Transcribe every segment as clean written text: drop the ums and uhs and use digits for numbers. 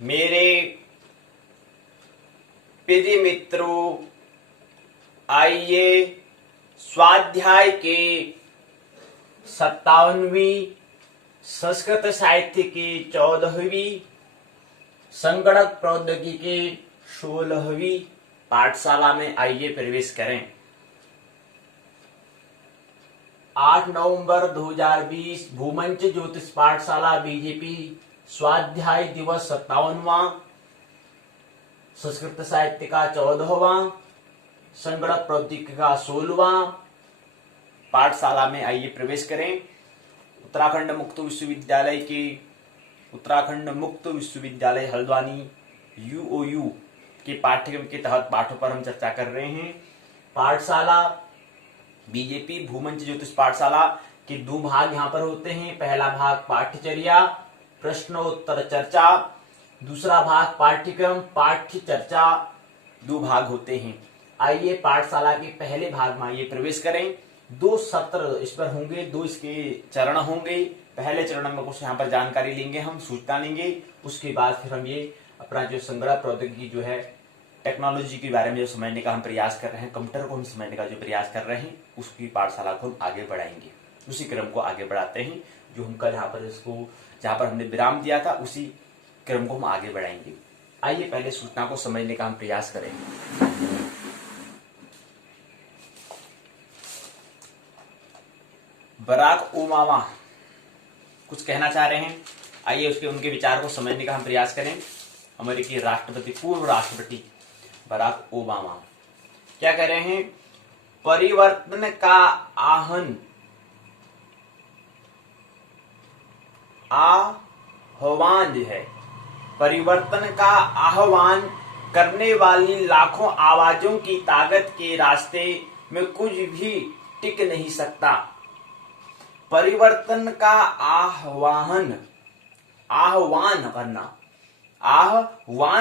मेरे प्रिय मित्रों, आइए स्वाध्याय के 57वीं संस्कृत साहित्य की 14वीं संगणक प्रौद्योगिकी की 16वीं पाठशाला में आइए प्रवेश करें। 8 नवंबर 2020 भूमंच ज्योतिष पाठशाला बीजेपी स्वाध्याय दिवस 57वां, संस्कृत साहित्य का 14वां, संगणक प्रौद्योगिकी का 16वां पाठशाला में आइए प्रवेश करें। उत्तराखंड मुक्त विश्वविद्यालय हल्द्वानी यूओयू के पाठ्यक्रम के तहत पाठों पर हम चर्चा कर रहे हैं। पाठशाला बीजेपी भूमंच ज्योतिष पाठशाला के 2 भाग यहाँ पर होते हैं। पहला भाग पाठ्यचर्या प्रश्नोत्तर चर्चा, दूसरा भाग पाठ्यक्रम पाठ्य चर्चा। 2 भाग होते हैं। आइए पाठशाला के पहले भाग में आइए प्रवेश करें। 2 सत्र इस पर होंगे, 2 इसके चरण होंगे। पहले चरण में कुछ यहाँ पर जानकारी लेंगे, हम सूचना लेंगे। उसके बाद फिर हम ये अपना जो संगणक प्रौद्योगिकी जो है टेक्नोलॉजी के बारे में जो समझने का हम प्रयास कर रहे हैं, कंप्यूटर को हम समझने का जो प्रयास कर रहे हैं, उसकी पाठशाला को हम आगे बढ़ाएंगे। उसी क्रम को आगे बढ़ाते हैं जो हम कल जहाँ पर हमने विराम दिया था, उसी क्रम को हम आगे बढ़ाएंगे। आइए पहले सूचना को समझने का हम प्रयास करेंगे। बराक ओबामा कुछ कहना चाह रहे हैं, आइए उनके विचार को समझने का हम प्रयास करें। अमेरिकी राष्ट्रपति, पूर्व राष्ट्रपति बराक ओबामा क्या कह रहे हैं? परिवर्तन का आह्वान जो है, परिवर्तन का आह्वान करने वाली लाखों आवाजों की ताकत के रास्ते में कुछ भी टिक नहीं सकता। परिवर्तन का आह्वान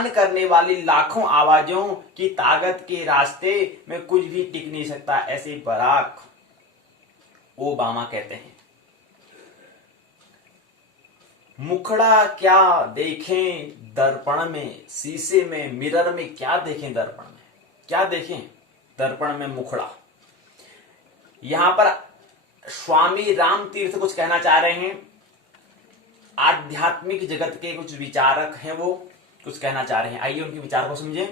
करने वाली लाखों आवाजों की ताकत के रास्ते में कुछ भी टिक नहीं सकता, ऐसे बराक ओबामा कहते हैं। मुखड़ा क्या देखें दर्पण में, शीशे में, मिरर में क्या देखें, दर्पण में क्या देखें, दर्पण में मुखड़ा। यहां पर स्वामी राम तीर्थ कुछ कहना चाह रहे हैं। आध्यात्मिक जगत के कुछ विचारक हैं, वो कुछ कहना चाह रहे हैं। आइए उनके विचार को समझें।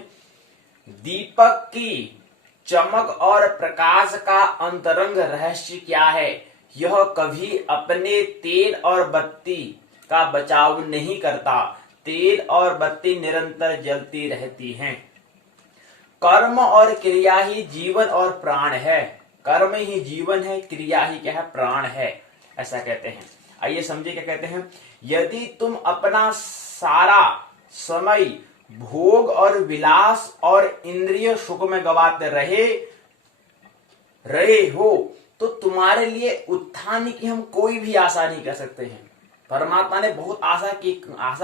दीपक की चमक और प्रकाश का अंतरंग रहस्य क्या है? यह कभी अपने तेल और बत्ती का बचाव नहीं करता। तेल और बत्ती निरंतर जलती रहती हैं। कर्म और क्रिया ही जीवन और प्राण है। कर्म ही जीवन है, क्रिया ही क्या है? प्राण है, ऐसा कहते हैं। आइए समझिए क्या कहते हैं। यदि तुम अपना सारा समय भोग और विलास और इंद्रिय सुख में गवाते रहे हो तो तुम्हारे लिए उत्थान की हम कोई भी आशा नहीं कर सकते हैं। परमात्मा ने बहुत आशा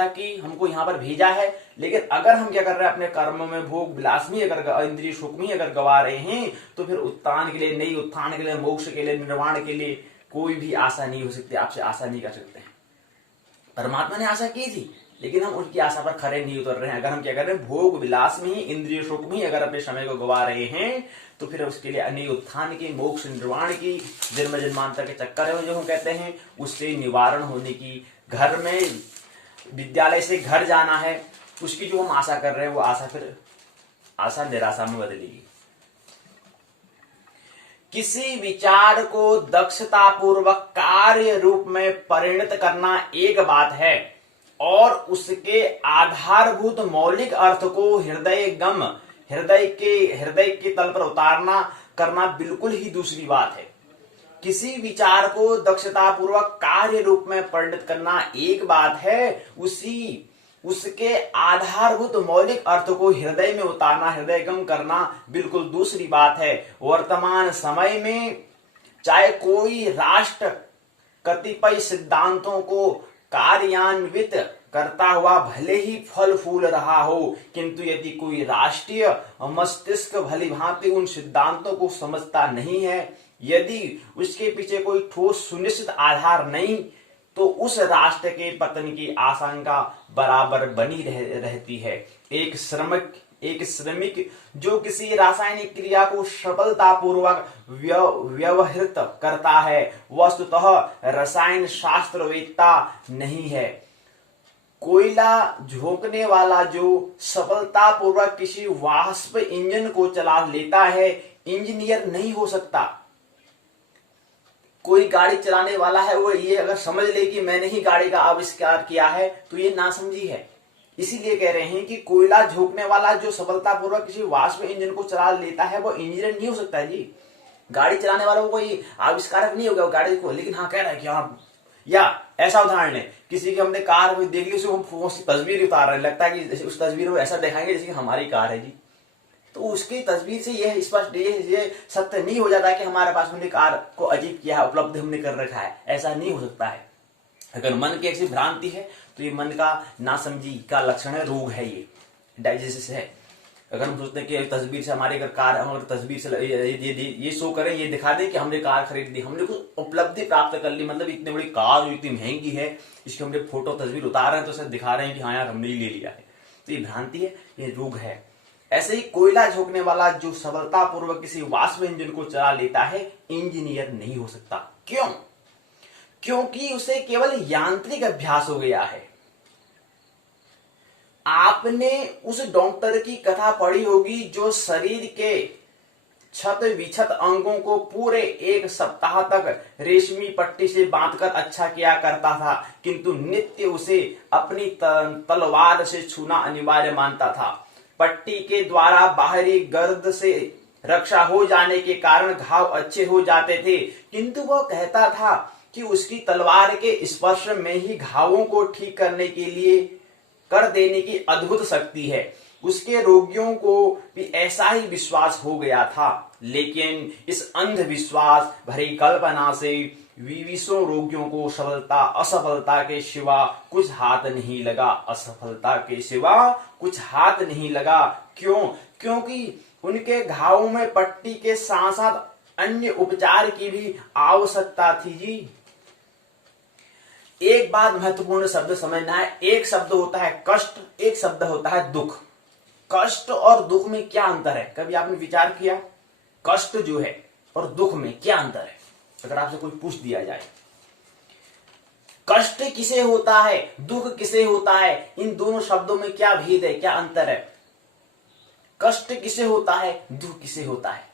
की हमको यहाँ पर भेजा है, लेकिन अगर हम क्या कर रहे हैं, अपने कर्म में भोग विलास में अगर इंद्रिय सुख में अगर गवा रहे हैं, तो फिर उत्थान के लिए, नई उत्थान के लिए, मोक्ष के लिए, निर्वाण के लिए कोई भी आशा नहीं हो सकती। आपसे आशा नहीं कर सकते हैं। परमात्मा ने आशा की थी, लेकिन हम उनकी आशा पर खरे नहीं उतर रहे हैं। अगर हम क्या कर रहे हैं, भोग विलास में ही, इंद्रिय सुख में ही अगर अपने समय को गवा रहे हैं, तो फिर उसके लिए अनेक उत्थान की, मोक्ष निर्वाण की, जन्म जन्मांतर के चक्कर में जो हम कहते हैं, उससे निवारण होने की, घर में विद्यालय से घर जाना है, उसकी जो हम आशा कर रहे हैं, वो आशा फिर आशा निराशा में बदलेगी। किसी विचार को दक्षतापूर्वक कार्य रूप में परिणत करना एक बात है, और उसके आधारभूत मौलिक अर्थ को हृदय के तल पर उतारना करना बिल्कुल ही दूसरी बात है। किसी विचार को दक्षतापूर्वक कार्य रूप में परिणत करना एक बात है, उसके आधारभूत मौलिक अर्थ को हृदय में उतारना, हृदयगम करना बिल्कुल दूसरी बात है। वर्तमान समय में चाहे कोई राष्ट्र कतिपय सिद्धांतों को कार्यान्वित करता हुआ भले ही फल फूल रहा हो, किंतु यदि कोई राष्ट्रीय मस्तिष्क भली भांति उन सिद्धांतों को समझता नहीं है, यदि उसके पीछे कोई ठोस सुनिश्चित आधार नहीं तो उस राष्ट्र के पतन की आशंका बराबर बनी रहती है। एक श्रमिक जो किसी रासायनिक क्रिया को सफलतापूर्वक व्यवहृत करता है वस्तुतः रसायन शास्त्रवेत्ता नहीं है। कोयला झोंकने वाला जो सफलतापूर्वक किसी वाष्प इंजन को चला लेता है इंजीनियर नहीं हो सकता। कोई गाड़ी चलाने वाला है वो ये अगर समझ ले कि मैंने ही गाड़ी का आविष्कार किया है तो ये नासमझी है। इसीलिए कह रहे हैं कि कोयला झोंकने वाला जो सफलतापूर्वक किसी वाष्प इंजन को चला लेता है वो इंजीनियर नहीं हो सकता है जी। गाड़ी चलाने वाला वो कोई आविष्कारक नहीं होगा गाड़ी को, लेकिन हाँ कह रहा है कि हाँ। या ऐसा उदाहरण है, किसी की हमने कार देख ली, उसे हम तस्वीर उतार रहे हैं, लगता है कि उस तस्वीर में ऐसा दिखाएंगे जैसे कि हमारी कार है जी। तो उसकी तस्वीर से यह स्पष्ट ये सत्य नहीं हो जाता है कि हमारे पास हमने कार को अजीब किया है, उपलब्ध हमने कर रखा है। ऐसा नहीं हो सकता है। अगर मन की ऐसी भ्रांति है तो ये मन का नासमझी का लक्षण है, रोग है, ये डाइजेसिस है। अगर हम सोचते हैं कि तस्वीर से हमारी अगर कार, हम अगर तस्वीर से ये शो करें, ये दिखा दें कि हमने कार खरीद ली, हमने कुछ उपलब्धि प्राप्त कर ली, मतलब इतनी बड़ी कार इतनी महंगी है, इसकी हमने फोटो तस्वीर उतार रहे हैं तो उसे दिखा रहे हैं कि हाँ यार हमने ले लिया है, तो ये भ्रांति है, ये रोग है। ऐसे ही कोयला झोंकने वाला जो सफलतापूर्वक किसी वाष्प इंजन को चला लेता है इंजीनियर नहीं हो सकता। क्यों? क्योंकि उसे केवल यांत्रिक अभ्यास हो गया है। आपने उस डॉक्टर की कथा पढ़ी होगी जो शरीर के क्षत विक्षत अंगों को पूरे एक सप्ताह तक रेशमी पट्टी से बांधकर अच्छा किया करता था, किंतु नित्य उसे अपनी तलवार से छूना अनिवार्य मानता था। पट्टी के द्वारा बाहरी गर्द से रक्षा हो जाने के कारण घाव अच्छे हो जाते थे, किंतु वह कहता था कि उसकी तलवार के स्पर्श में ही घावों को ठीक करने के लिए कर देने की अद्भुत शक्ति है। उसके रोगियों को भी ऐसा ही विश्वास हो गया था, लेकिन इस अंधविश्वास भरी कल्पना से विविशों रोगियों को सफलता असफलता के सिवा कुछ हाथ नहीं लगा। असफलता के सिवा कुछ हाथ नहीं लगा। क्यों? क्योंकि उनके घावों में पट्टी के साथ साथ अन्य उपचार की भी आवश्यकता थी जी। एक बात महत्वपूर्ण शब्द समझना है, एक शब्द होता है कष्ट, एक शब्द होता है दुख। कष्ट और दुख में क्या अंतर है? कभी आपने विचार किया? कष्ट जो है और दुख में क्या अंतर है? अगर आपसे कोई पूछ दिया जाए कष्ट किसे होता है, दुख किसे होता है, इन दोनों शब्दों में क्या भेद है, क्या अंतर है? कष्ट किसे होता है, दुख किसे होता है?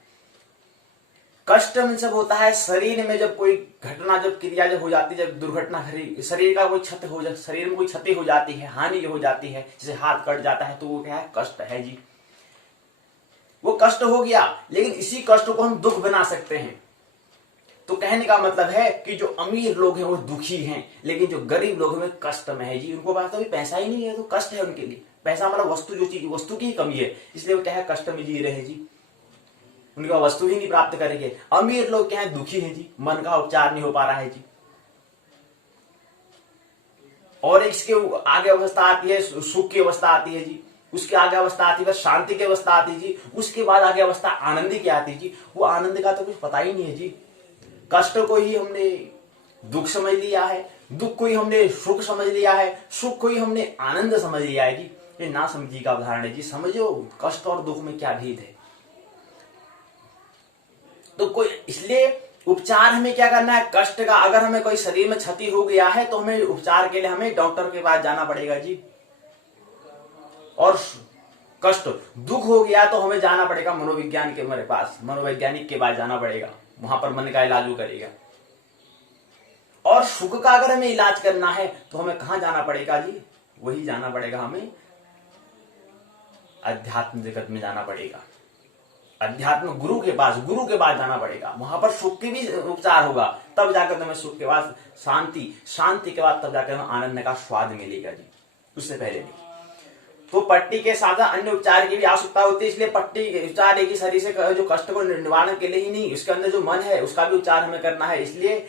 कष्ट में जब होता है शरीर में, जब कोई घटना, जब क्रिया जब हो जाती है, जब दुर्घटना शरीर का कोई क्षति हो जाती, शरीर में कोई क्षति हो जाती है, हानि हो जाती है, जैसे हाथ कट जाता है, तो वो क्या है? कष्ट है जी। वो कष्ट हो गया, लेकिन इसी कष्ट को हम दुख बना सकते हैं। तो कहने का मतलब है कि जो अमीर लोग हैं वो दुखी हैं, लेकिन जो गरीब लोग हैं कष्ट में है जी। उनको पास तो पैसा ही नहीं है तो कष्ट है उनके लिए। पैसा मतलब वस्तु, जो चीज वस्तु की कमी है, इसलिए वो क्या है? कष्ट में जी रहे हैं जी। उनका वस्तु ही नहीं प्राप्त करेंगे। अमीर लोग क्या है? दुखी हैं जी, मन का उपचार नहीं हो पा रहा है जी। और इसके आगे अवस्था आती है सुख की अवस्था आती है जी, उसके आगे अवस्था आती है शांति की अवस्था आती है जी, उसके बाद आगे अवस्था आनंद की आती है जी। वो आनंद का तो कुछ पता ही नहीं है जी। कष्ट को ही हमने दुख समझ लिया है, दुख को ही हमने सुख समझ लिया है, सुख को ही हमने आनंद समझ लिया है जी। ये ना समझी का उदाहरण है जी। समझो कष्ट और दुख में क्या भेद है। तो कोई, इसलिए उपचार हमें क्या करना है? कष्ट का, अगर हमें कोई शरीर में क्षति हो गया है तो हमें उपचार के लिए हमें डॉक्टर के पास जाना पड़ेगा जी। और कष्ट दुख हो गया तो हमें जाना पड़ेगा मनोविज्ञान के मेरे पास, मनोवैज्ञानिक के पास जाना पड़ेगा, वहां पर मन का इलाज वो करेगा। और सुख का अगर हमें इलाज करना है तो हमें कहां जाना पड़ेगा जी? वही जाना पड़ेगा हमें, अध्यात्म जगत में जाना पड़ेगा, अध्यात्म गुरु के पास जाना पड़ेगा। वहां पर सुख की भी उपचार होगा, तब जाकर तुम्हें सुख के बाद शांति, शांति के बाद तब जाकर आनंद का स्वाद मिलेगा जी, उससे पहले नहीं। तो पट्टी के साथ अन्य उपचार की भी आवश्यकता होती है, इसलिए पट्टी उपचार एक ही शरीर से जो कष्ट को निवारण के लिए ही नहीं, उसके अंदर जो मन है उसका भी उपचार हमें करना है, इसलिए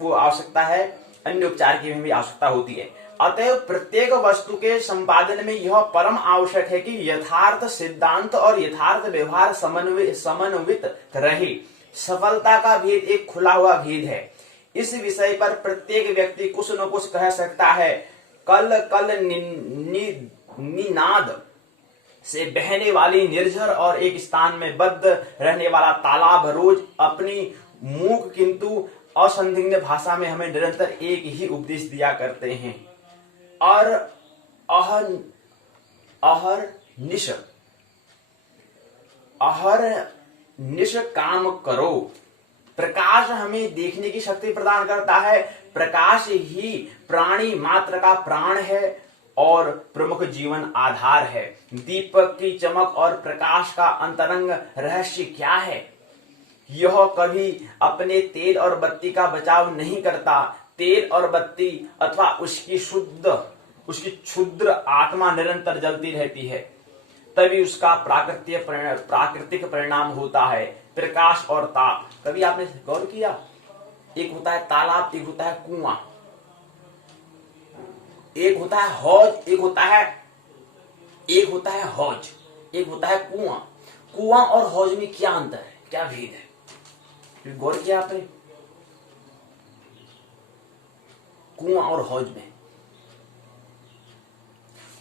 वो आवश्यकता है, अन्य उपचार की भी आवश्यकता होती है। अतएव प्रत्येक वस्तु के संपादन में यह परम आवश्यक है कि यथार्थ सिद्धांत और यथार्थ व्यवहार समन्वित रहे। सफलता का भेद एक खुला हुआ भेद है। इस विषय पर प्रत्येक व्यक्ति कुछ न कुछ कह सकता है। कल कल निनाद से बहने वाली निर्झर और एक स्थान में बद्ध रहने वाला तालाब रोज अपनी मूक किंतु असंदिग्ध भाषा में हमें निरंतर एक ही उपदेश दिया करते हैं। और अहर्निश काम करो। प्रकाश हमें देखने की शक्ति प्रदान करता है। प्रकाश ही प्राणी मात्र का प्राण है और प्रमुख जीवन आधार है। दीपक की चमक और प्रकाश का अंतरंग रहस्य क्या है? यह कभी अपने तेल और बत्ती का बचाव नहीं करता। तेल और बत्ती अथवा उसकी क्षुद्र आत्मा निरंतर जलती रहती है, तभी उसका प्राकृतिक परिणाम होता है। प्रकाश और ताप, कभी आपने गौर किया? एक होता है तालाब, एक होता है कुआं, एक होता है हौज, एक होता है हौज, एक होता है कुआं। कुआं और हौज में क्या अंतर है, क्या भेद है? गौर किया आपने? कुआं और हौज में,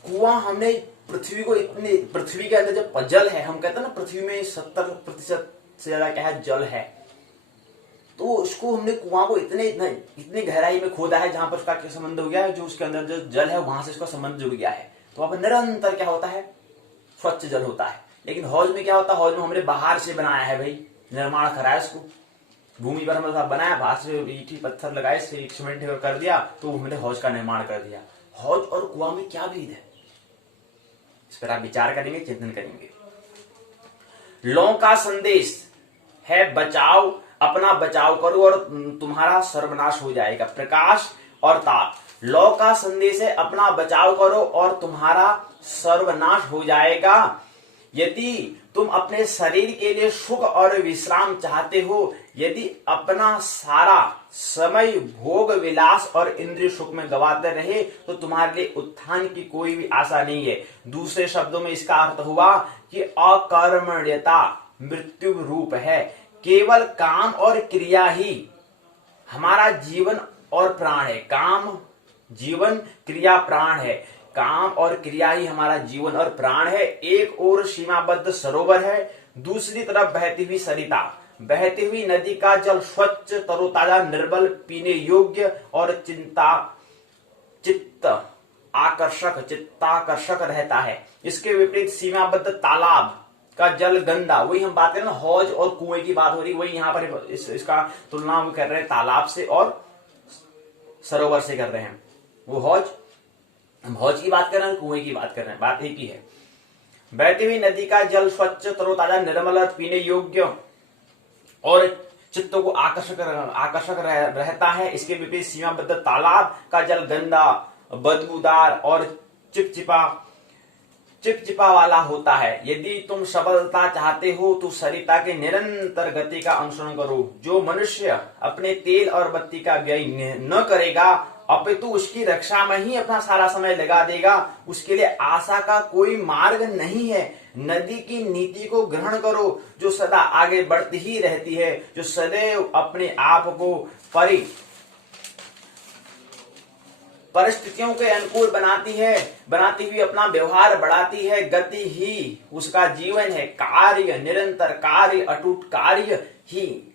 कुआं हमने पृथ्वी के अंदर जब जल है, हम कहते हैं ना पृथ्वी में 70% से ज्यादा क्या है, जल है। तो उसको हमने कुआं को इतनी गहराई में खोदा है जहां पर उसका क्या संबंध हो गया है, जो उसके अंदर जो जल है वहां से उसका संबंध जुड़ गया है। तो वहां पर निरंतर क्या होता है, स्वच्छ जल होता है। लेकिन हौज में क्या होता है, हौज में हमने बाहर से बनाया है, भाई निर्माण कराया उसको, भूमि पर हमने बनाया, बाहर से ईंट पत्थर लगाए, सीमेंट कर दिया, तो हमने हौज का निर्माण कर दिया। हौज और कुआं में क्या भेद है, इस पर आप विचार करेंगे, चिंतन करेंगे। लौ का संदेश है बचाओ, अपना बचाव करो और तुम्हारा सर्वनाश हो जाएगा। प्रकाश और ताप, लौ का संदेश है अपना बचाव करो और तुम्हारा सर्वनाश हो जाएगा। यदि तुम अपने शरीर के लिए सुख और विश्राम चाहते हो, यदि अपना सारा समय भोग विलास और इंद्रिय सुख में गवाते रहे, तो तुम्हारे लिए उत्थान की कोई भी आशा नहीं है। दूसरे शब्दों में इसका अर्थ हुआ कि अकर्मण्यता मृत्यु रूप है। केवल काम और क्रिया ही हमारा जीवन और प्राण है। काम, जीवन, क्रिया, प्राण है। काम और क्रिया ही हमारा जीवन और प्राण है। एक ओर सीमाबद्ध सरोवर है, दूसरी तरफ बहती हुई सरिता। बहती हुई नदी का जल स्वच्छ, तरोताजा, निर्मल, पीने योग्य और चित्ताकर्षक रहता है। इसके विपरीत सीमाबद्ध तालाब का जल गंदा, वही हम बात करें ना, हौज और कुएं की बात हो रही, वही यहाँ पर इसका तुलना हम कर रहे हैं तालाब से और सरोवर से कर रहे हैं। वो हम हौज की बात कर रहे हैं, कुएं की बात कर रहे हैं, बात एक ही है। बहती हुई नदी का जल स्वच्छ, तरोताजा, निर्मल और पीने योग्य और चित्त को आकर्षक रहता है। इसके विपरीत सीमाबद्ध तालाब का जल गंदा, बदबूदार और चिपचिपा वाला होता है। यदि तुम सबलता चाहते हो तो सरिता के निरंतर गति का अनुसरण करो। जो मनुष्य अपने तेल और बत्ती का व्यय न करेगा, अपितु उसकी रक्षा में ही अपना सारा समय लगा देगा, उसके लिए आशा का कोई मार्ग नहीं है। नदी की नीति को ग्रहण करो, जो सदा आगे बढ़ती ही रहती है, जो सदैव अपने आप को परिस्थितियों के अनुकूल बनाती हुई अपना व्यवहार बढ़ाती है। गति ही उसका जीवन है। कार्य, निरंतर कार्य, अटूट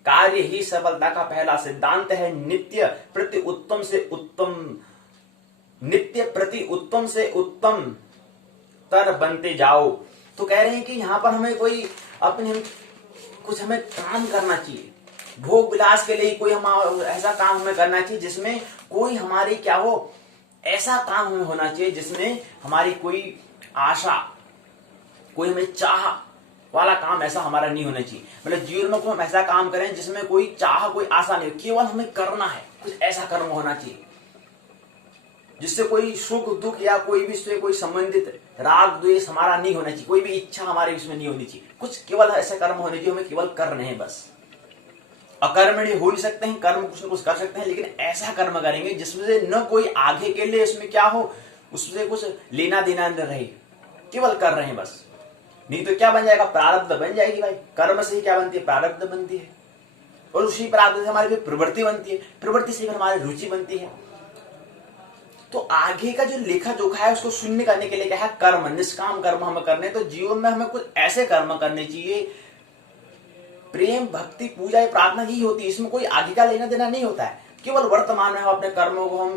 कार्य ही सफलता का पहला सिद्धांत है। नित्य प्रति उत्तम से उत्तम तर बनते जाओ। तो कह रहे हैं कि यहाँ पर हमें कोई कुछ हमें काम करना चाहिए, भोग विलास के लिए कोई हम ऐसा काम हमें करना चाहिए जिसमें कोई हमारी क्या हो, ऐसा काम हमें होना चाहिए जिसमें हमारी कोई आशा, कोई हमें चाह वाला काम ऐसा हमारा नहीं होना चाहिए। मतलब जीवन में हम ऐसा काम करें जिसमें कोई चाह, कोई आशा नहीं, केवल हमें करना है, कुछ ऐसा कर्म होना चाहिए जिससे कोई सुख दुख या कोई भी इससे कोई संबंधित राग द्वेष हमारा नहीं होना चाहिए, कोई भी इच्छा हमारे इसमें नहीं होनी चाहिए। कुछ केवल ऐसे कर्म होने चाहिए, हमें केवल कर रहे हैं बस। अकर्मण्य हो नहीं सकते हैं, कर्म कुछ न कुछ कर सकते हैं, लेकिन ऐसा कर्म करेंगे जिसमें से न कोई आगे के लिए उसमें क्या हो, उससे कुछ लेना देना न रहे, केवल कर रहे हैं बस। नहीं तो क्या बन जाएगा, प्रारब्ध बन जाएगी भाई। कर्म से ही क्या बनती है, प्रारब्ध बनती है। और उसी पर आधार से हमारी फिर प्रवृत्ति बनती है, प्रवृत्ति से फिर हमारी रुचि बनती है। तो आगे का जो लेखा जोखा है उसको शून्य करने के लिए क्या है, कर्म, निष्काम कर्म हमें करने। तो जीवन में हमें कुछ ऐसे कर्म करने चाहिए, प्रेम भक्ति पूजा या प्रार्थना ही होती है, इसमें कोई आगे का लेना देना नहीं होता है। केवल वर्तमान में हम अपने कर्मों को हम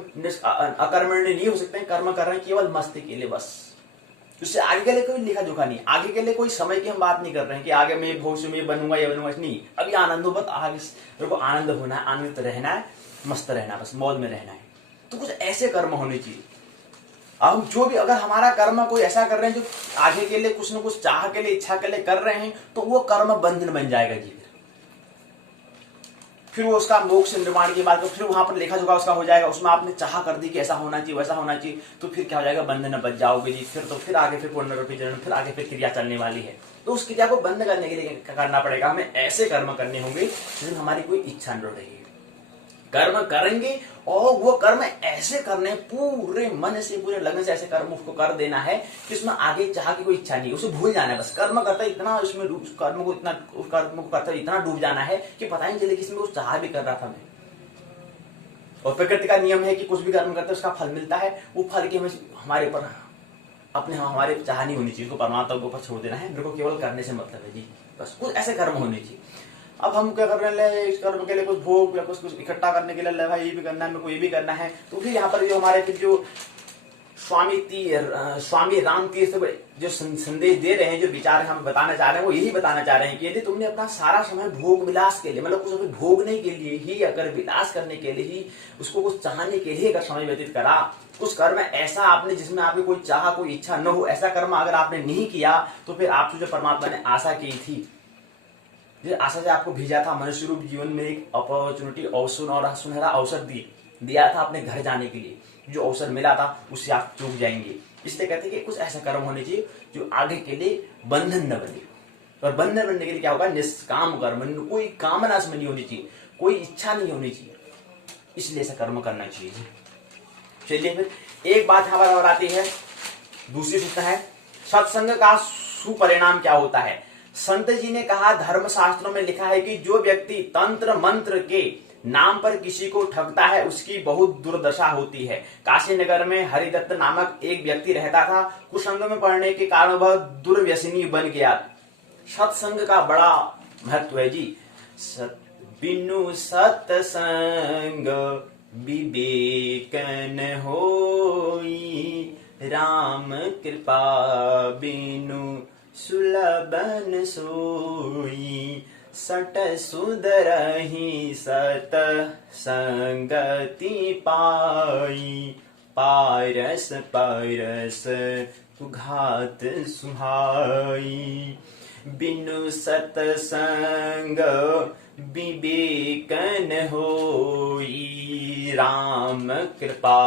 अकर्मण्य नहीं हो सकते हैं, कर्म कर रहे हैं केवल मस्ती के लिए बस, उससे आगे के लिए कोई लेखा जोखा नहीं, आगे के लिए कोई समय की हम बात नहीं कर रहे हैं कि आगे मैं भविष्य में बनूंगा या बनूंगा, नहीं। अभी आनंद हो, बस आगे मेरे को आनंद होना है, आनंदित रहना है, मस्त रहना है, बस मौज में रहना है। तो कुछ ऐसे कर्म होने चाहिए। अब जो भी अगर हमारा कर्म कोई ऐसा कर रहे हैं जो आगे के लिए कुछ न कुछ चाह के लिए, इच्छा के लिए कर रहे हैं, तो वो कर्म बंधन बन जाएगा जी। फिर वो उसका मोक्ष निर्माण की बात कर, फिर वहां पर लेखा जोखा उसका हो जाएगा, उसमें आपने चाह कर दी कि ऐसा होना चाहिए वैसा होना चाहिए, तो फिर क्या हो जाएगा, बंधन बच जाओगे जी। फिर तो फिर आगे फिर पुनरुत्थान जन्म, फिर आगे फिर क्रिया चलने वाली है। तो उस क्रिया को बंद करने के लिए करना पड़ेगा, हमें ऐसे कर्म करने होंगे जिसमें हमारी कोई इच्छा न रहे। कर्म करेंगे और वो कर्म ऐसे करने, पूरे मन से पूरे लगन से ऐसे कर्म उसको कर देना है कि उसमें आगे चाह की कोई इच्छा नहीं, उसे भूल जाना है, बस कर्म करता इतना उसमें उस कर्म को करता इतना डूब जाना है कि पता ही नहीं चले कि इसमें कुछ चाह भी कर रहा था मैं। और प्रकृति का नियम है कि कुछ भी कर्म करते उसका फल मिलता है, वो फल की हमें हमारे ऊपर अपने हमारे चाह नहीं होनी चाहिए, उसको परमात्मा के ऊपर छोड़ देना है, मेरे को केवल करने से मतलब है जी, बस कुछ ऐसे कर्म होने चाहिए। अब हम क्या कर रहे हैं, इस कर्म के लिए कुछ भोग या कुछ इकट्ठा करने के लिए भाई ये भी करना है, मेरे को ये भी करना है। तो फिर यहाँ पर जो हमारे फिर जो स्वामी राम तीर्थ जो संदेश दे रहे हैं, जो विचार हम बताना चाह रहे हैं, वो यही बताना चाह रहे हैं कि यदि तुमने अपना सारा समय भोग विलास के लिए, मतलब कुछ भोगने के लिए ही, अगर विलास करने के लिए ही, उसको कुछ चाहने के लिए अगर समय व्यतीत करा, कुछ कर्म ऐसा आपने जिसमें आपकी कोई चाह कोई इच्छा न हो, ऐसा कर्म अगर आपने नहीं किया, तो फिर आपसे जो परमात्मा ने आशा की थी, जिस आशा से आपको भेजा था, मनुष्य रूप जीवन में एक अपॉर्चुनिटी, अवसर और सुनहरा अवसर दिया था अपने घर जाने के लिए, जो अवसर मिला था उससे आप चूक जाएंगे। इसलिए कहते हैं कि कुछ ऐसा कर्म होने चाहिए जो आगे के लिए बंधन न बने। और बंधन बनने के लिए क्या होगा, निष्काम कर्म, कोई कामना इसमें नहीं होनी चाहिए, कोई इच्छा नहीं होनी चाहिए, इसलिए ऐसा कर्म करना चाहिए। चलिए फिर एक बात हमारे और आती है, दूसरी सूचना है, सत्संग का सुपरिणाम क्या होता है। संत जी ने कहा, धर्म शास्त्रों में लिखा है कि जो व्यक्ति तंत्र मंत्र के नाम पर किसी को ठगता है उसकी बहुत दुर्दशा होती है। काशी नगर में हरिदत्त नामक एक व्यक्ति रहता था। कुसंग में पड़ने के कारण वह दुर्व्यसनी बन गया। सत्संग का बड़ा महत्व है जी। बिनु सत्संग विवेक न होई, राम कृपा बिनु सुलभन सोई, सट सुधरहि सत संगति पाई, पारस परस घात सुहाई। बिनु सतसंग विवेक न होई, राम कृपा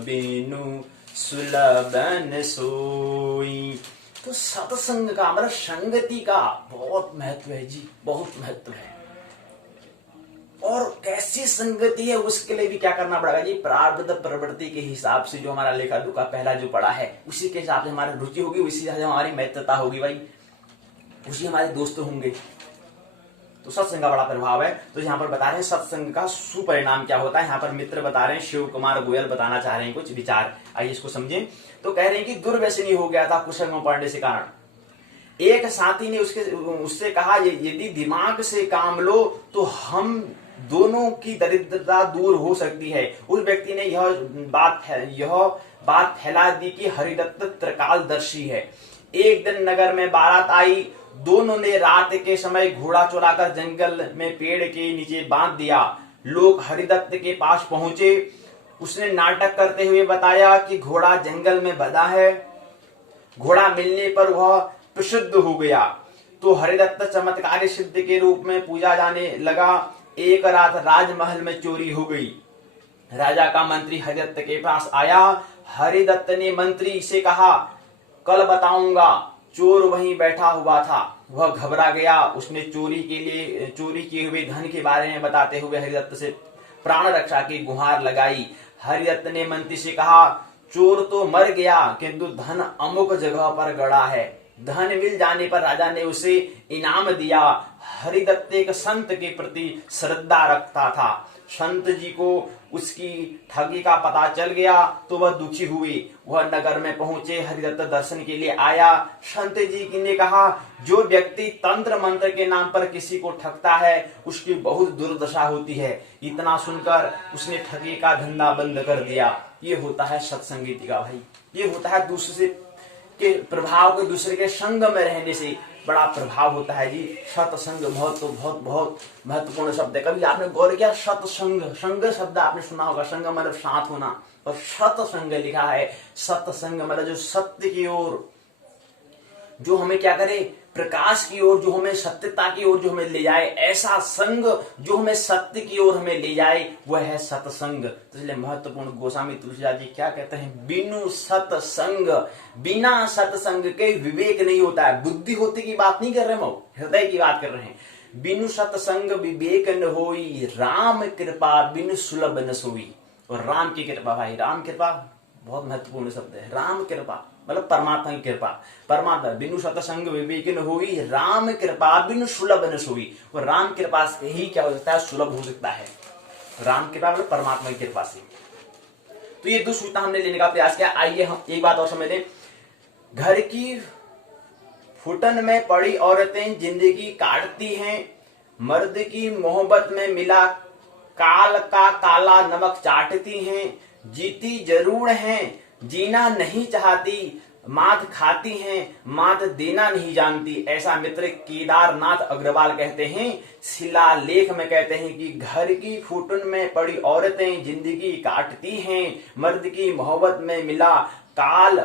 बिनु सुलभन सोई। तो सत्संग का मतलब संगति का बहुत महत्व है जी, बहुत महत्व है। और कैसी संगति है उसके लिए भी क्या करना पड़ेगा जी, प्रारब्ध प्रवृत्ति के हिसाब से, जो हमारा लेखा जोखा पहला जो पड़ा है उसी के हिसाब से हमारी रुचि होगी, उसी से हमारी मित्रता होगी भाई, उसी हमारे दोस्त होंगे। तो सत्संग का बड़ा प्रभाव है। तो यहाँ पर बता रहे हैं सत्संग का सुपरिणाम क्या होता है। यहाँ पर मित्र बता रहे हैं, शिव कुमार गोयल बताना चाह रहे हैं कुछ विचार, आइए इसको समझें। तो कह रहे हैं कि दुर्व्यसनी हो गया था कुसंग में पड़ने से कारण। एक साथी ने उससे कहा, यदि दिमाग से काम लो तो हम दोनों की दरिद्रता दूर हो सकती है। उस व्यक्ति ने यह बात फैला दी कि हरिदत्त त्रिकालदर्शी है। एक दिन नगर में बारात आई। दोनों ने रात के समय घोड़ा चुराकर जंगल में पेड़ के नीचे बांध दिया। लोग हरिदत्त के पास पहुंचे। उसने नाटक करते हुए बताया कि घोड़ा जंगल में बंधा है। घोड़ा मिलने पर वह प्रसिद्ध हो गया। तो हरिदत्त चमत्कारी सिद्ध के रूप में पूजा जाने लगा। एक रात राजमहल में चोरी हो गई। राजा का मंत्री हरिदत्त के पास आया। हरिदत्त ने मंत्री से कहा, कल बताऊंगा। चोर वहीं बैठा हुआ था। वह घबरा गया। उसने चोरी किए हुए धन के बारे में बताते हुए हरिदत्त से प्राण रक्षा की गुहार लगाई। हरिदत्त ने मंत्री से कहा, चोर तो मर गया किंतु धन अमुक जगह पर गड़ा है। धन मिल जाने पर राजा ने उसे इनाम दिया। हरिदत्त एक संत के प्रति श्रद्धा रखता था। संत जी को उसकी ठगी का पता चल गया तो वह दुखी हुए। वह नगर में पहुंचे, हरिदत्त दर्शन के लिए आया। संत जी ने कहा, जो व्यक्ति तंत्र मंत्र के नाम पर किसी को ठगता है उसकी बहुत दुर्दशा होती है। इतना सुनकर उसने ठगी का धंधा बंद कर दिया। ये होता है सत्संगति का भाई, ये होता है दूसरे के प्रभाव के, दूसरे के संग में रहने से बड़ा प्रभाव होता है जी। सत्संग बहुत बहुत महत्वपूर्ण शब्द है। कभी आपने गौर किया, सत्संग, संग शब्द आपने सुना होगा, संग मतलब साथ होना, और सत्संग लिखा है। सत्संग मतलब जो सत्य की ओर, जो हमें क्या करे, प्रकाश की ओर, जो हमें सत्यता की ओर जो हमें ले जाए, ऐसा संग जो हमें सत्य की ओर हमें ले जाए, वह है सत्संग। तो इसलिए महत्वपूर्ण गोस्वामी तुलसीदास जी क्या कहते हैं, बिनु सत्संग, बिना सत्संग के विवेक नहीं होता है। बुद्धि होती की बात नहीं कर रहे हम, हृदय की बात कर रहे हैं। बिनु सत्संग विवेक न होई, राम कृपा बिनु सुलभ न सोई। और राम की कृपा भाई, राम कृपा बहुत महत्वपूर्ण शब्द है। राम कृपा मतलब परमात्मा की कृपा, परमात्मा। बिनु सत्संग विवेक न होई, राम कृपा बिनु सुलभ न सोई। और राम कृपा से ही क्या हो सकता है, सुलभ हो सकता है। राम कृपा मतलब परमात्मा की कृपा से। तो ये दो सूचना हमने लेने का प्रयास किया। आइए हम एक बात और समझ लें। घर की फुटन में पड़ी औरतें जिंदगी काटती हैं, मर्द की मोहब्बत में मिला काल का काला नमक चाटती हैं। जीती जरूर हैं, जीना नहीं चाहती, मात खाती हैं, मात देना नहीं जानती। ऐसा मित्र केदारनाथ अग्रवाल कहते हैं। शिलालेख में कहते हैं कि घर की फुटन में पड़ी औरतें जिंदगी काटती हैं, मर्द की मोहब्बत में मिला काल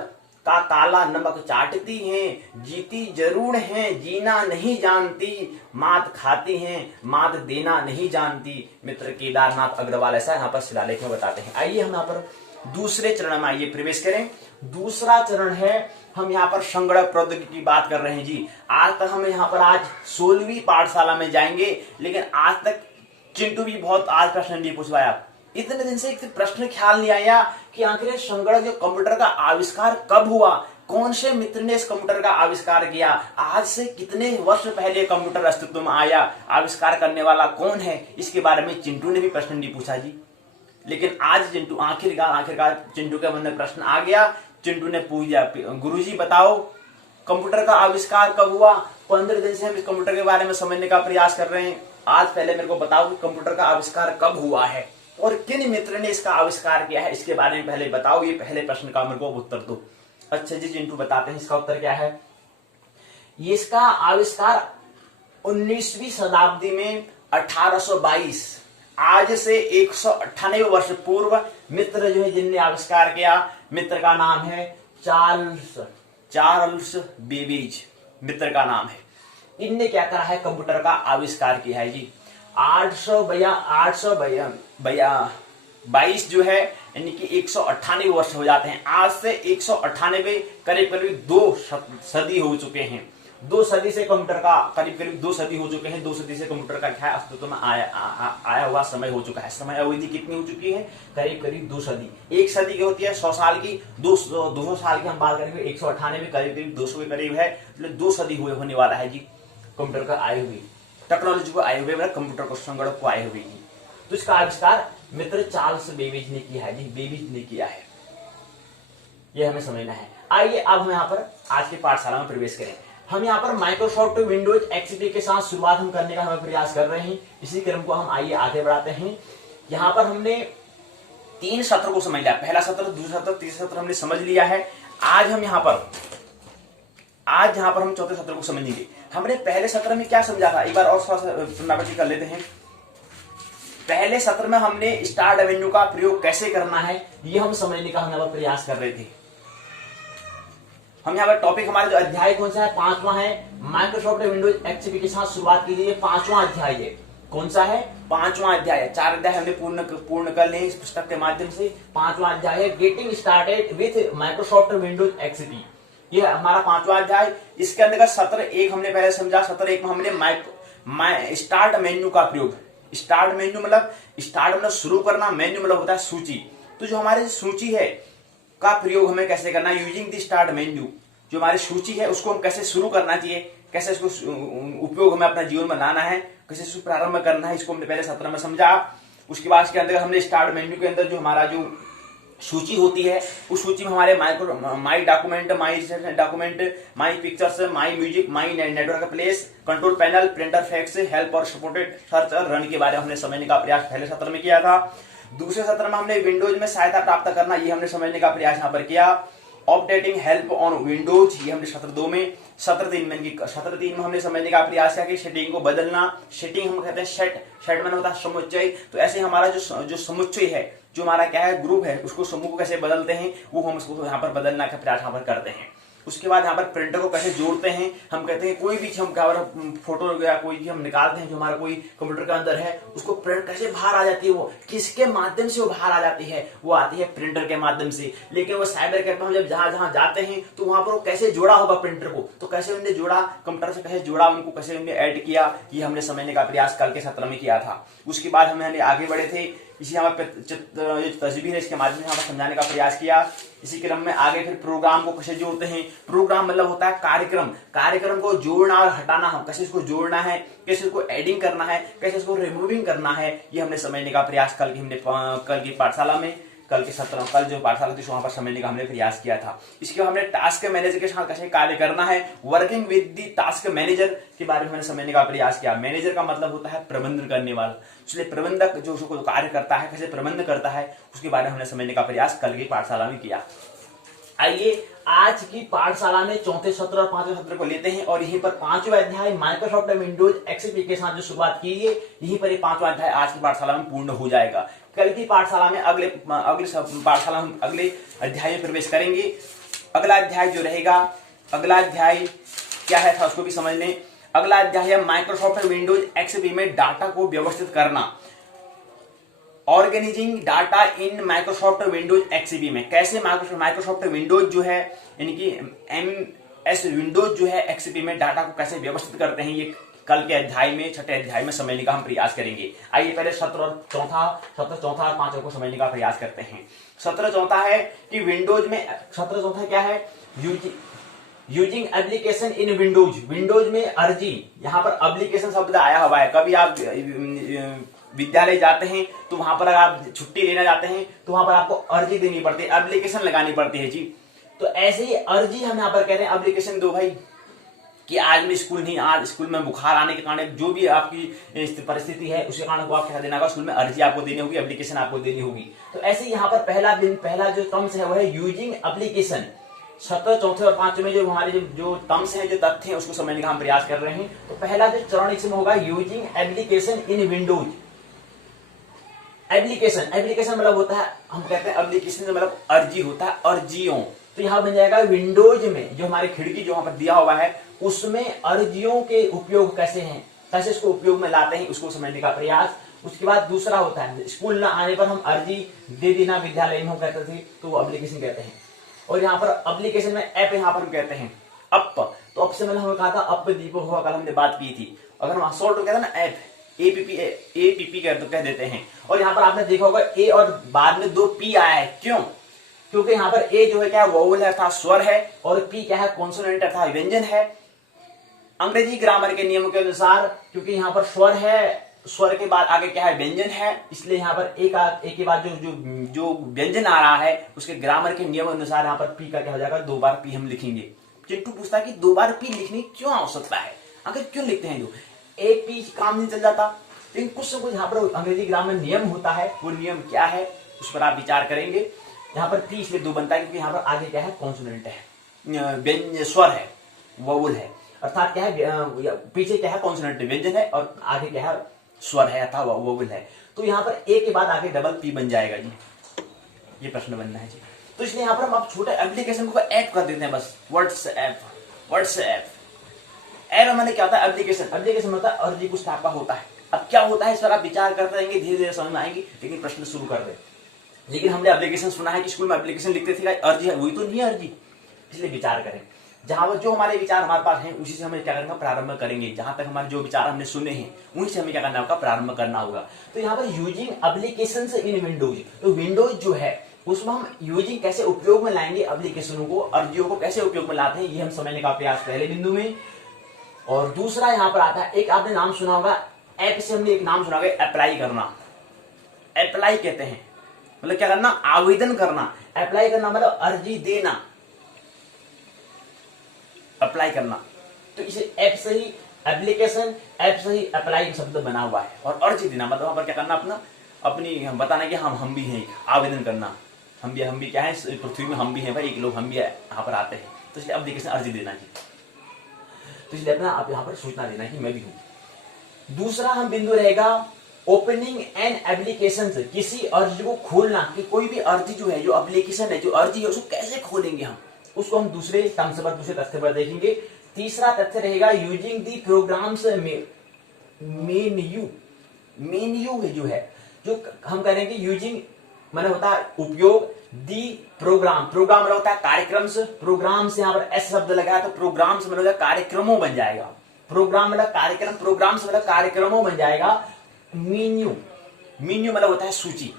का काला नमक चाटती हैं। जीती जरूर हैं, जीना नहीं जानती, मात खाती हैं, मात देना नहीं जानती। मित्र केदारनाथ अग्रवाल ऐसा यहाँ पर शिलालेख में बताते हैं। आइए हम यहाँ पर दूसरे चरण में आइए प्रवेश करें। दूसरा चरण है, हम यहाँ पर संगणक प्रौद्योगिकी की बात कर रहे हैं जी। आज तक हम यहाँ पर आज 16वीं पाठशाला में जाएंगे, लेकिन आज तक चिंटू भी बहुत आज प्रश्न नहीं पूछ पाया। इतने दिन से एक प्रश्न ख्याल नहीं आया कि आखिर संगणक जो कंप्यूटर का आविष्कार कब हुआ, कौन से मित्र ने इस कंप्यूटर का आविष्कार किया, आज से कितने वर्ष पहले कंप्यूटर अस्तित्व में आया, आविष्कार करने वाला कौन है, इसके बारे में चिंटू ने भी प्रश्न नहीं पूछा जी। लेकिन आज चिंटू आखिरकार चिंटू के मन में प्रश्न आ गया। चिंटू ने पूछ दिया, गुरुजी बताओ कंप्यूटर का आविष्कार कब हुआ। 15 दिन से हम इस कंप्यूटर के बारे में समझने का प्रयास कर रहे हैं। आज पहले मेरे को बताओ कि कंप्यूटर का आविष्कार कब हुआ है और किन मित्र ने इसका आविष्कार किया है, इसके बारे में पहले बताओ। ये पहले प्रश्न का मेरे को उत्तर दो। अच्छा जी, चिंटू बताते हैं इसका उत्तर क्या है। इसका आविष्कार 19वीं शताब्दी में 1822, आज से 198 वर्ष पूर्व मित्र जो है जिनने आविष्कार किया, मित्र का नाम है चार्ल्स बेबेज, मित्र का नाम है। इनने क्या करा है, कंप्यूटर का आविष्कार किया है जी। 822 जो है यानी कि 198 वर्ष हो जाते हैं। आज से 198 करीब 2 सदी हो चुके हैं। 2 सदी से कंप्यूटर का करीब 2 सदी हो चुके हैं। 2 सदी से कंप्यूटर का क्या अस्तित्व में आया हुआ समय हो चुका है। समय अवधि कितनी हो चुकी है, करीब 2 सदी। 1 सदी की होती है 100 साल की, 200 साल की हम बात करेंगे 198 करीब 200 के करीब है। 2 सदी होने वाला है जी कंप्यूटर का आए हुए, टेक्नोलॉजी को आए हुए, मतलब कंप्यूटर को, संगणक को आए हुए जी। तो इसका आविष्कार मित्र चार्ल्स बेबेज ने किया है जी, बेबेज ने किया है। यह हमें समझना है। आइए अब हम यहाँ पर आज की पाठशाला में प्रवेश करें। हम यहाँ पर माइक्रोसॉफ्ट विंडोज एक्सपी के साथ शुरुआत हम करने का हम प्रयास कर रहे हैं। इसी क्रम को हम आइए आगे बढ़ाते हैं। यहाँ पर हमने 3 सत्र को समझ लिया, पहला सत्र, दूसरा सत्र, तीसरा सत्र हमने समझ लिया है। आज यहाँ पर हम चौथे सत्र को समझेंगे। हमने पहले सत्र में क्या समझा था, एक बार और पुनरावृत्ति कर लेते हैं। पहले सत्र में हमने स्टार्ट मेन्यू का प्रयोग कैसे करना है, ये हम समझने का हम प्रयास कर रहे थे। हम यहाँ पर टॉपिक, हमारा जो अध्याय कौन सा है, 5वां है। माइक्रोसॉफ्ट विंडोज एक्सपी के साथ शुरुआत कीजिए। 5वां अध्याय है। कौन सा है, 5वां अध्याय है। 4 अध्याय हमने पूर्ण कर लिए इस पुस्तक के माध्यम से। 5वां अध्याय है getting started with Microsoft Windows XP. ये हमारा 5वां अध्याय। इसके अंदर सत्र 1 हमने पहले समझा। सत्र 1 में हमने स्टार्ट मेन्यू का प्रयोग। स्टार्ट मेन्यू मतलब शुरू करना, मेन्यू मतलब होता है सूची। तो जो हमारी सूची है का प्रयोग हमें कैसे करना है, यूजिंग द स्टार्ट मेन्यू। जो हमारी सूची है उसको हम कैसे शुरू करना चाहिए, कैसे इसको उपयोग हमें अपना जीवन में लाना है, कैसे इसको प्रारंभ करना है, इसको हमने पहले सत्र में समझा। उसके बाद इसके अंदर हमने स्टार्ट मेन्यू के अंदर जो हमारा जो सूची होती है उस सूची में हमारे माई document, my document, my pictures, my music, my network place, control panel, printer fax, help और सपोर्टेड सर्च और रन के बारे में हमने समझने का प्रयास पहले सत्र में किया था। दूसरे सत्र में हमने विंडोज में सहायता प्राप्त करना, ये हमने समझने का प्रयास यहाँ पर किया। अपडेटिंग हेल्प ऑन विंडोज, ये हमने सत्र 2 में। सत्र 3 में हमने समझने का प्रयास किया कि सेटिंग को बदलना। सेटिंग हम कहते हैं सेट मैंने होता है समुच्चय। तो ऐसे हमारा जो समुच्चय है, जो हमारा क्या है ग्रुप है, उसको समूह को कैसे बदलते हैं वो हम उसको यहाँ पर बदलना का प्रयास यहाँ पर करते हैं। उसके बाद यहाँ पर प्रिंटर को कैसे जोड़ते हैं, हम कहते हैं कोई भी हम क्या फोटो या कोई भी हम निकालते हैं जो हमारा कोई कंप्यूटर के अंदर है, उसको प्रिंट कैसे बाहर आ जाती है, वो किसके माध्यम से वो बाहर आ जाती है, वो आती है प्रिंटर के माध्यम से। लेकिन वो साइबर कैफे में जब जहां जाते हैं तो वहां पर वो कैसे जोड़ा होगा प्रिंटर को, तो कैसे उन्हें जोड़ा, कंप्यूटर से कैसे जोड़ा, उनको कैसे उन्हें ऐड किया, ये हमने समझने का प्रयास कल के सत्र में किया था। उसके बाद हमने आगे बढ़े थे, इसी हमारे तस्वीर है इसके माध्यम से हमें समझाने का प्रयास किया। इसी क्रम में आगे फिर प्रोग्राम को कैसे जोड़ते हैं। प्रोग्राम मतलब होता है कार्यक्रम को जोड़ना और हटाना, हम कैसे इसको जोड़ना है, कैसे इसको एडिंग करना है, कैसे इसको रिमूविंग करना है, ये हमने समझने का प्रयास कल की पाठशाला में, कल जो पाठशाला थी वहां पर समझने का हमने प्रयास किया था। इसके बाद हमने टास्क मैनेजर के साथ कैसे कार्य करना है, working with the task manager के बारे में हमने समझने का प्रयास किया। मैनेजर का मतलब होता है प्रबंधन करने वाला, इसलिए प्रबंधक जो उसको कार्य करता है, कैसे प्रबंध करता है, उसके बारे में हमने समझने का प्रयास कल की पाठशाला में किया। आइए आज की पाठशाला में चौथे सत्र और पांचवें सत्र को लेते हैं और यहीं पर पांचवा अध्याय माइक्रोसॉफ्ट विंडोज एक्सपी के साथ जो शुरुआत की है, यहीं पर ये पांचवा अध्याय आज की पाठशाला में पूर्ण हो जाएगा। कल की पाठशाला में अगले पाठशाला हम अगले अध्याय में प्रवेश करेंगे। अगला अध्याय जो रहेगा, अगला अध्याय क्या है था उसको भी समझ लें। अगला अध्याय है माइक्रोसॉफ्ट विंडोज एक्सपी में डाटा को व्यवस्थित करना, organising data in Microsoft Windows XP में। कैसे माइक्रोसॉफ्ट विंडोज जो है यानी कि MS विंडोज जो है एक्सपी में डाटा को कैसे व्यवस्थित करते हैं, ये कल के अध्याय में, छठे अध्याय में समझने का हम प्रयास करेंगे। आइए पहले सत्र चौथा और पांचवा को समझने का प्रयास करते हैं। सत्र चौथा है कि विंडोज में, सत्र चौथा क्या है, यूजिंग एप्लीकेशन इन विंडोज में अर्जी। यहाँ पर एप्लीकेशन शब्द आया हुआ है। कभी आप विद्यालय जाते हैं तो वहां पर अगर आप छुट्टी लेना जाते हैं तो वहां पर आपको अर्जी देनी पड़ती है, एप्लीकेशन लगानी पड़ती है जी। तो ऐसे ही अर्जी हम यहाँ पर कह रहे हैं, एप्लीकेशन दो भाई कि आज मैं स्कूल नहीं, आज स्कूल में बुखार आने के कारण, जो भी आपकी परिस्थिति है उसके कारण को आप क्या देना होगा, स्कूल में अर्जी आपको देनी होगी, एप्लीकेशन आपको देनी होगी। तो ऐसे यहाँ पर पहला जो टर्म्स है वो है यूजिंग एप्लीकेशन। सत्र चौथे और पांचवें में जो हमारे जो टर्म्स हैं, जो तथ्य हैं, उसको समझने का हम प्रयास कर रहे हैं। तो पहला जो चरण इसमें होगा using application in Windows. Application मतलब होता है, हम कहते हैं एप्लीकेशन मतलब अर्जी होता है, अर्जियों। तो यहाँ बन जाएगा विंडोज में जो हमारी खिड़की जो यहाँ पर दिया हुआ है उसमें अर्जियों के उपयोग कैसे हैं, कैसे इसको उपयोग में लाते हैं, उसको समझने का प्रयास। उसके बाद दूसरा होता है स्कूल न आने पर हम अर्जी दे देना, विद्यालय में हम कहते थे तो वो एप्लीकेशन कहते हैं। और यहाँ पर एप्लीकेशन में ऐप यहाँ पर हम कहते हैं अप। तो अप से मैंने हमने कहा था अप दीपो हुआ, कल हमने बात की थी। अगर हम सॉल्ट कहते हैं ना ऐप, एपीपी कह देते हैं। और यहाँ पर आपने देखा होगा ए और बाद में 2 पी आया है, क्यों? क्योंकि यहाँ पर ए जो है क्या वोवल है अर्थात स्वर है, और पी क्या है कॉन्सोनेंट अर्थात व्यंजन है। अंग्रेजी ग्रामर के नियमों के अनुसार क्योंकि यहाँ पर स्वर है, स्वर के बाद आगे क्या है व्यंजन है, इसलिए यहाँ पर एक के बाद जो व्यंजन आ रहा है उसके ग्रामर के नियम अनुसार यहाँ पर पी का क्या हो जाएगा, 2 बार पी हम लिखेंगे। चिंटू पूछता है कि 2 बार पी लिखने की क्यों आवश्यकता है, आखिर क्यों लिखते हैं? जो एक पी काम नहीं चल जाता, लेकिन कुछ न कुछ यहाँ पर अंग्रेजी ग्रामर नियम होता है। वो नियम क्या है उस पर आप विचार करेंगे। यहाँ पर पी इसलिए 2 बनता है क्योंकि यहाँ पर आगे क्या है कॉन्सोनेंट है, स्वर है, वोवल है, अर्थात क्या है पीछे क्या है कॉन्सोनेंट व्यंजन है और आगे क्या है स्वर है अर्थात वोवल है। तो यहाँ पर ए के बाद आगे डबल पी बन जाएगा जी, ये प्रश्न बनना है जी। तो इसलिए यहाँ पर हम आप छोटे एप्लीकेशन को ऐप कर देते हैं बस, व्हाट्सएप। ऐप मैंने क्या होता है एप्लीकेशन होता है अर्जी कुछ टाइप का होता है। अब क्या होता है इस पर आप विचार करते रहेंगे, धीरे धीरे समझ में आएंगे, लेकिन प्रश्न शुरू कर दे। लेकिन हमने एप्लीकेशन सुना है कि स्कूल में एप्लीकेशन लिखते थे, अर्जी है, वही तो नहीं है अर्जी। इसलिए विचार करें, जहां जो हमारे विचार हमारे पास हैं उसी से हमें क्या करना प्रारंभ करेंगे। जहां तक हमारे जो विचार हमने सुने हैं उन्हीं से हमें क्या करना होगा प्रारंभ करना होगा। तो यहाँ पर यूजिंग एप्लीकेशंस इन विंडोज, तो विंडोज जो है उसमें हम यूजिंग कैसे उपयोग में लाएंगे एप्लीकेशनों को, अर्जियों को कैसे उपयोग में लाते हैं, ये हम समझने का प्रयास पहले बिंदु में। और दूसरा यहाँ पर आता है, एक आपने नाम सुना होगा ऐप से, हमने एक नाम सुना होगा अप्लाई करना। अप्लाई कहते हैं मतलब क्या करना, आवेदन करना। अप्लाई करना मतलब अर्जी देना, अप्लाई करना। तो इसे ऐप से ही एप्लीकेशन, ऐप से ही अप्लाई शब्द बना हुआ है। और अर्जी देना मतलब वहां पर क्या करना, अपना अपनी बताना कि हम भी हैं, आवेदन करना, हम भी क्या है पृथ्वी में, हम भी हैं भाई, एक लोग हम भी यहाँ पर आते हैं। तो इसलिए एप्लीकेशन अर्जी देना चाहिए, तो इसलिए अपना आप यहाँ पर सूचना देना कि मैं भी हूं। दूसरा हम बिंदु रहेगा ओपनिंग एन एप्लीकेशन, किसी अर्जी को खोलना, कि कोई भी अर्जी जो है, जो एप्लीकेशन है, जो अर्जी है, उसको कैसे खोलेंगे हम, उसको हम दूसरे टर्म्स पर, दूसरे तथ्य पर देखेंगे। तीसरा तथ्य रहेगा यूजिंग दी प्रोग्राम्स मेन्यू जो है, जो हम करेंगे यूजिंग मैंने होता है उपयोग, दी प्रोग्राम मतलब होता है कार्यक्रम से, प्रोग्राम से यहाँ पर एस शब्द लगा है तो प्रोग्राम से मतलब कार्यक्रमों बन जाएगा, प्रोग्राम मतलब कार्यक्रम, प्रोग्राम से मतलब कार्यक्रमों बन जाएगा। मेन्यू मतलब होता है सूची,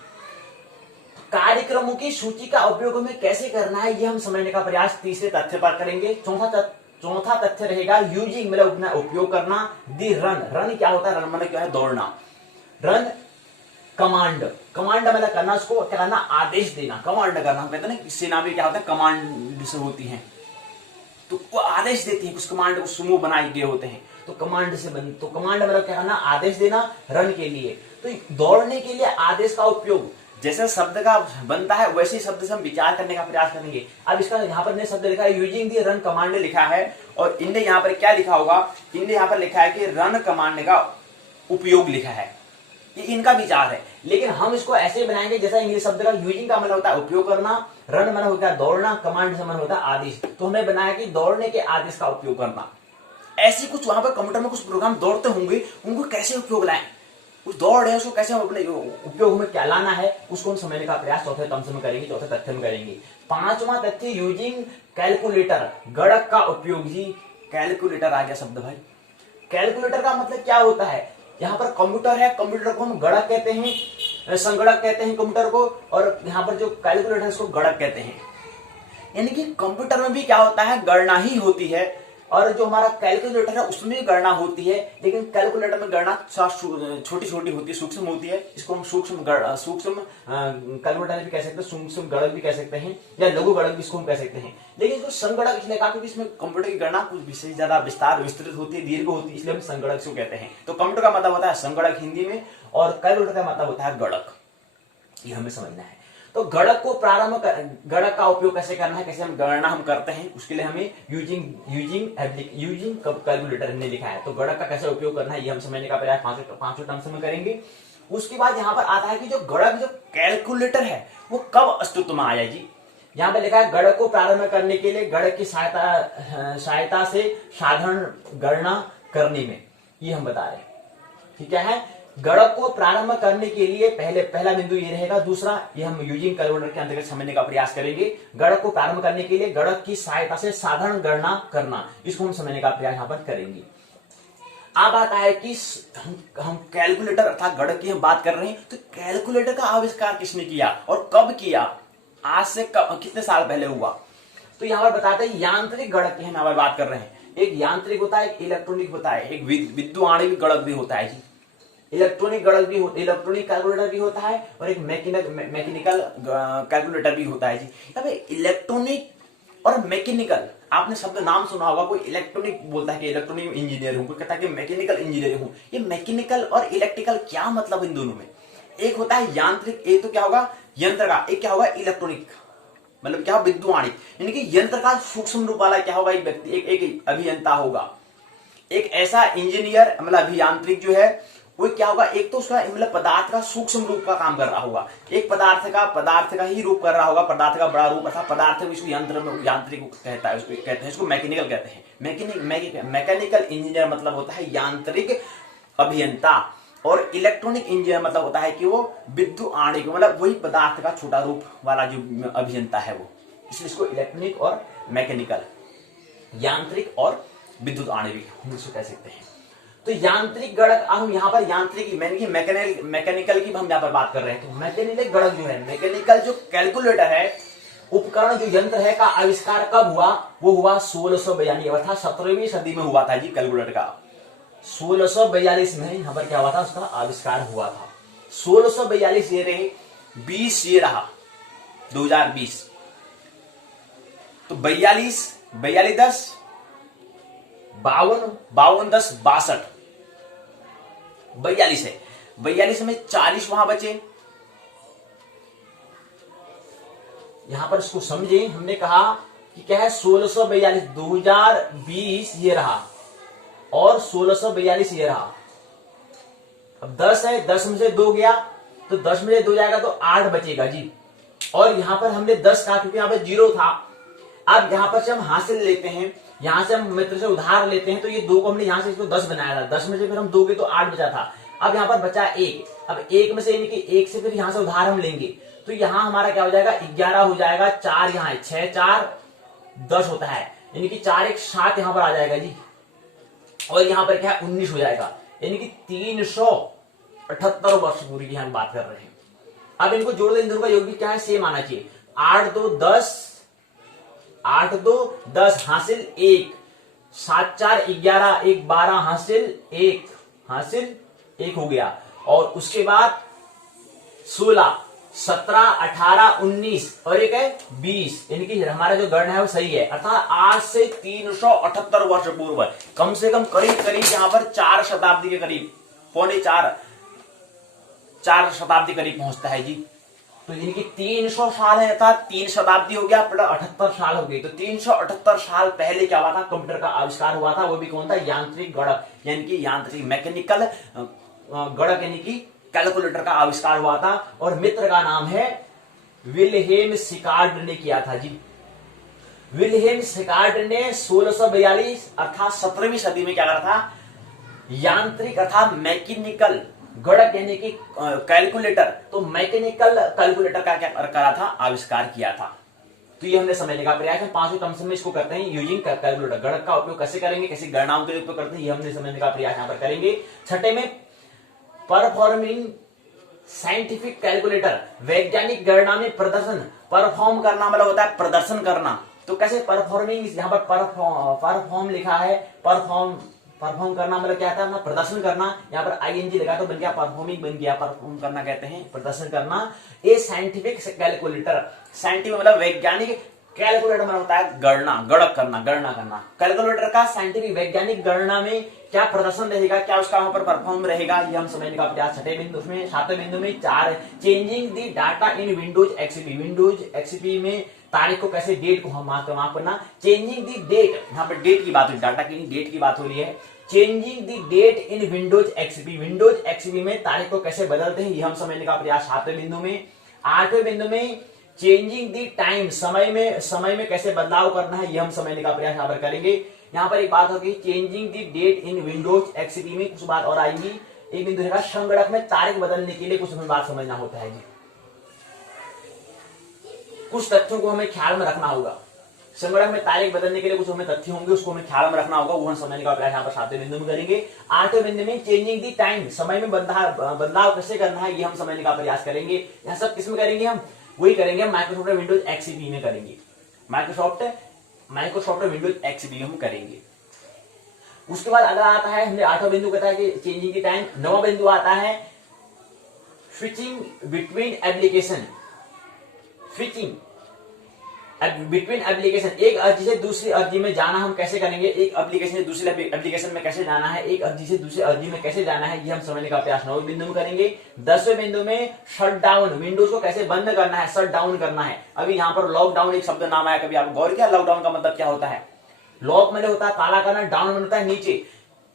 कार्यक्रमों की सूची का उपयोग हमें कैसे करना है ये हम समझने का प्रयास तीसरे तथ्य पर करेंगे। चौथा तथ्य रहेगा यूजिंग मतलब अपना उपयोग करना, दी रन क्या होता है, रन मतलब क्या है, दौड़ना। रन कमांड मतलब करना, उसको क्या करना, आदेश देना, कमांड करना। हम कहते हैं ना सेना में क्या होता है, कमांड से होती है, तो वो आदेश देती है, कुछ कमांड को समूह बनाए गए होते हैं, तो कमांड से तो कमांड मतलब क्या करना, आदेश देना रन के लिए। तो दौड़ने के लिए आदेश का उपयोग जैसे शब्द का बनता है वैसे ही शब्द से हम विचार करने का प्रयास करेंगे। अब इसका यहाँ पर ने शब्द लिखा है यूजिंग दी रन कमांड लिखा है, और इनने यहाँ पर क्या लिखा होगा, इनने यहाँ पर लिखा है कि रन कमांड का उपयोग लिखा है, ये इनका विचार है। लेकिन हम इसको ऐसे बनाएंगे जैसा इंग्लिश शब्द का यूजिंग का मतलब होता है उपयोग करना, रन मतलब होता है दौड़ना, कमांड से मतलब होता है आदेश। तो हमने बनाया कि दौड़ने के आदेश का उपयोग करना। ऐसी कुछ वहां पर कंप्यूटर में कुछ प्रोग्राम दौड़ते होंगे, उनको कैसे उपयोग लाएं, कुछ दौड़ है उसको कैसे हम अपने उपयोग में क्या लाना है, उसको हम समझने का प्रयास चौथे तथ्य में करेंगे, चौथे तथ्य में करेंगे। पांचवा तथ्य यूजिंग कैलकुलेटर, गणक का उपयोग। जी कैलकुलेटर आ गया शब्द भाई, कैलकुलेटर का मतलब क्या होता है, यहाँ पर कंप्यूटर है, कंप्यूटर को हम गणक कहते हैं, संगणक कहते हैं कंप्यूटर को, और यहाँ पर जो कैलकुलेटर है उसको गणक कहते हैं। यानी कि कंप्यूटर में भी क्या होता है, गणना ही होती है, और जो हमारा कैलकुलेटर है उसमें भी गणना होती है, लेकिन कैलकुलेटर में गणना छोटी छोटी होती है, सूक्ष्म होती है। इसको हम सूक्ष्म कैलकुलेटर भी कह सकते हैं, सूक्ष्म गणक भी कह सकते हैं, या लघु गणक भी इसको हम कह सकते हैं। लेकिन इसको संगणक इसलिए कहा क्योंकि इसमें कंप्यूटर की गणना कुछ विशेष ज्यादा विस्तृत होती है, दीर्घ होती है, इसलिए हम संगणक इसको कहते हैं। तो कंप्यूटर का मतलब होता है संगणक हिंदी में, और कैलकुलेटर का मतलब होता है गणक, ये हमें समझना है। तो गणक को गणक का उपयोग कैसे करना है, कैसे हम गणना हम करते हैं, उसके लिए हमें यूजिंग कैलकुलेटर ने लिखा है। तो गणक का कैसे उपयोग करना है ये हम समझने का प्रयास पांचों टर्म्स में करेंगे। उसके बाद यहाँ पर आता है कि जो गणक जो कैलकुलेटर है वो कब अस्तित्व में आया। जी यहाँ पे लिखा है गणक को प्रारंभ करने के लिए गणक की सहायता से साधारण गणना करने में, ये हम बता रहे हैं। ठीक है, गणक को प्रारंभ करने के लिए पहला बिंदु ये रहेगा। दूसरा ये हम यूजिंग कैलकुलेटर के अंतर्गत समझने का प्रयास करेंगे। गणक को प्रारंभ करने के लिए गणक की सहायता से साधारण गणना करना, इसको हम समझने का प्रयास यहाँ पर करेंगे। अब आता है कि हम कैलकुलेटर अर्थात गणक की हम बात कर रहे हैं, तो कैलकुलेटर का आविष्कार किसने किया और कब किया, आज से कितने साल पहले हुआ। तो यहाँ पर बताते हैं यांत्रिक गणक की हम यहाँ पर बात कर रहे हैं। एक यांत्रिक होता है, एक इलेक्ट्रॉनिक होता है, एक विद्युत गणक भी होता है। जी इलेक्ट्रॉनिक गणक भी होता है, इलेक्ट्रॉनिक कैलकुलेटर भी होता है, और एक मैकेनिकल कैलकुलेटर भी होता है। जी अब इलेक्ट्रॉनिक और मैकेनिकल आपने शब्द नाम सुना होगा, कोई इलेक्ट्रॉनिक बोलता है कि इलेक्ट्रॉनिक इंजीनियर हूं, कोई कहता है कि मैकेनिकल इंजीनियर हूं। ये मैकेनिकल और इलेक्ट्रिकल क्या मतलब इन दोनों में, एक होता है यांत्रिक, एक तो क्या होगा यंत्र का, एक क्या होगा इलेक्ट्रॉनिक मतलब क्या विद्युत, यानी कि यंत्र का सूक्ष्म रूप वाला क्या होगा एक व्यक्ति, एक अभियंता होगा। एक ऐसा इंजीनियर मतलब अभियांत्रिक जो है वो क्या होगा, एक तो उसका मतलब पदार्थ का सूक्ष्म रूप का काम कर रहा होगा, एक पदार्थ का ही रूप कर रहा होगा, पदार्थ का बड़ा रूप अर्थात पदार्थ इसको यंत्र में यांत्रिक कहता है, उसको कहते हैं, इसको मैकेनिकल कहते हैं। मैकेनिकल इंजीनियर मतलब होता है यांत्रिक अभियंता, और इलेक्ट्रॉनिक इंजीनियर मतलब होता है कि वो विद्युत आणविक मतलब वही पदार्थ का छोटा रूप वाला जो अभियंता है वो, इसलिए इसको इलेक्ट्रॉनिक और मैकेनिकल, यांत्रिक और विद्युत आणविक हम इसको कह सकते हैं। तो यांत्रिक गणक, अब हम यहाँ पर यांत्रिकी मैकेनिकल की हम यहाँ पर बात कर रहे हैं। तो मैकेनिकल गणक जो है, मैकेनिकल जो कैलकुलेटर है, उपकरण जो यंत्र है का आविष्कार कब हुआ? वो हुआ 1642 अर्थात 17वीं सदी में हुआ था जी कैलकुलेटर का। 1642 में यहाँ पर क्या हुआ था, उसका आविष्कार हुआ था। 1642 ये रहे, 20 ये रहा 2020। तो 42 10 52 52 10 62 42 है। 42 में 40 वहां बचे। यहां पर इसको समझे, हमने कहा कि क्या है 1642 2020 ये रहा और 1642 ये रहा। अब 10 है, 10 में से 2 गया तो 10 में से 2 जाएगा तो 8 बचेगा जी। और यहां पर हमने 10 कहा क्योंकि यहां पर 0 था। अब यहां पर से हम हासिल लेते हैं, यहां से हम मित्र से उधार लेते हैं, तो ये 2 को हमने यहां से इसको 10 बनाया था, 10 में से फिर हम 2 गए तो 8 बचा था। अब यहां पर बचा 1, अब 1 में से यानी कि 1 से फिर यहां से उधार हम लेंगे तो यहां हमारा क्या हो जाएगा 11 हो जाएगा, 4 यहां है, 6 4 10 होता है, यानी कि 4 1 7 यहां पर आ जाएगा जी। और यहां पर क्या है 19 हो जाएगा, यानी कि 378 वर्ष पूरी की हम बात कर रहे हैं। अब इनको जोड़ दें, इन दोनों का योग भी क्या है सेम आना चाहिए। 8 2 10 8 2 10 हासिल 1, 7 4 11 1 12 हासिल 1 हो गया। और उसके बाद 16 17 18 19 और एक है 20, यानी कि हमारा जो गणना है वो सही है। अर्थात आज से 378 वर्ष पूर्व, कम से कम करीब करीब यहाँ पर 4 शताब्दी के करीब, पौने 4 शताब्दी करीब पहुंचता है जी। तो यानी कि 300 साल है, अर्थात 3 शताब्दी हो गया, 78 साल हो गई। तो 378 साल पहले क्या हुआ था, कंप्यूटर का आविष्कार हुआ था। वो भी कौन था, यांत्रिक गणक, यानी कि यांत्रिक मैकेनिकल गणक, यानी कि कैलकुलेटर का आविष्कार हुआ था। और मित्र का नाम है विल्हेम शिकार्ड ने किया था जी। विल्हेम शिकार्ड ने 1642 अर्थात 17वीं सदी में क्या करा था, यांत्रिक अर्थात मैकेनिकल गणक यानी कि कैलकुलेटर, तो मैकेनिकल कैलकुलेटर का क्या करा था, आविष्कार किया था। तो ये हमने समझने का प्रयास है। 5वें टर्म्स में इसको करते हैं, यूजिंग कैलकुलेटर, गणक का उपयोग कैसे करेंगे, कैसे गणनाओं के उपयोग करते हैं, ये हमने समझने का प्रयास यहां पर करेंगे। 6ठे में परफॉर्मिंग साइंटिफिक कैलकुलेटर, वैज्ञानिक गणना में प्रदर्शन, परफॉर्म करना मतलब होता है प्रदर्शन करना। तो कैसे परफॉर्मिंग, यहाँ पर परफॉर्म लिखा है, परफॉर्म करना मतलब क्या था, प्रदर्शन करना। यहाँ पर आईएनजी लगा तो बन गया परफॉर्मिंग, बन गया परफॉर्म करना कहते हैं प्रदर्शन करना। ये साइंटिफिक कैलकुलेटर, साइंटिफिक मतलब वैज्ञानिक, कैलकुलेटर मतलब होता है गणना, गणक करना, गणना करना। कैलकुलेटर का साइंटिफिक वैज्ञानिक गणना में क्या प्रदर्शन रहेगा, क्या उसका वहां पर परफॉर्म रहेगा, ये हम समझने का प्रयास 6ठे बिंदु में। 7वें बिंदु में 4 changing the data in Windows XP, Windows XP में तारीख को कैसे, डेट को हम माफ करना, चेंजिंग द डेट, यहाँ पर डेट की बात हो रही है, डाटा की डेट की बात हो रही है। Changing the date in Windows XP, Windows XP में तारीख को कैसे बदलते हैं, ये हम समझने का प्रयास 7वें बिंदु में। 8वें बिंदु में चेंजिंग द टाइम, समय में कैसे बदलाव करना है, ये हम समझने का प्रयास यहाँ पर करेंगे। यहाँ पर एक बात होगी, changing the date in Windows XP में कुछ बात और आएगी। एक बिंदु रहेगा, संगणक में तारीख बदलने के लिए कुछ हमें बात समझना होता है जी। कुछ तथ्यों को हमें ख्याल में रखना होगा, संगणक में तारीख बदलने के लिए कुछ हमें तथ्य होंगे, उसको हमें ख्याल में रखना होगा, वो हम समझने का प्रयास यहाँ पर 7वें बिंदु में करेंगे। 8वें बिंदु में चेंजिंग द टाइम, समय में बदलाव कैसे करना है, ये हम समझने का प्रयास करेंगे। यहाँ सब किसमें करेंगे, हम वही करेंगे, माइक्रोसॉफ्ट विंडोज एक्सपी में करेंगे, माइक्रोसॉफ्ट विंडोज एक्सपी हम करेंगे। उसके बाद अगर आता है, हमने 8वां बिंदु कहता है कि चेंजिंग द टाइम। 9वां बिंदु आता है switching between application, switching between application, एक अर्जी से दूसरी अर्जी में जाना हम कैसे करेंगे, एक एप्लीकेशन से दूसरी एप्लीकेशन में कैसे जाना है, एक अर्जी से दूसरी अर्जी में कैसे जाना है, ये हम समझने का प्रयास 9वें बिंदु में करेंगे। 10वें बिंदु में शट डाउन, विंडोज को कैसे बंद करना है, शट डाउन करना है। अभी यहाँ पर लॉकडाउन एक शब्द नाम आया, कभी आपको गौर किया लॉकडाउन का मतलब क्या होता है। लॉक मैंने होता है ताला करना, डाउन में होता है नीचे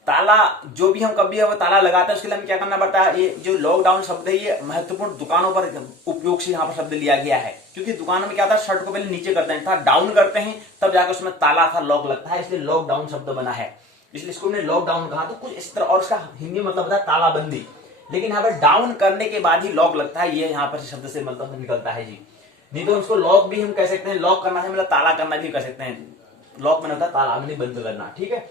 ताला, जो भी हम कभी वो ताला लगाते हैं उसके लिए हमें क्या करना पड़ता है। ये जो लॉकडाउन शब्द है ये महत्वपूर्ण दुकानों पर उपयोग से यहाँ पर शब्द लिया गया है, क्योंकि दुकानों में क्या होता है शर्ट को पहले नीचे करते हैं, था डाउन करते हैं तब जाकर उसमें ताला था लॉक लगता है, इसलिए लॉकडाउन शब्द बना है, इसलिए इसको हमने लॉकडाउन कहा। तो कुछ इस तरह, और इसका हिंदी मतलब होता है तालाबंदी, लेकिन यहाँ पर डाउन करने के बाद ही लॉक लगता है, ये यहाँ पर शब्द से मतलब निकलता है जी। नहीं तो उसको लॉक भी हम कह सकते हैं, लॉक करना है मतलब ताला करना भी कह सकते हैं, लॉक में होता है ताला, बंद करना, ठीक है।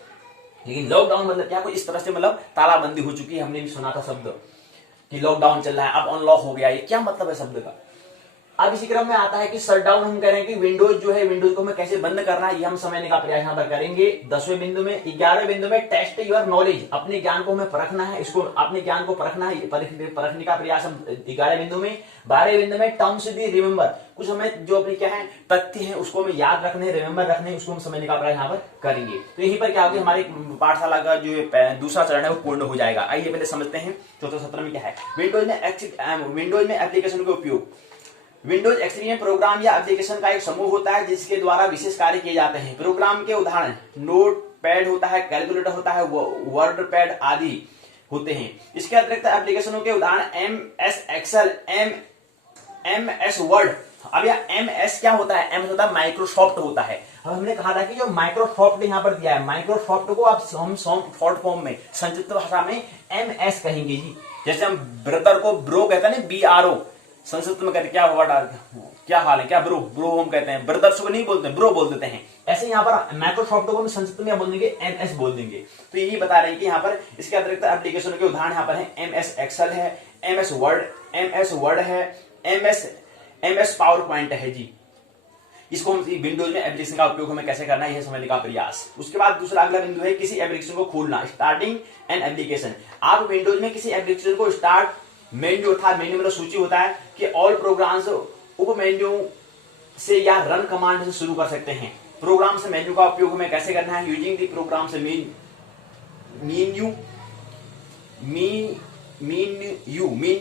लेकिन लॉकडाउन मतलब क्या, कोई इस तरह से मतलब तालाबंदी हो चुकी है। हमने भी सुना था शब्द कि लॉकडाउन चल रहा है, अब अनलॉक हो गया, ये क्या मतलब है शब्द का। अब इसी क्रम में आता है कि शटडाउन हम कह रहे हैं कि विंडोज जो है, विंडोज को हमें कैसे बंद करना है, ये हम समझने का प्रयास यहाँ पर करेंगे 10वें बिंदु में। 11वें बिंदु में टेस्ट योर नॉलेज, अपने ज्ञान को हमें परखना है, इसको अपने ज्ञान को परखना है, परखने का प्रयास हम 11वें बिंदु में। 12वें बिंदु में टर्म्स बी रिमेंबर, कुछ हमें जो अपनी क्या है तथ्य है उसको हमें याद रखने, रिमेंबर रखने, उसको हम समझने का प्रयास यहाँ पर करेंगे। तो यहीं पर क्या होगा, हमारी पाठशाला का जो दूसरा चरण है वो पूर्ण हो जाएगा। आइए पहले समझते हैं चौथे सत्र में क्या है। विंडोज में एप्लीकेशन का उपयोग। विंडोज एक्सपी में प्रोग्राम या एप्लीकेशन का एक समूह होता है जिसके द्वारा विशेष कार्य किए जाते हैं। प्रोग्राम के उदाहरण नोट पैड होता है, कैलकुलेटर होता है, वर्ड पैड आदि होते हैं। इसके अतिरिक्त एप्लीकेशनों के उदाहरण MS एक्सेल, MS वर्ड। अब यह MS क्या होता है, MS होता है माइक्रोसॉफ्ट होता है। अब हमने कहा था कि जो माइक्रोसॉफ्ट यहाँ पर दिया है, माइक्रोसॉफ्ट को आप हम शॉर्ट फॉर्म में संक्षिप्त भाषा में MS कहेंगे जी। जैसे हम ब्रदर को ब्रो कहते हैं ना, BRO, संस्कृत में कहते क्या क्या हाल है, क्या ब्रो, ब्रो हम कहते हैं, ब्रदर्स को नहीं बोलते, ब्रो बोल देते हैं। ऐसे यहाँ पर माइक्रोसॉफ्ट को हम संस्कृत में बोल देंगे MS बोल देंगे। तो यही बता रहे हैं कि यहाँ पर इसके अतिरिक्त एप्लीकेशन के उदाहरण यहाँ पर है MS एक्सेल है, MS वर्ड है, MS पावर पॉइंट है जी। इसको हम विंडोज में एप्लीकेशन का उपयोग हमें कैसे करना है यह समझने का प्रयास। उसके बाद दूसरा अगला बिंदु है किसी एप्लीकेशन को खोलना, स्टार्टिंग एन एप्लीकेशन। आप विंडोज में किसी एप्लीकेशन को स्टार्ट मेन्यू अर्थात मेन्यू मतलब सूची होता है कि ऑल प्रोग्राम्स उप मेन्यू से या रन कमांड से शुरू कर सकते हैं। प्रोग्राम से मेन्यू का उपयोग हमें कैसे करना है, यूजिंग द प्रोग्राम से मेन्यू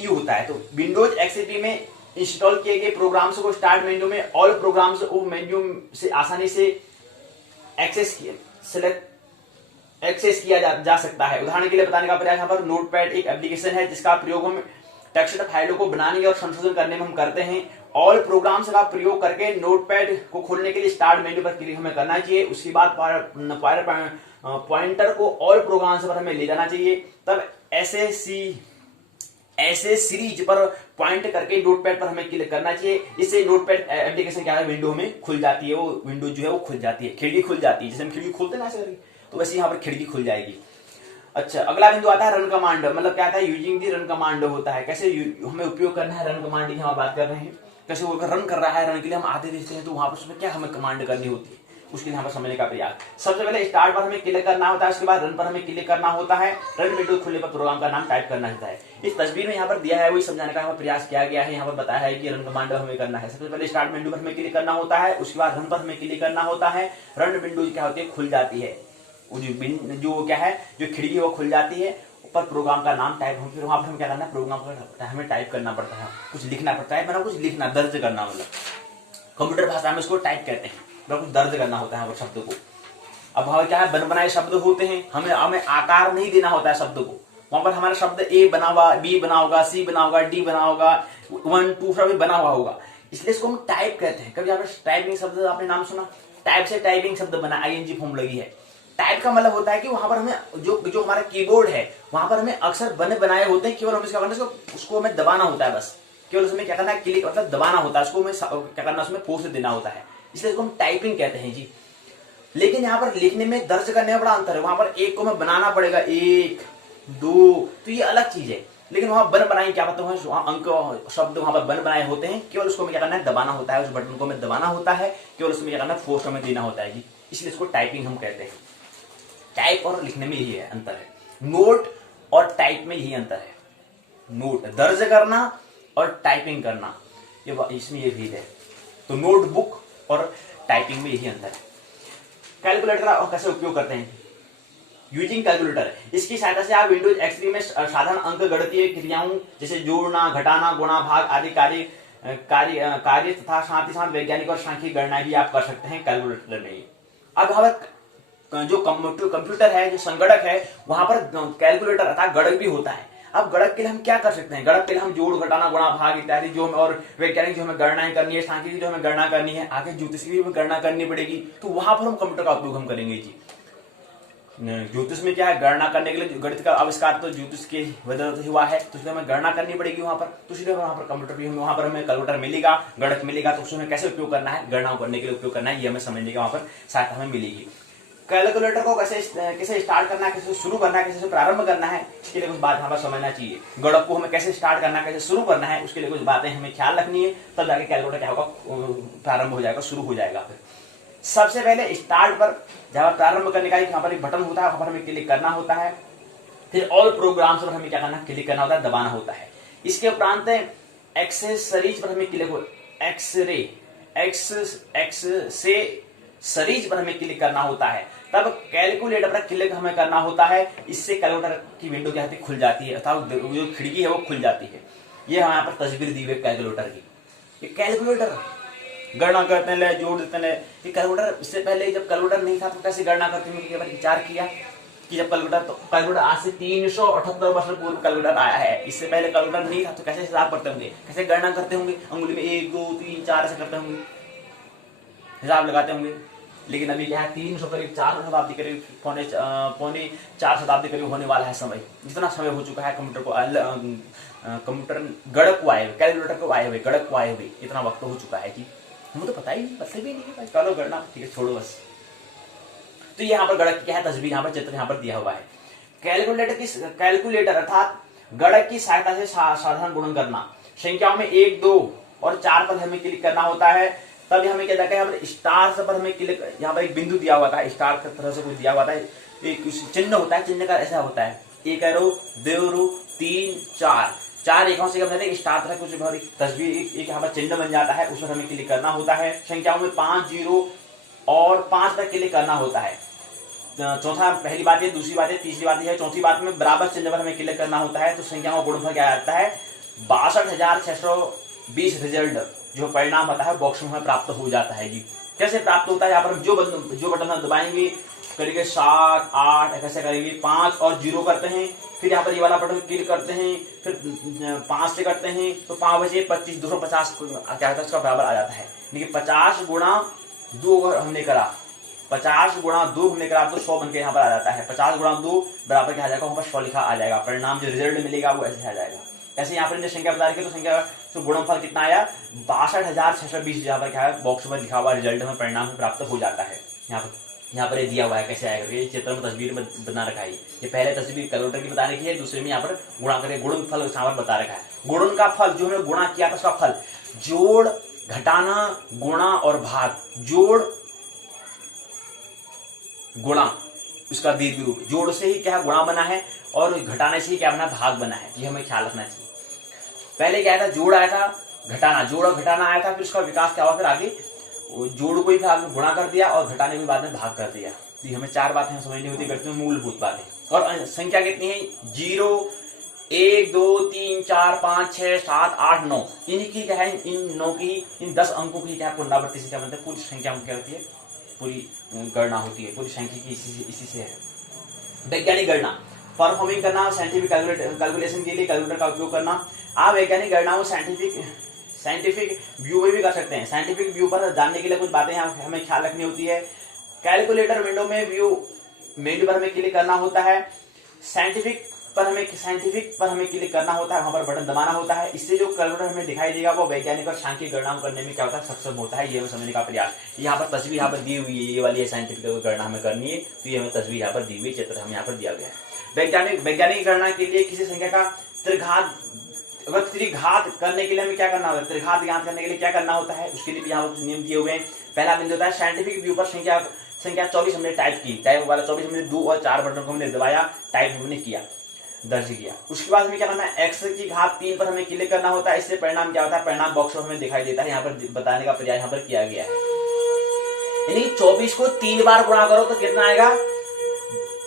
होता है। तो विंडोज एक्सपी में इंस्टॉल किए गए प्रोग्राम्स को स्टार्ट मेन्यू में ऑल प्रोग्राम्स उप मेन्यू से आसानी से एक्सेस किया जा सकता है। उदाहरण के लिए बताने का प्रयास यहाँ पर नोटपैड एक एप्लीकेशन है जिसका प्रयोग हम टेक्स्ट फाइलों को बनाने और संशोधन करने में हम करते हैं। ऑल प्रोग्राम्स का प्रयोग करके नोटपैड को खोलने के लिए स्टार्ट मेन्यू पर क्लिक हमें करना चाहिए। उसके बाद पॉइंटर को ऑल प्रोग्राम्स पर हमें ले जाना चाहिए, तब ऐसे सीरीज पर पॉइंट करके नोटपैड पर हमें क्लिक करना चाहिए। इससे नोटपैड एप्लीकेशन क्या है विंडो में खुल जाती है, वो विंडो जो है वो खुल जाती है, खिड़की खुल जाती है। जैसे हम खिड़की खोलते हैं ना ऐसे करके, तो वैसे यहाँ पर खिड़की खुल जाएगी। अच्छा, अगला बिंदु आता है रन कमांड, मतलब क्या आता है यूजिंग दी रन कमांड होता है। कैसे हमें उपयोग करना है रन कमांड की हम बात कर रहे हैं। कैसे वो रन कर रहा है, रन के लिए हम आते देखते हैं तो वहां पर उसमें क्या हमें कमांड करनी होती है, उसके लिए यहाँ पर समझने का प्रयास। सबसे पहले स्टार्ट पर हमें क्लिक करना होता है, उसके बाद रन पर हमें क्लिक करना होता है। रन विंडो खुलने पर प्रोग्राम का नाम टाइप करना होता है। इस तस्वीर में यहाँ पर दिया है वही समझाने का प्रयास किया गया है। यहाँ पर बताया है कि रन कमांड हमें करना है। सबसे पहले स्टार्ट विंडो पर हमें क्लिक करना होता है, उसके बाद रन पर हमें क्लिक करना होता है। रन विंडो क्या होती है, खुल जाती है। जो क्या है, जो खिड़की है वो खुल जाती है। ऊपर प्रोग्राम का नाम टाइप, फिर वहां पर हम क्या करना है, प्रोग्राम का हमें टाइप करना पड़ता है, कुछ लिखना पड़ता है, मतलब कुछ लिखना, दर्ज करना, मतलब कंप्यूटर भाषा में उसको टाइप कहते हैं, मतलब कुछ दर्ज करना होता है वो शब्द को। अब हमें क्या है, बन बनाए शब्द होते हैं, हमें आकार नहीं देना होता है शब्द को। वहां पर हमारा शब्द A बना हुआ, B बना होगा, C बना होगा, D बना होगा, 1 2 सब बना हुआ होगा, इसलिए इसको हम टाइप कहते हैं। कभी आपने टाइपिंग शब्द आपने नाम सुना, टाइप से टाइपिंग शब्द बना, ING फॉर्म लगी है। टाइप का मतलब होता है कि वहां पर हमें जो हमारा कीबोर्ड है वहां पर हमें अक्षर बने बनाए होते हैं, केवल हमें क्या करना है, उसको हमें दबाना होता है बस। केवल उसमें क्या करना है, क्लिक मतलब दबाना होता है, उसको हमें क्या करना है, उसमें फोर्स देना होता है, इसलिए इसको हम टाइपिंग कहते हैं जी। लेकिन यहाँ पर लिखने में, दर्ज करने में बड़ा अंतर है। वहां पर एक को हमें बनाना पड़ेगा, 1 2, तो ये अलग चीज है। लेकिन वहां बन बनाए क्या पता है, अंक शब्द वहां पर बन बनाए होते हैं, केवल उसको हमें क्या करना है, दबाना होता है, उस बटन को हमें दबाना होता है, केवल उसमें क्या करना है, फोर्स हमें देना होता है जी, इसलिए इसको टाइपिंग हम कहते हैं। टाइप और लिखने में यही है अंतर है, नोट और टाइप में यही अंतर है। नोट दर्ज करना और टाइपिंग करना, ये इसमें ये भेद है। तो नोटबुक और टाइपिंग में यही अंतर है। कैलकुलेटर का कैसे उपयोग करते हैं, यूजिंग कैलकुलेटर, इसकी सहायता से आप विंडोज एक्सपी में साधारण अंक गणितीय क्रियाओं जैसे जोड़ना, घटाना, गुणा, भाग आदि कार्य तथा साथ ही साथ वैज्ञानिक और सांख्यिक गणना भी आप कर सकते हैं कैलकुलेटर में। अब हमारा जो कंप्यूटर है, जो संगणक है, वहां पर कैलकुलेटर अर्थात गणक भी होता है। अब गणक के लिए हम क्या कर सकते हैं, गणक के लिए हम जोड़, घटाना, गुणा, भाग इत्यादि जो और वैज्ञानिक जो हमें गणनाएं करनी है, सांख्यिक जो हमें गणना करनी है, आगे ज्योतिष की भी हमें गणना करनी पड़ेगी, तो वहां पर हम कंप्यूटर का उपयोग हम करेंगे जी। ज्योतिष में क्या है, गणना करने के लिए गणित का आविष्कार तो ज्योतिष के वजह से हुआ है, तो इसलिए हमें गणना करनी पड़ेगी वहां पर, तो इसलिए वहां पर कंप्यूटर भी, वहां पर हमें कैलकुलेटर मिलेगा, गणक मिलेगा, तो उसमें कैसे उपयोग करना है, गणना करने के लिए उपयोग करना है, ये हमें समझने के वहां पर सहायता हमें मिलेगी। कैलकुलेटर को कैसे स्टार्ट करना है, कैसे शुरू करना है, कैसे प्रारंभ करना है, इसके लिए कुछ बात हमें समझना चाहिए। गणक को हमें कैसे स्टार्ट करना है, कैसे शुरू करना है, उसके लिए कुछ बातें हमें ख्याल रखनी है, तब जाके कैलकुलेटर क्या होगा, प्रारंभ हो जाएगा, शुरू हो जाएगा। फिर सबसे पहले स्टार्ट पर जहां प्रारंभ करने का यहाँ पर एक बटन होता है, वहां पर हमें क्लिक करना होता है। फिर ऑल प्रोग्राम्स पर हमें क्या करना है, क्लिक करना होता है, दबाना होता है। इसके उपरांत एक्सेसरीज पर हमें क्लिक एक्सेसरीज पर हमें क्लिक करना होता है। तब कैलकुलेटर पर क्लिक हमें करना होता है। इससे कैलकुलेटर की विंडो क्या होती है, खुल जाती है, अर्थात जो खिड़की है वो खुल जाती है। ये हमारे यहाँ पर तस्वीर दी हुई है कैलकुलेटर की। ये कैलकुलेटर गणना करते हैं, जोड़ देते हैं। ये कैलकुलेटर, इससे पहले जब कैलकुलेटर नहीं था तो कैसे गणना करते हैं, विचार किया कि जब कैलकुलेटर आज से 378 वर्ष पूर्व कैलकुलेटर आया है। इससे पहले कैलकुलेटर नहीं था तो कैसे हिसाब करते होंगे, कैसे गणना करते होंगे, अंगुली में 1 2 3 4 ऐसे करते होंगे, हिसाब लगाते होंगे। लेकिन अभी क्या है, 300 करीब 4 शताब्दी करीब पौने 4 शताब्दी करीब होने वाला है समय। जितना समय हो चुका है कंप्यूटर गणक को आए हुए, कैलकुलेटर को आए हुए, गणक को आए हुए, इतना वक्त हो चुका है कि हमें तो पता ही नहीं, पता भी नहीं है। चलो गणना ठीक है, छोड़ो बस। तो यहाँ पर गणक की क्या है, तस्वीर यहाँ पर, चित्र यहाँ पर दिया हुआ है। कैलकुलेटर अर्थात गणक की सहायता से साधारण गुणन करना। संख्याओं में 1 2 और 4 पर हमें क्लिक करना होता है। तब हमें क्या जाता है, यहाँ पर स्टार पर हमें क्लिक, यहाँ पर एक बिंदु दिया हुआ था, स्टार की तरह से कुछ दिया हुआ था, एक चिन्ह होता है, चिन्ह का ऐसा होता है, 1 एरो 2 एरो 3 4 रेखाओं से स्टार तरह कुछ तस्वीर, एक यहाँ पर चिन्ह बन जाता है, उस पर हमें क्लिक करना होता है। संख्याओं में 5 0 और 5 पर क्लिक करना होता है। चौथा, पहली बात है, दूसरी बात है, तीसरी बात है, चौथी बात में बराबर चिन्ह पर हमें क्लिक करना होता है। तो संख्याओं का गुणनफल क्या आता है, 62,620 रिजल्ट जो परिणाम होता है बॉक्स में प्राप्त हो जाता है जी। कैसे प्राप्त होता है, यहाँ पर जो बटन हम दबाएंगे, करेंगे 7 8 ऐसे करेंगे, 5 और 0 करते हैं, फिर यहाँ पर ये वाला बटन क्लिक करते हैं, फिर 5 से करते हैं तो 5 बचे 25, 250 क्या होता है, उसका बराबर आ जाता है। देखिए 50 गुणा 2 हमने करा, 50 गुणा 2 हमने करा तो 100 बनके यहाँ पर आ जाता है। 50 गुणा 2 बराबर क्या आ जाएगा, वहां पर 100 लिखा आ जाएगा। परिणाम जो रिजल्ट मिलेगा वो ऐसे आ जाएगा। ऐसे यहाँ पर संख्या बता रही है, तो संख्या तो गुणनफल कितना आया, 62,620, यहाँ पर क्या है बॉक्स में लिखा हुआ रिजल्ट में परिणाम प्राप्त हो जाता है। यहाँ पर ये दिया हुआ है कैसे आएगा, ये चित्र में तस्वीर में बना रखा है। ये पहले तस्वीर कैलकुलेटर की बताने की है, दूसरे में यहाँ पर गुणा करके गुणनफल यहाँ पर बता रखा है। गुणन का फल जो हमने गुणा किया था उसका फल, जोड़ घटाना गुणा और भाग, जोड़ गुणा उसका दीर्घ रूप, जोड़ से ही क्या गुणा बना है और घटाने से ही क्या बना, भाग बना है। ये हमें ख्याल रखना चाहिए। पहले क्या था, जोड़ आया था, घटाना, जोड़ और घटाना आया था, फिर उसका विकास क्या हुआ, फिर आगे जोड़ को ही भाग में गुणा कर दिया और घटाने को बाद में भाग कर दिया। तो हमें 4 बातें समझनी होती है, मूलभूत बातें। और संख्या कितनी है, 0 1 2 3 4 5 6 7 8 9, इनकी क्या है, इन 9 की, इन 10 अंकों की क्या पुनरावृत्ति से क्या बनता है, पूरी संख्या क्या होती है, पूरी गणना होती है, पूरी संख्या की इसी से है। वैज्ञानिक गणना, परफॉर्मिंग करना, साइंटिफिक कैलकुलेशन के लिए कैलकुलेटर का उपयोग करना। आप वैज्ञानिक गणनाओं साइंटिफिक व्यू में भी कर सकते हैं। साइंटिफिक व्यू पर जानने के लिए कुछ बातें हमें ख्याल रखनी होती है। कैलकुलेटर विंडो में व्यू मेन्यू पर हमें क्लिक करना होता है। साइंटिफिक पर हमें क्लिक करना होता है, वहां पर बटन दबाना होता है। इससे जो कैलकुलेटर हमें दिखाई देगा वो वैज्ञानिक और सांख्यिक गणना करने में क्या होता है, सक्षम होता है। ये हमें समझने का प्रयास। यहाँ पर तस्वीर यहाँ पर दी हुई है, ये वाली है, साइंटिफिक गणना हमें करनी है, तो ये हमें तस्वीर यहाँ पर दी हुई, चित्र हमें यहाँ पर दिया गया है। वैज्ञानिक गणना के लिए किसी संख्या का त्रिघात करने के लिए हमें क्या करना होता है, त्रिघात ज्ञात करने के लिए क्या करना होता है, उसके लिए भी यहाँ कुछ नियम दिए हुए हैं। पहला बिंदु होता है साइंटिफिक व्यू पर संख्या 24 हमने टाइप की, टाइप वाला 24 हमने 2 और 4 बटन को हमने दबाया, टाइप हमने किया, दर्ज किया। उसके बाद हमें क्या करना है, x की घात 3 पर हमें क्लिक करना होता है। इससे परिणाम क्या होता है, परिणाम बॉक्स में हमें दिखाई देता है। यहाँ पर बताने का प्रयास यहाँ पर किया गया है। यानी 24 को 3 बार गुणा करो तो कितना आएगा,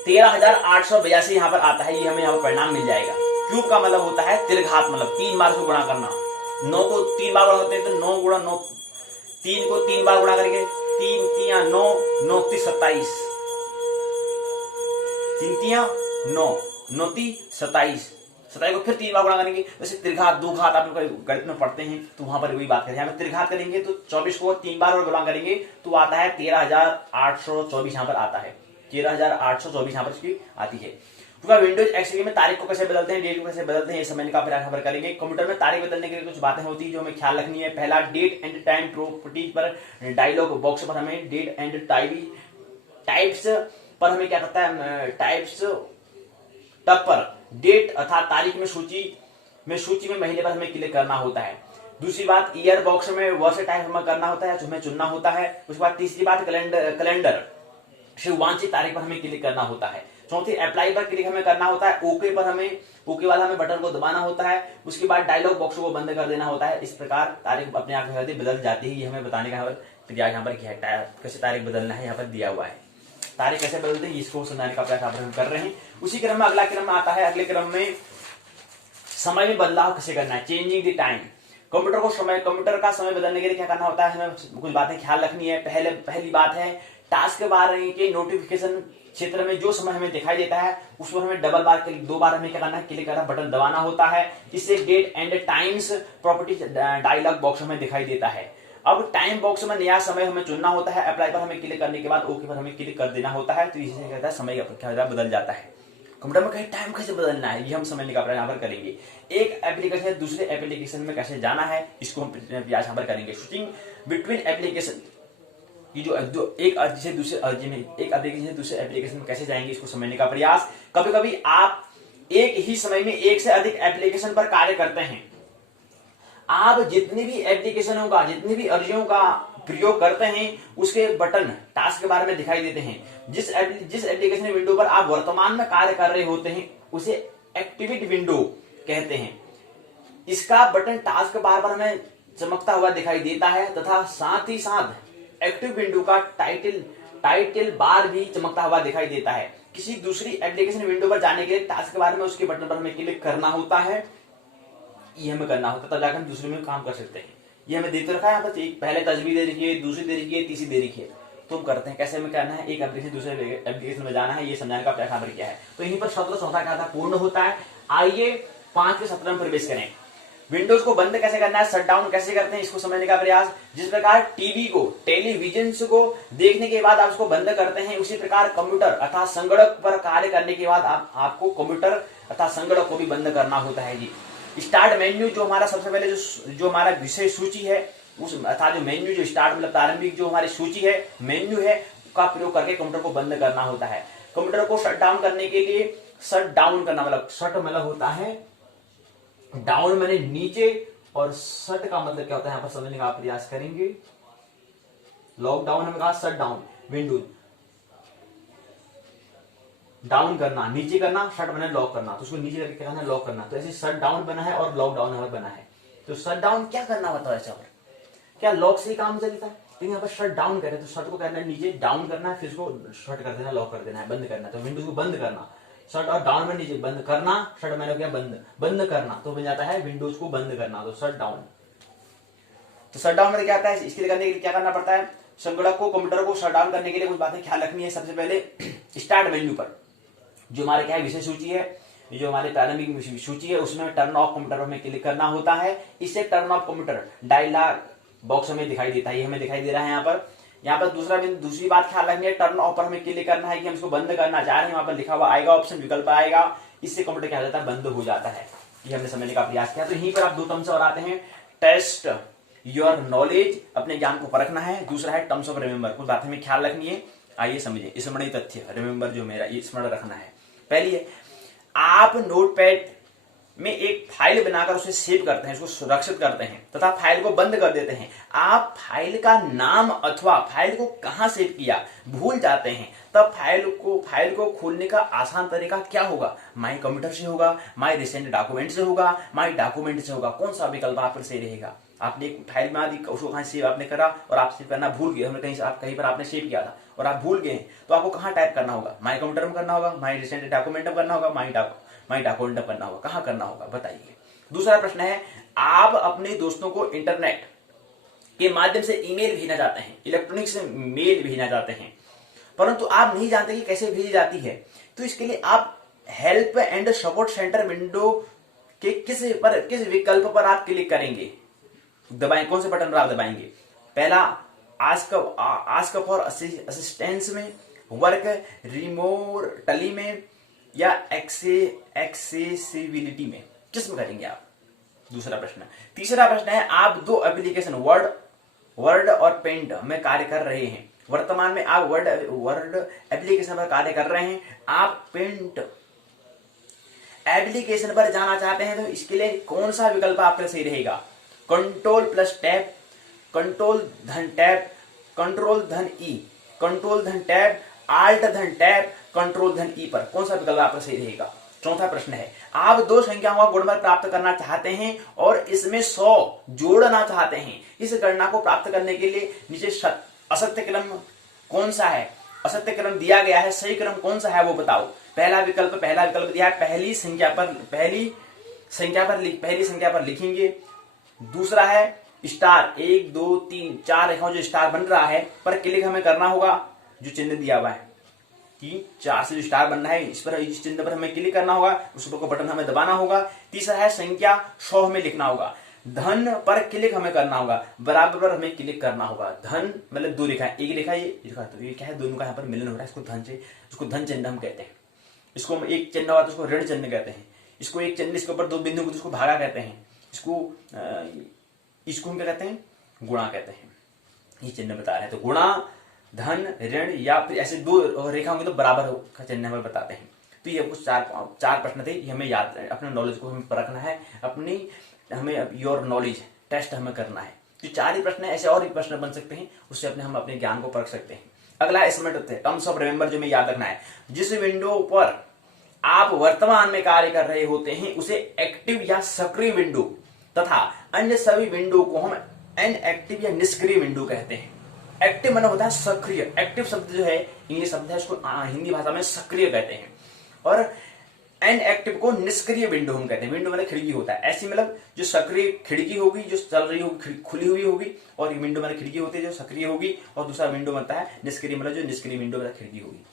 13,882 यहाँ पर आता है। ये हमें यहाँ पर परिणाम मिल जाएगा। क्यूब का मतलब होता है त्रिघात, मतलब 3 बार से गुणा करना। 9 को 3 बार गुणा करते हैं तो 9 गुणा 9, 3 को 3 बार गुणा करेंगे, 3 3 9, 9 3 27, 3 3 9, 9 3 27, 27 को फिर 3 बार गुणा करेंगे। वैसे त्रिघात दुघात आप लोग गणित में पढ़ते हैं तो वहां पर वही बात करें। यहाँ पर त्रिघात करेंगे तो 24 को 3 बार और गुणा करेंगे तो आता है 13,824 यहाँ पर आता है, 13,824 यहाँ पर इसकी आती है। विंडोज एक्सपी में तारीख को कैसे बदलते हैं, डेट को कैसे बदलते हैं, ये समझने का प्रयास खबर करेंगे। कंप्यूटर में तारीख बदलने के लिए कुछ बातें होती है जो हमें ख्याल रखनी है। पहला, डेट एंड टाइम प्रॉपर्टीज पर डायलॉग बॉक्स पर हमें डेट एंड टाइम टाइप्स पर हमें क्या करता है, टाइप्स टब पर डेट अर्थात तारीख में सूची में महीने पर हमें क्लिक करना होता है। दूसरी बात, ईयर बॉक्स में वर्ष टाइप हमें करना होता है, जो हमें चुनना होता है। उसके बाद तीसरी बात, कैलेंडर से वांछित तारीख पर हमें क्लिक करना होता है। चौथी, अप्लाई पर क्लिक हमें करना होता है। ओके वाला हमें बटन को दबाना होता है। उसके बाद डायलॉग बॉक्स को बंद कर देना होता है। इस प्रकार तारीख अपने आप बदल जाती है। ये हमें बताने का यहाँ पर क्या है, कैसे तारीख बदलना है यहाँ पर दिया हुआ है। तारीख कैसे बदलते हैं इसको समझाने का प्रयास हम कर रहे हैं। उसी क्रम में अगला क्रम आता है। अगले क्रम में समय में बदलाव कैसे करना है, चेंजिंग द टाइम। कंप्यूटर का समय बदलने के लिए क्या करना होता है, हमें कुछ बातें ख्याल रखनी है। पहली बात है, टास्क के बारे के नोटिफिकेशन क्षेत्र में जो समय हमें दिखाई देता है उस पर हमें दो बार हमें क्या करना है, क्लिक करना, बटन दबाना होता है। इससे date and times property dialog box हमें दिखाई देता है। अब टाइम बॉक्स में नया समय हमें चुनना होता है। अप्लाई पर हमें क्लिक करने के बाद ओके पर हमें क्लिक कर देना होता है। तो इससे क्या होता है, समय क्या बदल जाता है। कंप्यूटर में कहीं टाइम कैसे बदलना है ये हम समझने का प्रयास करेंगे। एक एप्लीकेशन से दूसरे एप्लीकेशन में कैसे जाना है इसको हम प्रयास करेंगे। स्विचिंग बिटवीन एप्लीकेशन की जो एक एप्लीकेशन से दूसरे एप्लीकेशन में कैसे जाएंगे इसको समझने का प्रयास। कभी कभी आप एक ही समय में एक से अधिक एप्लीकेशन पर कार्य करते हैं। आप जितनी भी एप्लीकेशनों का, जितनी भी अर्जियों का प्रयोग करते हैं उसके बटन टास्क के बारे में दिखाई देते हैं। जिस एप्लीकेशन विंडो पर आप वर्तमान में कार्य कर रहे होते हैं उसे एक्टिवेट विंडो कहते हैं। इसका बटन टास्क बार बार हमें चमकता हुआ दिखाई देता है तथा साथ ही साथ एक्टिव विंडो का टाइटल बार भी चमकता हुआ दिखाई देता है। किसी दूसरी एप्लीकेशन विंडो पर जाने के लिए टास्क के बारे में उसके बटन पर हमें क्लिक करना होता है। ये हमें करना होता है तब जाकर हम दूसरे में काम कर सकते हैं। ये हमें देते रखा है यहाँ पर, पहले तस्वीर दे रखी है, दूसरी दे रखी है, तीसरी दे रखी है। तो हम करते हैं कैसे हमें करना है, एक एप्लीकेशन दूसरे एप्लीकेशन में जाना है, ये समझाने का प्रयास क्या है। तो यहीं पर 17 क्या था, पूर्ण होता है। आइए 5 के 17 में प्रवेश करें। विंडोज को बंद कैसे करना है, शट डाउन कैसे करते हैं इसको समझने का प्रयास। जिस प्रकार टेलीविजन को देखने के बाद आप उसको बंद करते हैं, उसी प्रकार कंप्यूटर अर्थात संगणक पर कार्य करने के बाद आपको कंप्यूटर अर्थात संगणक को भी बंद करना होता है जी। स्टार्ट मेन्यू जो हमारा सबसे पहले जो हमारा विषय सूची है उस अर्थात जो मेन्यू जो स्टार्ट मतलब प्रारंभिक जो हमारी सूची है मेन्यू है का प्रयोग करके कंप्यूटर को बंद करना होता है। कंप्यूटर को शट डाउन करने के लिए शट डाउन करना मतलब शट मतलब होता है डाउन मैंने नीचे और शट का मतलब क्या होता है यहाँ पर समझने का प्रयास करेंगे। लॉकडाउन हमें कहा शट डाउन विंडोज डाउन करना, नीचे करना, शट बना लॉक करना, तो उसको नीचे करके क्या करना है, लॉक करना। तो ऐसे शट डाउन बना है और लॉकडाउन हमें बना है। तो शट डाउन क्या करना होता है ऐसा पर, क्या लॉक से ही काम चलता है। तो यहाँ पर शट डाउन करें तो शट को करना है नीचे, डाउन करना है, फिर उसको शट कर देना, लॉक कर देना है, बंद करना है। तो विंडोज को बंद करना, शट और डाउन में नीचे बंद करना, शट मैंने क्या बंद करना, तो बन जाता है विंडोज को बंद करना, तो शट डाउन। तो शट डाउन में क्या आता है, इसके लिए करने के लिए क्या करना पड़ता है, संगणक को कंप्यूटर को शट डाउन करने के लिए कुछ बातें ख्याल रखनी है। सबसे पहले स्टार्ट मेन्यू पर जो हमारे क्या है विषय सूची है, जो हमारे प्रारंभिक सूची है उसमें टर्न ऑफ कंप्यूटर में क्लिक करना होता है। इससे turn off computer dialog box हमें दिखाई देता है, ये हमें दिखाई दे रहा है यहाँ पर दूसरी बात ख्याल रखनी है, टर्न ऑफ पर हमें क्लिक करना है कि हम इसको बंद करना चाह रहे हैं। वहां पर लिखा हुआ आएगा ऑप्शन, विकल्प आएगा, इससे कंप्यूटर क्या हो जाता है, बंद हो जाता है। ये हमने समझने का प्रयास किया। तो यहीं पर आप 2 टर्म्स और आते हैं, टेस्ट योर नॉलेज, अपने ज्ञान को परखना है। दूसरा है टर्म्स ऑफ रिमेंबर, कुछ बातें हमें ख्याल रखनी है। आइए समझिए स्मरणीय तथ्य, रिमेंबर जो मेरा ये स्मरण रखना है। पहली है, आप नोटपैड में एक फाइल बनाकर उसे सेव करते हैं, उसको सुरक्षित करते हैं तथा फाइल को बंद कर देते हैं। आप फाइल का नाम अथवा फाइल को कहां सेव किया भूल जाते हैं, तब फाइल को खोलने का आसान तरीका क्या होगा, माई कंप्यूटर से होगा, माई रिसेंट डॉक्यूमेंट से होगा, माई डॉक्यूमेंट से होगा, कौन सा विकल्प आप पर सही रहेगा। आपने एक फाइल बना दी, उसको कहां सेव आपने करा और आप सेव करना भूल गए, कहीं पर आपने सेव किया था और आप भूल गए, तो आपको कहां टाइप करना होगा, माई कंप्यूटर में करना होगा, माई रिसेंट डॉक्यूमेंट में करना होगा, माई डॉक्यूमेंट करना होगा, कहां करना होगा बताइए। दूसरा प्रश्न है, आप अपने दोस्तों को इंटरनेट के माध्यम से ईमेल भेजना चाहते हैं, इलेक्ट्रॉनिक से मेल भेजना चाहते हैं, परंतु आप नहीं जानते कि कैसे भेजी जाती है। तो इसके लिए आप help and support centre window के किस विकल्प पर आप क्लिक करेंगे, दबाएं, कौन से बटन पर आप दबाएंगे। पहला आस्क फॉर असिस्टेंस में, वर्क रिमोटली में, या एक्सेसिबिलिटी में, किस में करेंगे आप। दूसरा प्रश्न। तीसरा प्रश्न है, आप 2 एप्लीकेशन वर्ड और पेंट में कार्य कर रहे हैं, वर्तमान में आप वर्ड एप्लीकेशन पर कार्य कर रहे हैं, आप पेंट एप्लीकेशन पर जाना चाहते हैं, तो इसके लिए कौन सा विकल्प आपके सही रहेगा? कंट्रोल प्लस टैब, कंट्रोल धन टैब, कंट्रोल धन ई, कंट्रोल धन टैब, आल्ट धन टैब, कंट्रोल धन ई पर कौन सा विकल्प आपका सही रहेगा? चौथा प्रश्न है, आप दो संख्याओं का गुणनफल प्राप्त करना चाहते हैं और इसमें 100 जोड़ना चाहते हैं। इस गणना को प्राप्त करने के लिए नीचे असत्य क्रम कौन सा है? असत्य क्रम दिया गया है, सही क्रम कौन सा है वो बताओ। पहला विकल्प दिया है पहली संख्या पर लिखेंगे। दूसरा है स्टार, 1 2 3 4 रेखाओं जो स्टार बन रहा है पर क्लिक हमें करना होगा, जो चिन्ह दिया हुआ है 3 4 से जो स्टार बनना है इस चिन्ह पर हमें क्लिक करना होगा, उस पर बटन हमें दबाना होगा। तीसरा है संख्या 100 हमें लिखना होगा, धन पर क्लिक हमें करना होगा, बराबर पर हमें क्लिक करना होगा। धन मतलब दो रेखा, एक रेखा ये रेखा, तो ये क्या है, दोनों का यहाँ पर मिलन हो रहा है, इसको धन चिन्ह हम कहते हैं। इसको हम एक चिन्ह हुआ तो उसको ऋण चिन्ह कहते हैं। इसको एक चिन्ह इसके ऊपर दो बिंदु को जिसको भागा कहते हैं, इसको हम क्या कहते हैं? गुणा कहते हैं। ये चिन्ह बता रहे हैं, तो गुणा, धन, ऋण या फिर ऐसे दो रेखा होंगे तो बराबर का चिन्ह हमें बताते हैं। तो ये कुछ चार प्रश्न थे, ये हमें याद, अपने नॉलेज को हमें परखना है, हमें योर नॉलेज टेस्ट हमें करना है। तो 4 ही प्रश्न है, ऐसे और भी प्रश्न बन सकते हैं, उससे हम अपने ज्ञान को परख सकते हैं। अगला इसमें टर्म्स ऑफ रिमेंबर जो हमें याद रखना है, जिस विंडो पर आप वर्तमान में कार्य कर रहे होते हैं उसे एक्टिव या सक्रिय विंडो तथा अन्य सभी विंडो को हम इनएक्टिव या निष्क्रिय विंडो कहते हैं। एक्टिव माना होता है सक्रिय, एक्टिव शब्द जो है इंग्लिश शब्द है, उसको हिंदी भाषा में सक्रिय कहते हैं, और इनएक्टिव को निष्क्रिय विंडो हम कहते हैं। विंडो मतलब खिड़की होता है, ऐसी मतलब जो सक्रिय खिड़की होगी, जो चल रही होगी, खुली हुई होगी, और विंडो मतलब खिड़की होती है जो सक्रिय होगी, और दूसरा विंडो बनता है निष्क्रिय मतलब जो निष्क्रिय विंडो मतलब खिड़की होगी।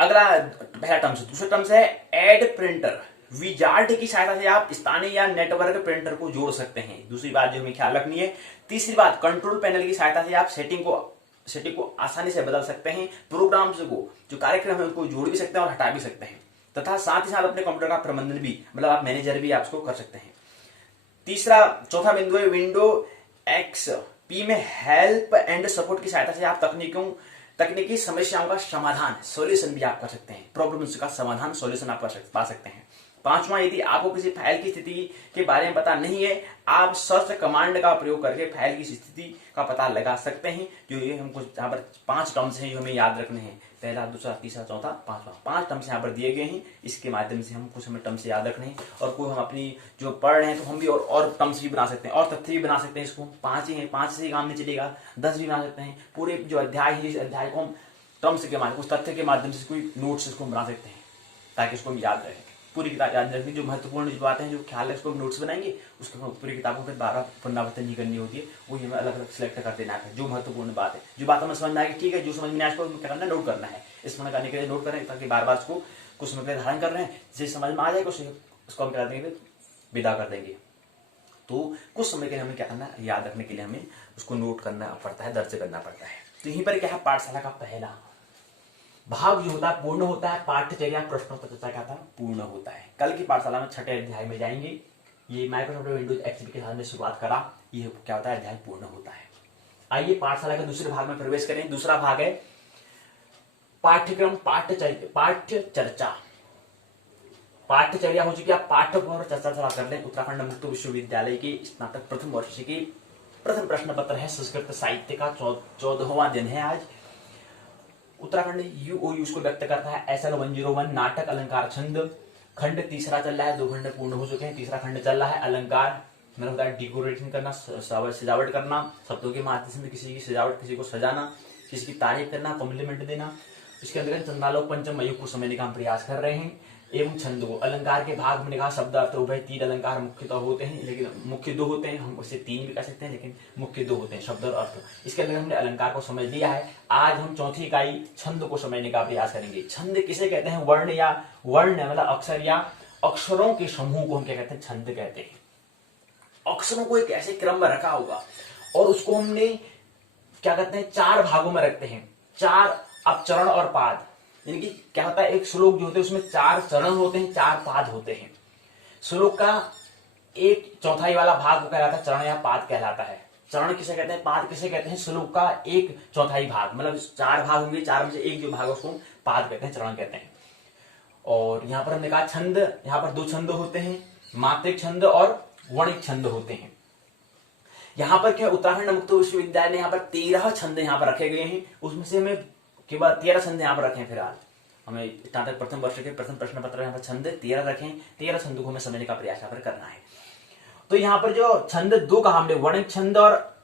अगला पहला टर्म्स, दूसरा टर्म्स है एड प्रिंटर। विजार्ड की सहायता से आप स्थानीय या नेटवर्क प्रिंटर को जोड़ सकते हैं। दूसरी बात जो हमें ख्याल रखनी है। तीसरी बात, कंट्रोल पैनल की सहायता से आप सेटिंग को आसानी से बदल सकते हैं। प्रोग्राम्स को, जो कार्यक्रम है उनको जोड़ भी सकते हैं और हटा भी सकते हैं, तथा साथ ही साथ अपने कंप्यूटर का प्रबंधन भी, मतलब आप मैनेजर भी आप उसको कर सकते हैं। चौथा बिंदु है विंडो XP में हेल्प एंड सपोर्ट की सहायता से आप तकनीकी समस्याओं का समाधान, सॉल्यूशन भी आप कर सकते हैं। प्रॉब्लम्स का समाधान, सॉल्यूशन आप पा सकते हैं। पांचवा, यदि आपको किसी फाइल की स्थिति के बारे में पता नहीं है, आप सर्च कमांड का प्रयोग करके फाइल की स्थिति का पता लगा सकते हैं। जो ये हमको यहाँ पर 5 टर्म्स हैं जो हमें याद रखने हैं, पहला, दूसरा, तीसरा, चौथा, पांचवा, 5 टर्म्स यहाँ पर दिए गए हैं। इसके माध्यम से हम कुछ हमें टर्म्स याद रखने हैं, और कोई हम अपनी जो पढ़ रहे हैं तो हम भी और टर्म्स भी बना सकते हैं, और तथ्य भी बना सकते हैं। इसको 5 ही है, 5 से काम नहीं चलेगा, 10 भी बना सकते हैं। पूरे जो अध्याय है, इस अध्याय को हम टर्म्स के माध्यम, कुछ तथ्य के माध्यम से कोई नोट्स इसको बना सकते हैं, ताकि इसको हम याद रखें। पूरी किताब याद रखनी, जो महत्वपूर्ण जो बातें हैं, जो ख्याल है, उसको नोट्स बनाएंगे, उसको पूरी किताब को फिर 12 पुनरावृत्ति नहीं करनी होती है, वही हमें अलग अलग सिलेक्ट कर देना है। जो महत्वपूर्ण बात है, जो बात हमें समझ में आएगी ठीक है, जो समझ में आए उसको क्या करना है, नोट करना है। स्मरण करने के लिए नोट करें, ताकि बार बार उसको कुछ समय धारण कर रहे हैं, जिसे समझ में आ जाएगा उसको हम क्या देंगे, विदा कर देंगे। तो कुछ समय के लिए हमें क्या करना है, याद रखने के लिए हमें उसको नोट करना पड़ता है, दर्ज करना पड़ता है। तो यहीं पर क्या है, पाठशाला का पहला भाग जो होता है पूर्ण होता है। पाठ्यचर्या प्रश्नों पर चर्चा का था पूर्ण होता है। कल की पाठशाला में 6ठे अध्याय में जाएंगे। ये माइक्रोसॉफ्ट विंडोज एक्सपी के साथ में शुरुआत करा, ये क्या होता है, अध्याय पूर्ण होता है। आइए पाठशाला के दूसरे भाग में प्रवेश करें। दूसरा भाग है पाठ्यक्रम, पाठ्य चर्चा। पाठ्यचर्या हो चुकी है, पाठ्य पर चर्चा थोड़ा कर लें। उत्तराखंड मुक्त विश्वविद्यालय के स्नातक प्रथम वर्ष के प्रथम प्रश्न पत्र है, संस्कृत साहित्य का 14वां दिन है आज। उत्तराखंड UOU उसको व्यक्त करता है। SL 101 नाटक अलंकार छंद, खंड तीसरा चल रहा है, 2 खंड पूर्ण हो चुके हैं, तीसरा खंड चल रहा है। अलंकार मतलब होता है डेकोरेशन करना, सजावट करना, शब्दों के माध्यम से किसी की सजावट, किसी को सजाना, किसी की तारीफ करना, कॉम्प्लीमेंट देना। इसके अंदर चंद्रालोक पंचम मयूख को समझने का हम प्रयास कर रहे हैं। एवं छंद को, अलंकार के भाग में कहा शब्द अर्थ उभय 3 अलंकार मुख्यतः होते हैं, लेकिन मुख्य 2 होते हैं, हम उसे 3 भी कह सकते हैं, लेकिन मुख्य 2 होते हैं, शब्द और अर्थ। इसके अंदर हमने अलंकार को समझ लिया है। आज हम चौथी इकाई छंद को समझने का प्रयास करेंगे। छंद किसे कहते हैं, वर्ण मतलब अक्षर या अक्षरों के समूह को हम क्या कहते हैं, छंद कहते हैं। अक्षरों को एक ऐसे क्रम में रखा होगा और उसको हमने क्या कहते हैं, 4 भागों में रखते हैं। 4 अपचरण और पाद, यानी कि क्या होता है, एक श्लोक जो होते हैं उसमें 4 चरण होते हैं, 4 पाद होते हैं। श्लोक का 1/4 वाला भाग को कहलाता है चरण या पाद कहलाता है। चरण किसे कहते हैं, पाद किसे कहते हैं, श्लोक का 1/4 भाग, मतलब 4 भाग होंगे, 4 में से एक जो भाग उसको पाद कहते हैं, चरण कहते हैं। और यहाँ पर हमने कहा छंद, यहाँ पर 2 छंद होते हैं, मात्रिक छंद और वर्णिक छंद होते हैं। यहाँ पर क्या उत्तराखंड मुक्त विश्वविद्यालय ने यहाँ पर 13 छंद यहाँ पर रखे गए हैं, उसमें से हमें केवल 13 छंद यहाँ पर रखे हैं। फिलहाल हमें स्नातक प्रथम वर्ष के प्रथम प्रश्न पत्र यहाँ पर छंद 13 रखें, 13 छंदों को हमें समझने का प्रयास यहाँ पर करना है। तो यहाँ पर जो छंद 2 कहा हमने, वर्णिक छंद और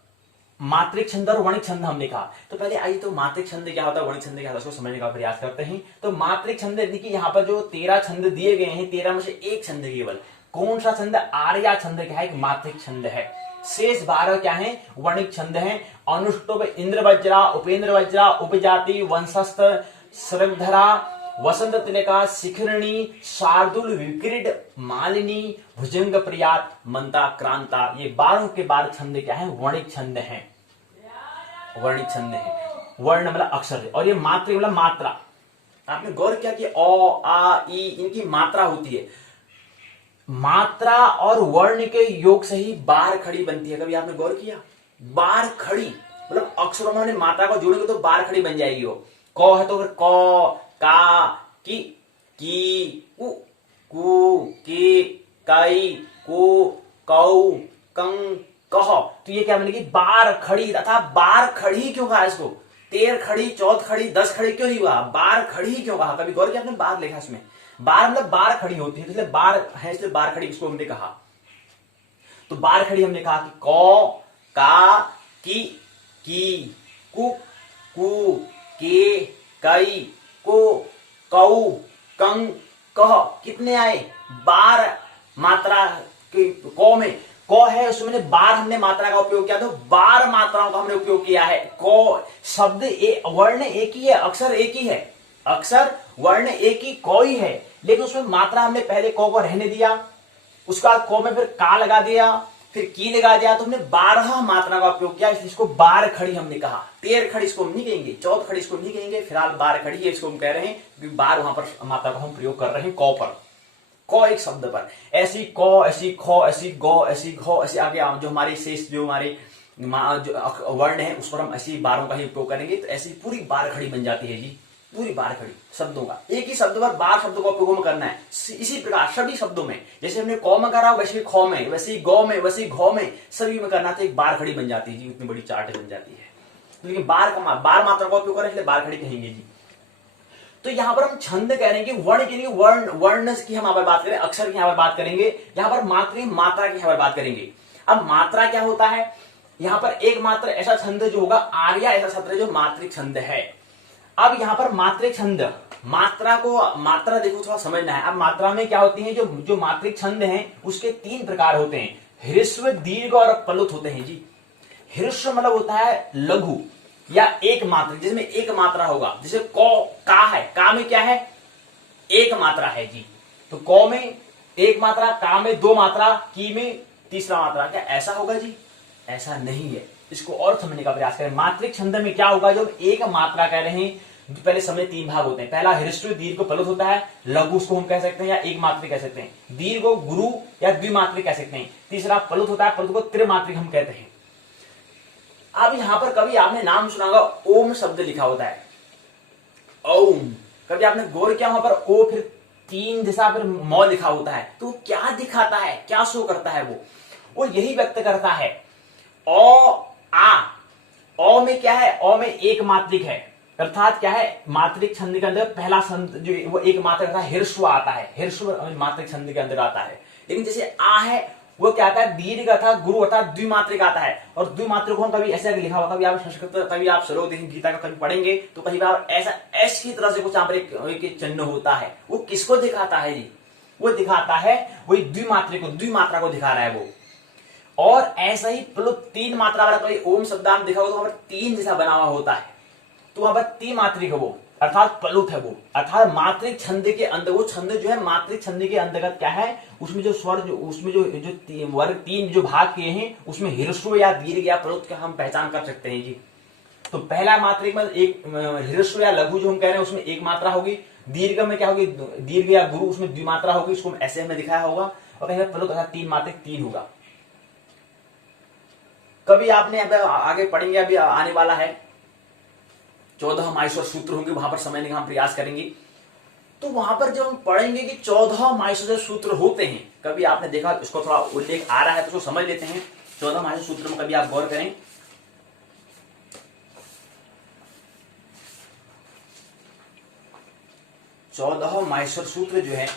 मात्रिक छंद और वर्णिक छंद हमने कहा। तो पहले आइए तो मात्रिक छंद क्या होता है, वर्णिक छंद क्या होता है, उसको समझने का प्रयास करते हैं। तो मात्रिक छंद देखिए यहाँ पर जो 13 छंद दिए गए हैं, 13 में से एक छंद केवल, कौन सा छंद, आर्या छंद क्या है, एक मात्रिक छंद है। शेष 12 क्या है, वर्णिक छंद है। अनुष्टुप, इंद्र वज्रा, उपेंद्र वज्रा, उपजाति, वंशस्थ, श्रद्धरा, वसंत तिलका, शिखरणी, शार्दुल, विक्रीड, मालिनी, भुजंग प्रियात, मंता, क्रांता, ये 12 के 12 छंद क्या है, वर्णिक छंद हैं, वर्णिक छंद हैं। वर्ण मतलब अक्षर, और ये मात्रा मतलब मात्रा। आपने गौर किया कि ओ, आ, ई इनकी मात्रा होती है। मात्रा और वर्ण के योग से ही बार खड़ी बनती है। कभी आपने गौर किया, बार खड़ी मतलब अक्षरों में मात्रा को जोड़ेंगे तो बार खड़ी बन जाएगी। वो क है तो फिर क, का, की, उ, कु, के, कई, को, कौ, कंग, कह, तो ये क्या बनेगी, बार खड़ी। तथा बार खड़ी क्यों कहा इसको, 13 खड़ी, 14 खड़ी, 10 खड़ी क्यों नहीं हुआ, बार खड़ी क्यों कहा। कभी गौर किया आपने, बार लिखा इसमें, बार मतलब बार खड़ी होती है, इसलिए बार है, इसलिए बार खड़ी इसको हमने कहा। तो बार खड़ी हमने कहा कि कौ, का, की, कु, के, कई, को, कौ, कंग, कह, कितने आए, 12 मात्रा के कौ में। कौ है उसमें बार हमने मात्रा का उपयोग किया, तो 12 मात्राओं का हमने उपयोग किया है। कौ शब्द वर्ण एक ही है, अक्षर एक ही है, अक्षर वर्ण एक ही कौ ही है, लेकिन उसमें मात्रा हमने पहले कौ को रहने दिया, उसके बाद कौ में फिर का लगा दिया, फिर की लगा दिया, तो हमने 12 मात्रा का उपयोग किया, इसलिए इसको बार खड़ी हमने कहा। 13 खड़ी इसको हम नहीं कहेंगे, 14 खड़ी इसको नहीं कहेंगे, फिलहाल बार खड़ी है इसको हम कह रहे हैं, क्योंकि बार वहां पर मात्रा को हम प्रयोग कर रहे हैं कौ पर, कौ एक शब्द पर। ऐसी कौ, ऐसी खौ, ऐसी गौ, ऐसी घौ, ऐसे आगे जो हमारे शेष जो हमारे जो वर्ण है उस पर हम ऐसी बारों का ही उपयोग करेंगे, तो ऐसी पूरी बार खड़ी बन जाती है जी, पूरी बार खड़ी शब्दों का। एक ही शब्द पर 12 शब्दों का उपयोग करना है। इसी प्रकार सभी शब्दों में, जैसे हमने कौ में करा वैसे ही खौ में, वैसे ही गौ में, वैसे ही घौ में, सभी में करना तो एक बार खड़ी बन जाती है जी, इतनी बड़ी चार्ट बन जाती है। लेकिन बार मात्रा का उपयोग करें इसलिए बार खड़ी कहेंगे जी। तो यहां पर हम छंद कह रहे हैं कि वर्ण के लिए वर्ण की हम यहाँ पर बात करें, अक्षर की यहाँ पर बात करेंगे, यहाँ पर मात्रा की यहाँ पर बात करेंगे। अब मात्रा क्या होता है, यहाँ पर एक मात्र ऐसा छंद जो होगा, आर्या ऐसा छंद जो मात्रिक छंद है। अब यहाँ पर मात्रिक छंद, मात्रा देखो थोड़ा समझना है। अब मात्रा में क्या होती है, जो मात्रिक छंद हैं उसके 3 प्रकार होते हैं, ह्रस्व, दीर्घ और प्लुत होते हैं जी। ह्रस्व मतलब होता है लघु या एक मात्रा, जिसमें एक मात्रा होगा, जैसे कौ, का है, का में क्या है, एक मात्रा है जी, तो कौ में एक मात्रा, का में 2 मात्रा, की में तीसरा मात्रा। क्या ऐसा होगा जी, ऐसा नहीं है, इसको और समझने का प्रयास करें। मात्रिक छंद में क्या होगा, जब एक मात्रा कह रहे हैं, पहले समय 3 भाग होते हैं। पहला ह्रस्व, दीर्घ को प्लुत होता है, लघु उसको हम कह सकते हैं या एक मात्रिक कह सकते हैं, दीर्घ को गुरु या द्विमात्रिक कह सकते हैं, तीसरा प्लुत होता है, प्लुत को त्रिमात्रिक हम कहते हैं। अब यहां पर कभी आपने नाम सुना होगा, ओम शब्द लिखा होता है, ओम, कभी आपने गौर किया वहां पर ओ फिर 3 दिशा फिर मौ लिखा होता है, तो क्या दिखाता है, क्या शो करता है, वो यही व्यक्त करता है। ओ में क्या है, ओ में एक मात्रिक है, अर्थात क्या है, मात्रिक छंद के अंदर पहला छंद जो वो एक मात्रिक था, ह्रस्व आता है, ह्रस्व मात्रिक छंद के अंदर आता है। लेकिन जैसे आ है वो क्या आता है, दीर्घ अर्थात गुरु अर्थात द्विमात्रिक आता है, और द्विमात्रिक को हम कभी ऐसे लिखा हुआ, कभी आप संस्कृत, कभी आप श्लोक देखेंगे, गीता का कभी पढ़ेंगे तो कहीं बार ऐसा एस की तरह से कुछ यहाँ पर एक चिन्ह होता है, वो किसको दिखाता है जी, वो दिखाता है वही द्विमात्रा को दिखा रहा है वो। और ऐसा ही प्लुत 3 मात्रा वाला कोई ओम शब्द आप देखा होगा तो वहां पर 3 जैसा बना हुआ होता है, तो वहां पर 3 मात्रिक है वो, अर्थात प्लुत है वो, अर्थात मात्रिक छंद के अंदर वो छंद जो है मात्रिक छंद के अंतर्गत क्या है, उसमें जो स्वर उसमें जो वर्ग 3 जो भाग किए हैं उसमें ह्रस्व या दीर्घ या प्लुत का हम पहचान कर सकते हैं जी। तो पहला मात्रिक में एक ह्रस्व या लघु जो हम कह रहे हैं उसमें एक मात्रा होगी, दीर्घ में क्या होगी, दीर्घ या गुरु उसमें द्विमात्रा होगी, उसको ऐसे हमें दिखाया होगा, और कहीं प्लुत अर्थात 3 मात्रिक 3 होगा। कभी आपने आगे पढ़ेंगे, अभी आने वाला है 14 माहेश्वर सूत्र होंगे, वहां पर समझने का हम प्रयास करेंगे। तो वहां पर जब हम पढ़ेंगे कि 14 माहेश्वर सूत्र होते हैं, कभी आपने देखा इसको थोड़ा उल्लेख आ रहा है तो उसको समझ लेते हैं। 14 माहेश्वर सूत्र में कभी आप गौर करें, 14 माहेश्वर सूत्र जो है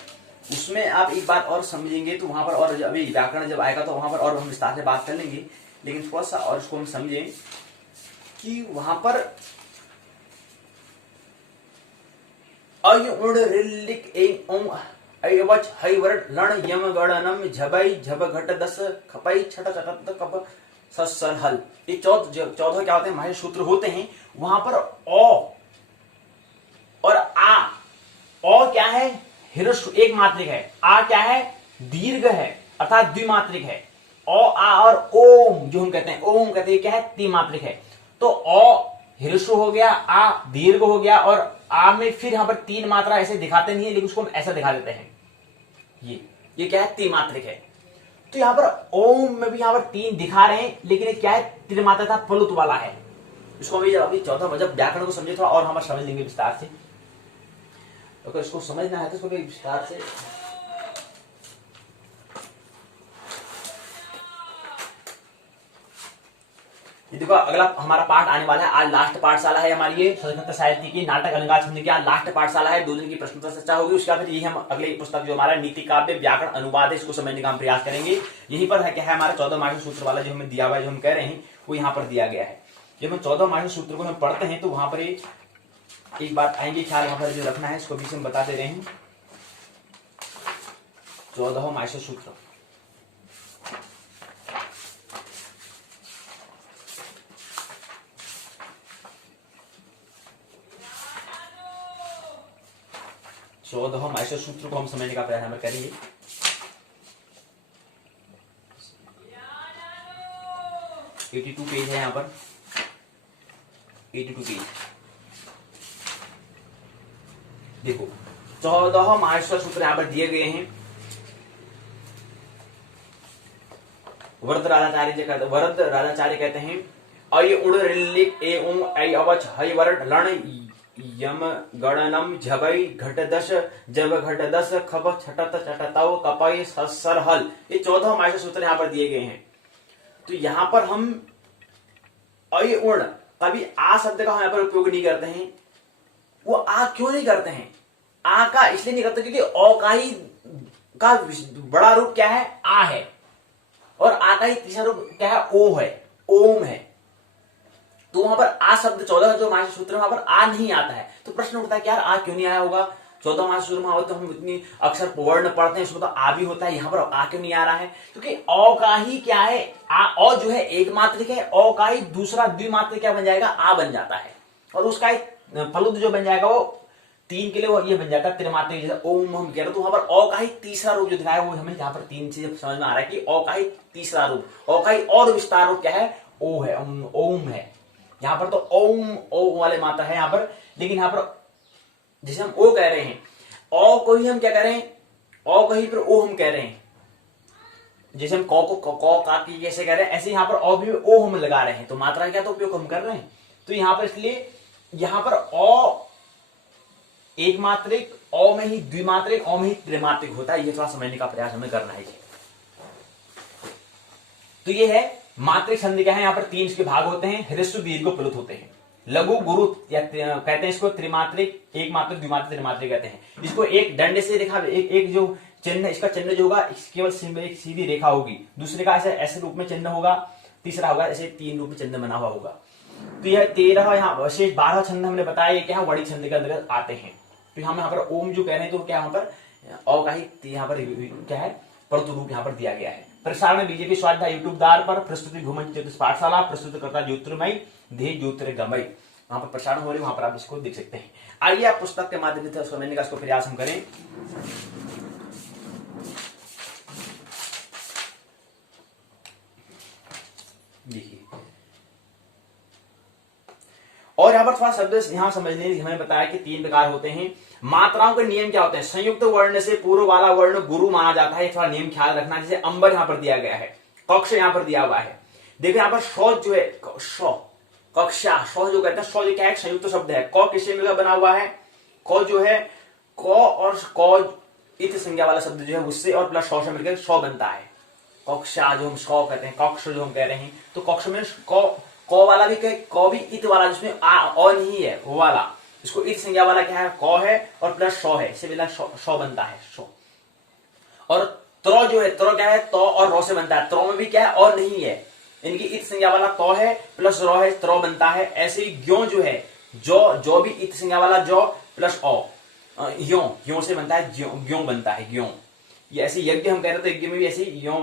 उसमें आप एक बात और समझेंगे तो वहां पर, और अभी व्याकरण जब आएगा तो वहां पर और हम विस्तार से बात कर लेंगे, लेकिन थोड़ा सा और इसको हम समझें कि वहां पर अय उड़ रिलिक एंग ओंग अयवच हयवरट लण यम गणनम झबई झब घट दस खपई छट चटत कप ससर हल, ये 14 क्या होते हैं माहेश्वर सूत्र होते हैं। वहां पर ओ और आ, ओ क्या है हिरस्व एक मात्रिक है, आ क्या है दीर्घ है अर्थात द्विमात्रिक है, ओ आ और ओम जो हम कहते हैं, ओम कहते हैं क्या है त्रिमात्रिक है। तो ओ हिरस्व हो गया, आ दीर्घ हो गया, और आ में फिर यहां पर 3 मात्रा ऐसे दिखाते नहीं है, लेकिन उसको हम ऐसा दिखा देते हैं, ये क्या है त्रिमात्रिक है। तो यहां पर ओम में भी यहां पर 3 दिखा रहे हैं, लेकिन ये क्या है त्रिमात्रा प्लुत वाला है। इसको अभी 14 जब व्याकरण को समझे थोड़ा और हम समझ लेंगे विस्तार से। अगर इसको समझना है तो इसको भी विस्तार से ये देखो, अगला हमारा पाठ आने वाला है। आज लास्ट पाठशाला है हमारी, ये स्वतंत्र साहित्य की नाटक अलंकार छंद की आज लास्ट पाठशाला है। 2 दिन की प्रश्नोत्तर चर्चा होगी, उसके बाद फिर यही हम अगले पुस्तक जो हमारा नीति काव्य व्याकरण अनुवाद है इसको समझने का हम प्रयास करेंगे। यहीं पर है क्या है हमारा 14 माहेश्वर सूत्र वाला जो हमें दिया हुआ है, जो हम कह रहे हैं वो यहाँ पर दिया गया है। जब हम 14 माहेश्वर सूत्र को हम पढ़ते हैं तो वहां पर एक बात आएंगे, ख्याल यहाँ पर जो रखना है इसको भी हम बता दे रहे हैं। 14 माहेश्वर सूत्र, माहेश्वर सूत्र को हम समझने का प्रयास हम करेंगे। (82 पेज है यहाँ पर, 82 पेज। देखो 14 माहेश्वर सूत्र यहाँ पर दिए गए हैं। वरद राजाचार्य कहते हैं अय उड़ रिलिक ए उंग ऐ अवच हय वरट लण यम गणनम झबई घट दश जब घट दस खब छटत चटतव कपय सर हल, ये 14 माहेश्वर सूत्र यहाँ पर दिए गए हैं। तो यहाँ पर हम अय उड़, कभी आ शब्द का यहाँ पर उपयोग नहीं करते हैं। वो आ क्यों नहीं करते हैं? आ का इसलिए नहीं करते क्योंकि ओ का ही का बड़ा रूप क्या है आ है, और आ का ही तीसरा रूप क्या है ओ है, ओम है। तो वहां पर आ शब्द 14 जो माहेश्वर सूत्र वहां पर आ नहीं आता है। तो प्रश्न उठता है कि यार आ क्यों नहीं आया होगा? 14 माहेश्वर सूत्र में तो हम इतनी अक्षर वर्ण पढ़ते हैं, इसमें तो आ भी होता है, यहाँ पर आ क्यों नहीं आ रहा है? क्योंकि ओ का ही क्या है आ, ओ जो है एक मात्रिक है, ओ का ही दूसरा द्विमात्रिक क्या बन जाएगा आ बन जाता है, और उसका फलुद जो बन जाएगा वो 3 के लिए वो ये बन जाता है त्रिमात्रिक, जैसे ओम हम कह रहे। तो वहां पर ओ का ही तीसरा रूप जो दिखाया वो हमें यहाँ पर 3 से समझ में आ रहा है कि ओ का ही तीसरा रूप, ओ का ही और विस्तार रूप क्या है ओ है, ओम है। यहाँ पर तो ओम ओ वाले मात्रा है यहाँ पर, लेकिन यहाँ पर जैसे हम ओ कह रहे हैं, ओ को ही हम क्या कह रहे हैं, ओ को ही फिर ओ हम कह रहे हैं। जैसे हम कौ को कौ का की कैसे कह रहे हैं, ऐसे यहाँ पर ओ भी ओ हम लगा रहे हैं। तो मात्रा क्या तो उपयोग हम कर रहे हैं। तो यहाँ पर इसलिए यहाँ पर ओ एक मात्रिक, ओ में ही द्विमात्रिक, ओ में ही त्रिमात्रिक होता है। ये थोड़ा समझने का प्रयास हमें करना है। तो ये है मात्रिक संधि क्या है, यहाँ पर 3 इसके भाग होते हैं, ह्रस्व दीर्घ प्लुत होते हैं। लघु गुरु या कहते हैं इसको त्रिमात्रिक, एक मात्रिक द्विमात्रिक त्रिमात्रिक कहते हैं। इसको एक दंड से रेखा, एक जो चिन्ह, इसका चिन्ह जो होगा केवल एक सीधी रेखा होगी, दूसरे का ऐसे रूप में चिन्ह होगा, तीसरा होगा ऐसे 3 रूप में चिन्ह बना हुआ होगा। तो यह 13 यहाँ शेष 12 छंद हमने बताया ये क्या है वणिक छंद के अंतर्गत आते हैं। तो हम यहाँ पर ओम जो कह रहे हैं तो क्या यहाँ पर ओ का ही यहाँ पर क्या है परतु रूप यहाँ पर दिया गया है। प्रसारण बीजेपी स्वाध्याय यूट्यूब द्वार पर प्रस्तुति भूमंच ज्योतिष पाठशाला, प्रस्तुतकर्ता ज्योतिर्मय ध्येय ज्योतिर्गमय, वहां पर प्रसारण हो रही है, वहां पर आप इसको देख सकते हैं। आइए आप पुस्तक के माध्यम से समझने का इसको प्रयास हम करें। देखिए, और यहाँ पर थोड़ा शब्द यहाँ समझने हमें बताया कि 3 प्रकार होते हैं। मात्राओं के नियम क्या होते हैं? संयुक्त वर्ण से पूर्व वाला वर्ण गुरु माना जाता है, थोड़ा नियम ख्याल रखना। जैसे अंबर यहाँ पर दिया गया है, कक्ष यहाँ पर दिया हुआ है, देखो यहाँ पर शौ जो है, शौ कक्षा, शौ जो कहते हैं, शौ जो क्या है, संयुक्त शब्द है। क किससे मिलकर बना हुआ है, क जो है, क और क इत संज्ञा वाला शब्द जो है उससे और प्लस शौ से मिलकर शौ बनता है। कक्षा जो हम शौ कहते हैं, कक्ष जो हम कह रहे हैं, तो कक्ष में क वाला भी क भी इत वाला, जिसमें अ नहीं है वो वाला, इसको इत संज्ञा वाला क्या है, क है और प्लस शौ है, इससे मिला शौ बनता है, शौ। और त्र जो है, त्र क्या है, तो और रो से बनता है, त्र में भी क्या है, और नहीं है, इनकी इत संज्ञा वाला तो है प्लस रो है, त्र बनता है। ऐसे ही ज्ञो जो है, जो भी इत संज्ञा वाला जो प्लस ओ, यो से बनता है, ज्यो बनता है, ज्यो। ये ऐसे यज्ञ हम कह रहे थे, यज्ञ में भी ऐसे यो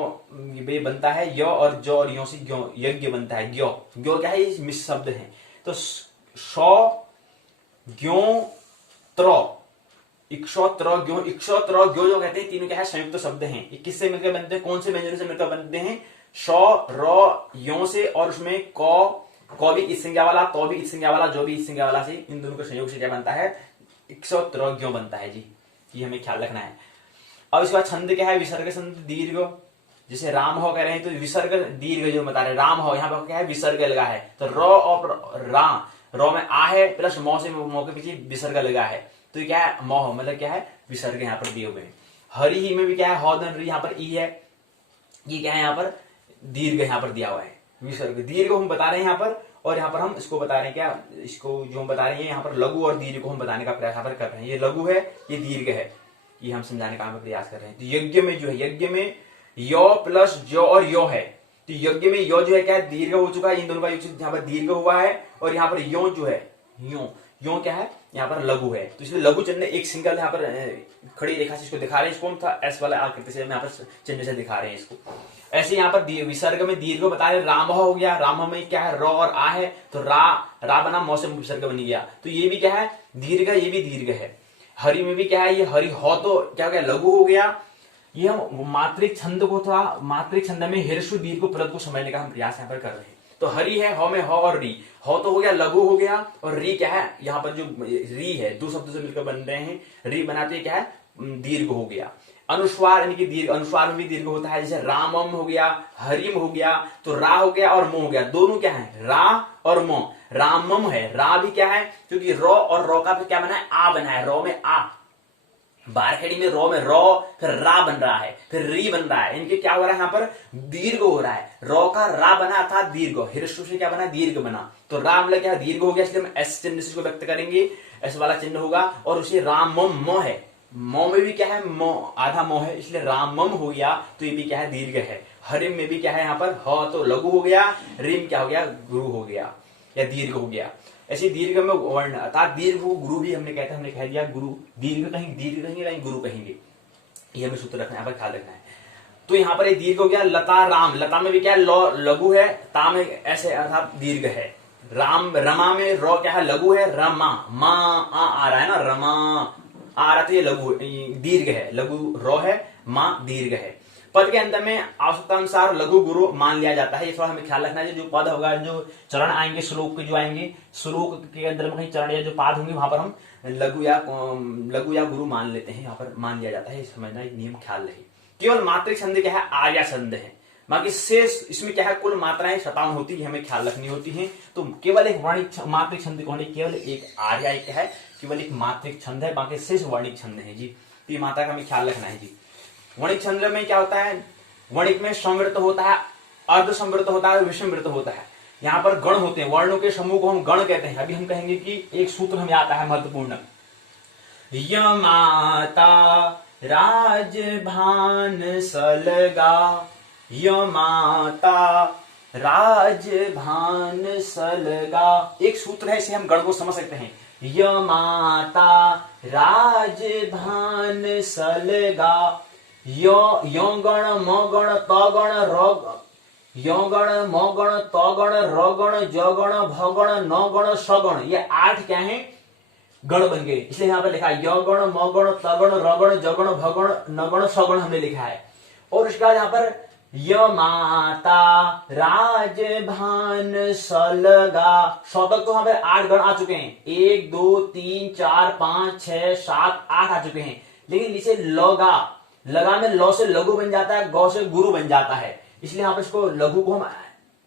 बनता है, यो और जो और यो से यज्ञ बनता है, ज्ञो। ज्ञो क्या है, ये मिश्र शब्द है। तो शौ ज्ञो त्र, इक्षोत्र ज्ञो, इक्षोत्र ज्ञो जो कहते हैं, तीनों क्या है, संयुक्त शब्द हैं। ये किससे मिलकर बनते हैं, कौन से व्यंजन से मिलकर बनते हैं, शौ रो यो से, और उसमें क भी इस संज्ञा वाला, तो भी इस संज्ञा वाला, जो भी इस संज्ञा वाला से, इन दोनों के संयोग से क्या बनता है, इक्षोत्र ज्ञो बनता है जी। ये हमें ख्याल रखना है। अब इसके बाद छंद क्या है, विसर्ग छंद दीर्घ, जैसे राम हो कह रहे हैं तो विसर्ग दीर्घ जो बता रहे, राम हो यहाँ पर क्या है, विसर्ग लगा है, तो रो और रा, रो में आ है प्लस मौ से, मौ के पीछे विसर्ग लगा है, तो ये क्या है, मोह, मतलब क्या है, विसर्ग यहाँ पर दिए हुए हैं। हरि ही में भी क्या है, हौदन यहाँ पर ई है, ये क्या है, यहाँ पर दीर्घ यहाँ पर दिया हुआ है, विसर्ग दीर्घ हम बता रहे हैं यहाँ पर। और यहाँ पर हम इसको बता रहे हैं क्या, इसको जो हम बता रहे हैं यहाँ पर लघु और दीर्घ को हम बताने का प्रयास यहाँ पर कर रहे हैं। ये लघु है, ये दीर्घ है, ये हम समझाने का प्रयास कर रहे हैं। तो यज्ञ में जो है, यज्ञ में यो प्लस जो और यो है, तो यज्ञ में यो जो है क्या है, दीर्घ हो चुका है, इन दोनों का योग यहाँ पर दीर्घ हुआ है, और यहाँ पर यो जो है, यो क्या है, यहाँ पर लघु है, तो इसलिए लघु चिन्ह एक सिंगल यहाँ पर खड़ी रेखा से इसको दिखा रहे हैं, इसको हम था एस वाला आकृति से यहाँ पर चिन्ह से दिखा रहे हैं इसको। ऐसे यहाँ पर विसर्ग में दीर्घ बता रहे, राम हो गया, राम में क्या है, रो और आ है, तो रा बना, मौसम विसर्ग बन गया, तो ये भी क्या है, दीर्घ है, ये भी दीर्घ है। हरि में भी क्या है, ये हरि हो तो क्या हो गया, लघु हो गया। ये हम मात्रिक छंद को था, मात्रिक छंद में हिरसु दीर्घ को पद को समझने का हम प्रयास यहाँ पर कर रहे हैं। तो हरि है, हो में हो और री, हो तो हो गया, लघु हो गया, और री क्या है, यहाँ पर जो री है, दो शब्दों से मिलकर बन रहे हैं, री बनाते क्या है, दीर्घ हो गया। अनुस्वार यानी कि दीर्घ, अनुस्वार में भी दीर्घ होता है, जैसे रामम हो गया, हरिम हो गया, तो रा हो गया और मो हो गया, दोनों क्या है, रा और मो। रामम है, रा भी क्या है, क्योंकि रो और रो का भी क्या बना है, आ बना है, रो में आ, बारखेड़ी में रो में रो, फिर रा बन रहा है, फिर री बन रहा है, इनके क्या हो रहा है, यहाँ पर दीर्घ हो रहा है, रो का रा बना था दीर्घ, हिरसु से क्या बना, दीर्घ बना, तो राम मतलब क्या दीर्घ हो गया, इसलिए हम एस चिन्ह से इसको व्यक्त करेंगे, एस वाला चिन्ह होगा। और उसे राम मो है, मो में भी क्या है, मो आधा मो है, इसलिए रामम हो गया, तो ये भी क्या है, दीर्घ है। हरिम में भी क्या है, यहाँ पर ह तो लघु हो गया, रिम क्या हो गया, गुरु हो गया या दीर्घ हो गया। ऐसे दीर्घ में वर्ण अर्थात दीर्घ को गुरु भी हमने कहते हैं, हमने कह दिया गुरु, दीर्घ कहीं दीर्घ कहेंगे, कहीं गुरु कहेंगे, ये हमें सूत्र रखना है, यहाँ पर ख्याल रखना है। तो यहाँ पर एक दीर्घ हो गया, लता राम, लता में भी क्या है, लघु है, ता में ऐसे अर्थात दीर्घ है। राम, रमा में रो क्या है, लघु है, रमा, माँ आ रहा है ना, रमा आ रहा, तो ये लघु दीर्घ है, लघु रो है, माँ दीर्घ है। पद के अंत में आवश्यकता अनुसार लघु गुरु मान लिया जाता है, ये थोड़ा हमें ख्याल रखना है। जो पद होगा, जो चरण आएंगे, श्लोक के जो आएंगे, श्लोक के अंदर में कहीं चरण या जो पाद होंगे, वहां पर हम लघु या गुरु मान लेते हैं, यहाँ पर मान लिया जाता है, समझना एक नियम ख्याल रहे। केवल मात्रिक छंद क्या है, आर्या छंद है, बाकी शेष इसमें क्या है, कुल मात्राएं 57 होती है, हमें ख्याल रखनी होती है। तो केवल एक वर्णिक मात्रिक छंद कौन है, केवल एक आर्या एक है, केवल एक मात्रिक छंद है, बाकी शेष वर्णिक छंद है जी। तो ये मात्रा का हमें ख्याल रखना है जी। वर्णिक छंद में क्या होता है, वर्णिक में संवृत होता है, अर्ध संवृत होता है, विषमृत होता है। यहाँ पर गण होते हैं, वर्णों के समूह को हम गण कहते हैं। अभी हम कहेंगे कि एक सूत्र हमें आता है महत्वपूर्ण, यमाता राजभान सलगा, यमाता राजभान सलगा, एक सूत्र है, इसे हम गण को समझ सकते हैं। यमाता राजभान सलगा, यो गण मो गण त गण र, यो गण मो गण त गण र गण ज गण भ गण न गण स गण, ये 8 क्या है, गण बन गए, इसलिए यहाँ पर लिखा है य गण म गण त गण र गण ज गण भ गण न गण स गण हमने लिखा है। और उसके बाद यहाँ पर यमाता राजभान सलगा, शतक तो यहाँ पर 8 गण आ चुके हैं, 1 2 3 4 5 6 7 8 आ चुके हैं। लेकिन इसे लगा में लौ से लघु बन जाता है, गौ से गुरु बन जाता है, इसलिए यहाँ पर इसको लघु को हम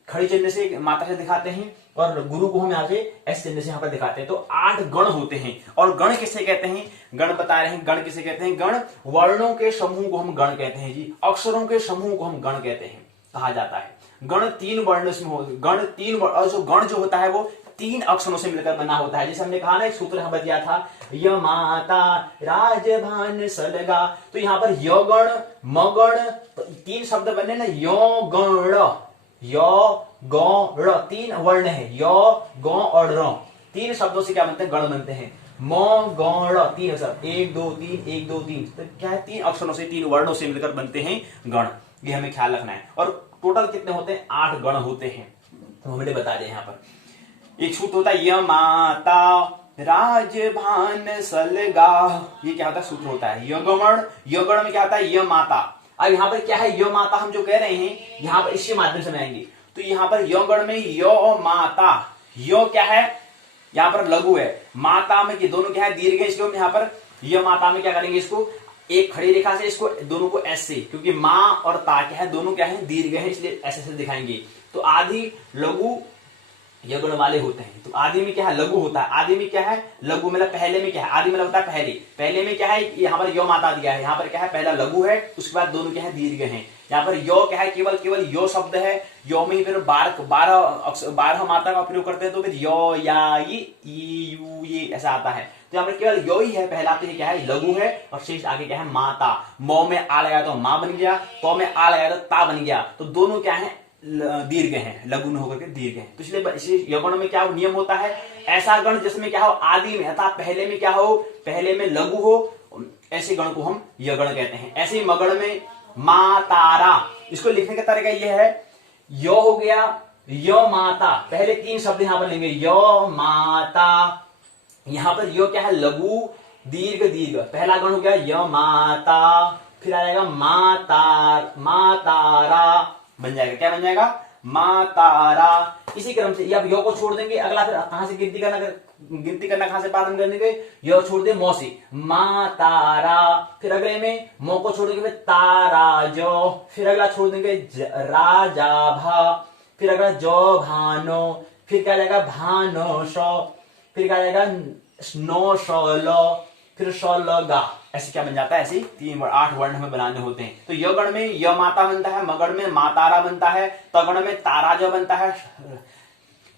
खड़ी चिन्ह से मात्रा से दिखाते हैं और गुरु को हम यहाँ से एस चिन्ह से यहाँ पर दिखाते हैं। तो 8 गण होते हैं। और गण किसे कहते हैं? गण बता रहे हैं, गण किसे कहते हैं? गण वर्णों के समूह को हम गण कहते हैं जी, अक्षरों के समूह को हम गण कहते हैं, कहा जाता है। गण 3 वर्ण में हो, गण 3 वर्ण, और जो गण जो होता है वो 3 अक्षरों से मिलकर बना होता है। जैसे हमने कहा ना, एक सूत्र यहाँ दिया था, य माता राजभान सलगा, तो यहाँ पर य गण मगण, तो 3 शब्द बने ना, यो गण, यो गण, 3 वर्ण है, यो गौ और र, 3 शब्दों से क्या बनते हैं? गण बनते हैं। म गण 3 अक्षर, 1 2 3 1 2 3, तो क्या है? 3 अक्षरों से, 3 वर्णों से मिलकर बनते हैं गण। ये हमें ख्याल रखना है। और टोटल कितने होते हैं? 8 गण होते हैं। तो हमने बता दिया यहाँ पर। एक सूत्र होता है य माता राजभान सलगा, ये क्या होता है? सूत्र होता है। यगण, यगण में क्या होता है? य माता। अब यहाँ पर क्या है? य माता हम जो कह रहे हैं, यहाँ पर इसके माध्यम से आएंगे। तो यहाँ पर यगण में य माता, यो क्या है? यहाँ पर लघु है। माता में ये दोनों क्या है? दीर्घ है। इसलिए हम यहाँ पर य माता में क्या करेंगे? इसको एक खड़ी रेखा से, इसको दोनों को ऐसे, क्योंकि मां और ता क्या है? दोनों क्या है? दीर्घ है, इसलिए ऐसे दिखाएंगे। तो आदि लघु यगण वाले होते हैं। तो आदि में क्या है? लघु होता है। आदि में क्या है? लघु मतलब पहले में क्या है? आदि मतलब होता है पहले। पहले में क्या है? यहाँ पर यो माता दिया है, यहाँ पर क्या है? पहला लघु है, उसके बाद दोनों क्या है? दीर्घ हैं। यहाँ पर यो क्या है? केवल यो शब्द है। यो में ही फिर 12 मात्रा का प्रयोग करते हैं, तो फिर यो या यू ये ऐसा आता है। तो यहाँ पर केवल यो ही है पहला, तो ये क्या है? लघु है। और शेष आगे क्या है? माता। मौ में आ लगाया तो मां बन गया, तो में आ लगाया तो ता बन गया। तो दोनों क्या है? दीर्घ हैं, लघु न होकर के दीर्घ हैं। तो इसलिए यगण में क्या नियम होता है? ऐसा गण जिसमें क्या हो? आदि में अर्थात पहले में क्या हो? पहले में लघु हो, ऐसे गण को हम यगण कहते हैं। ऐसे ही मगण में मातारा, इसको लिखने का तरीका यह है, यो हो गया, यो माता, पहले 3 शब्द यहां पर लेंगे, यो माता। यहां पर यो क्या है? लघु दीर्घ दीर्घ, पहला गण हो गया य माता, फिर आ जाएगा मातारा बन जाएगा। क्या बन जाएगा? मातारा। इसी क्रम से अब यो को छोड़ देंगे, अगला फिर कहां से गिनती करना कहां से प्रारंभ करने? यो छोड़ दे मौ से, मातारा। फिर अगले में मौ को छोड़ देंगे, फिर ताराजो, फिर अगला छोड़ देंगे राजाभा, फिर अगला जो भानो, फिर क्या जाएगा? भानोशो, फिर क्या जाएगा? स्नोशोलो, फिर शोलगा। ऐसे क्या बन जाता है? ऐसे 8 वर्ण हमें बनाने होते हैं। तो यगण में य माता बनता है, मगण में मातारा बनता है, तगण में ताराज बनता है।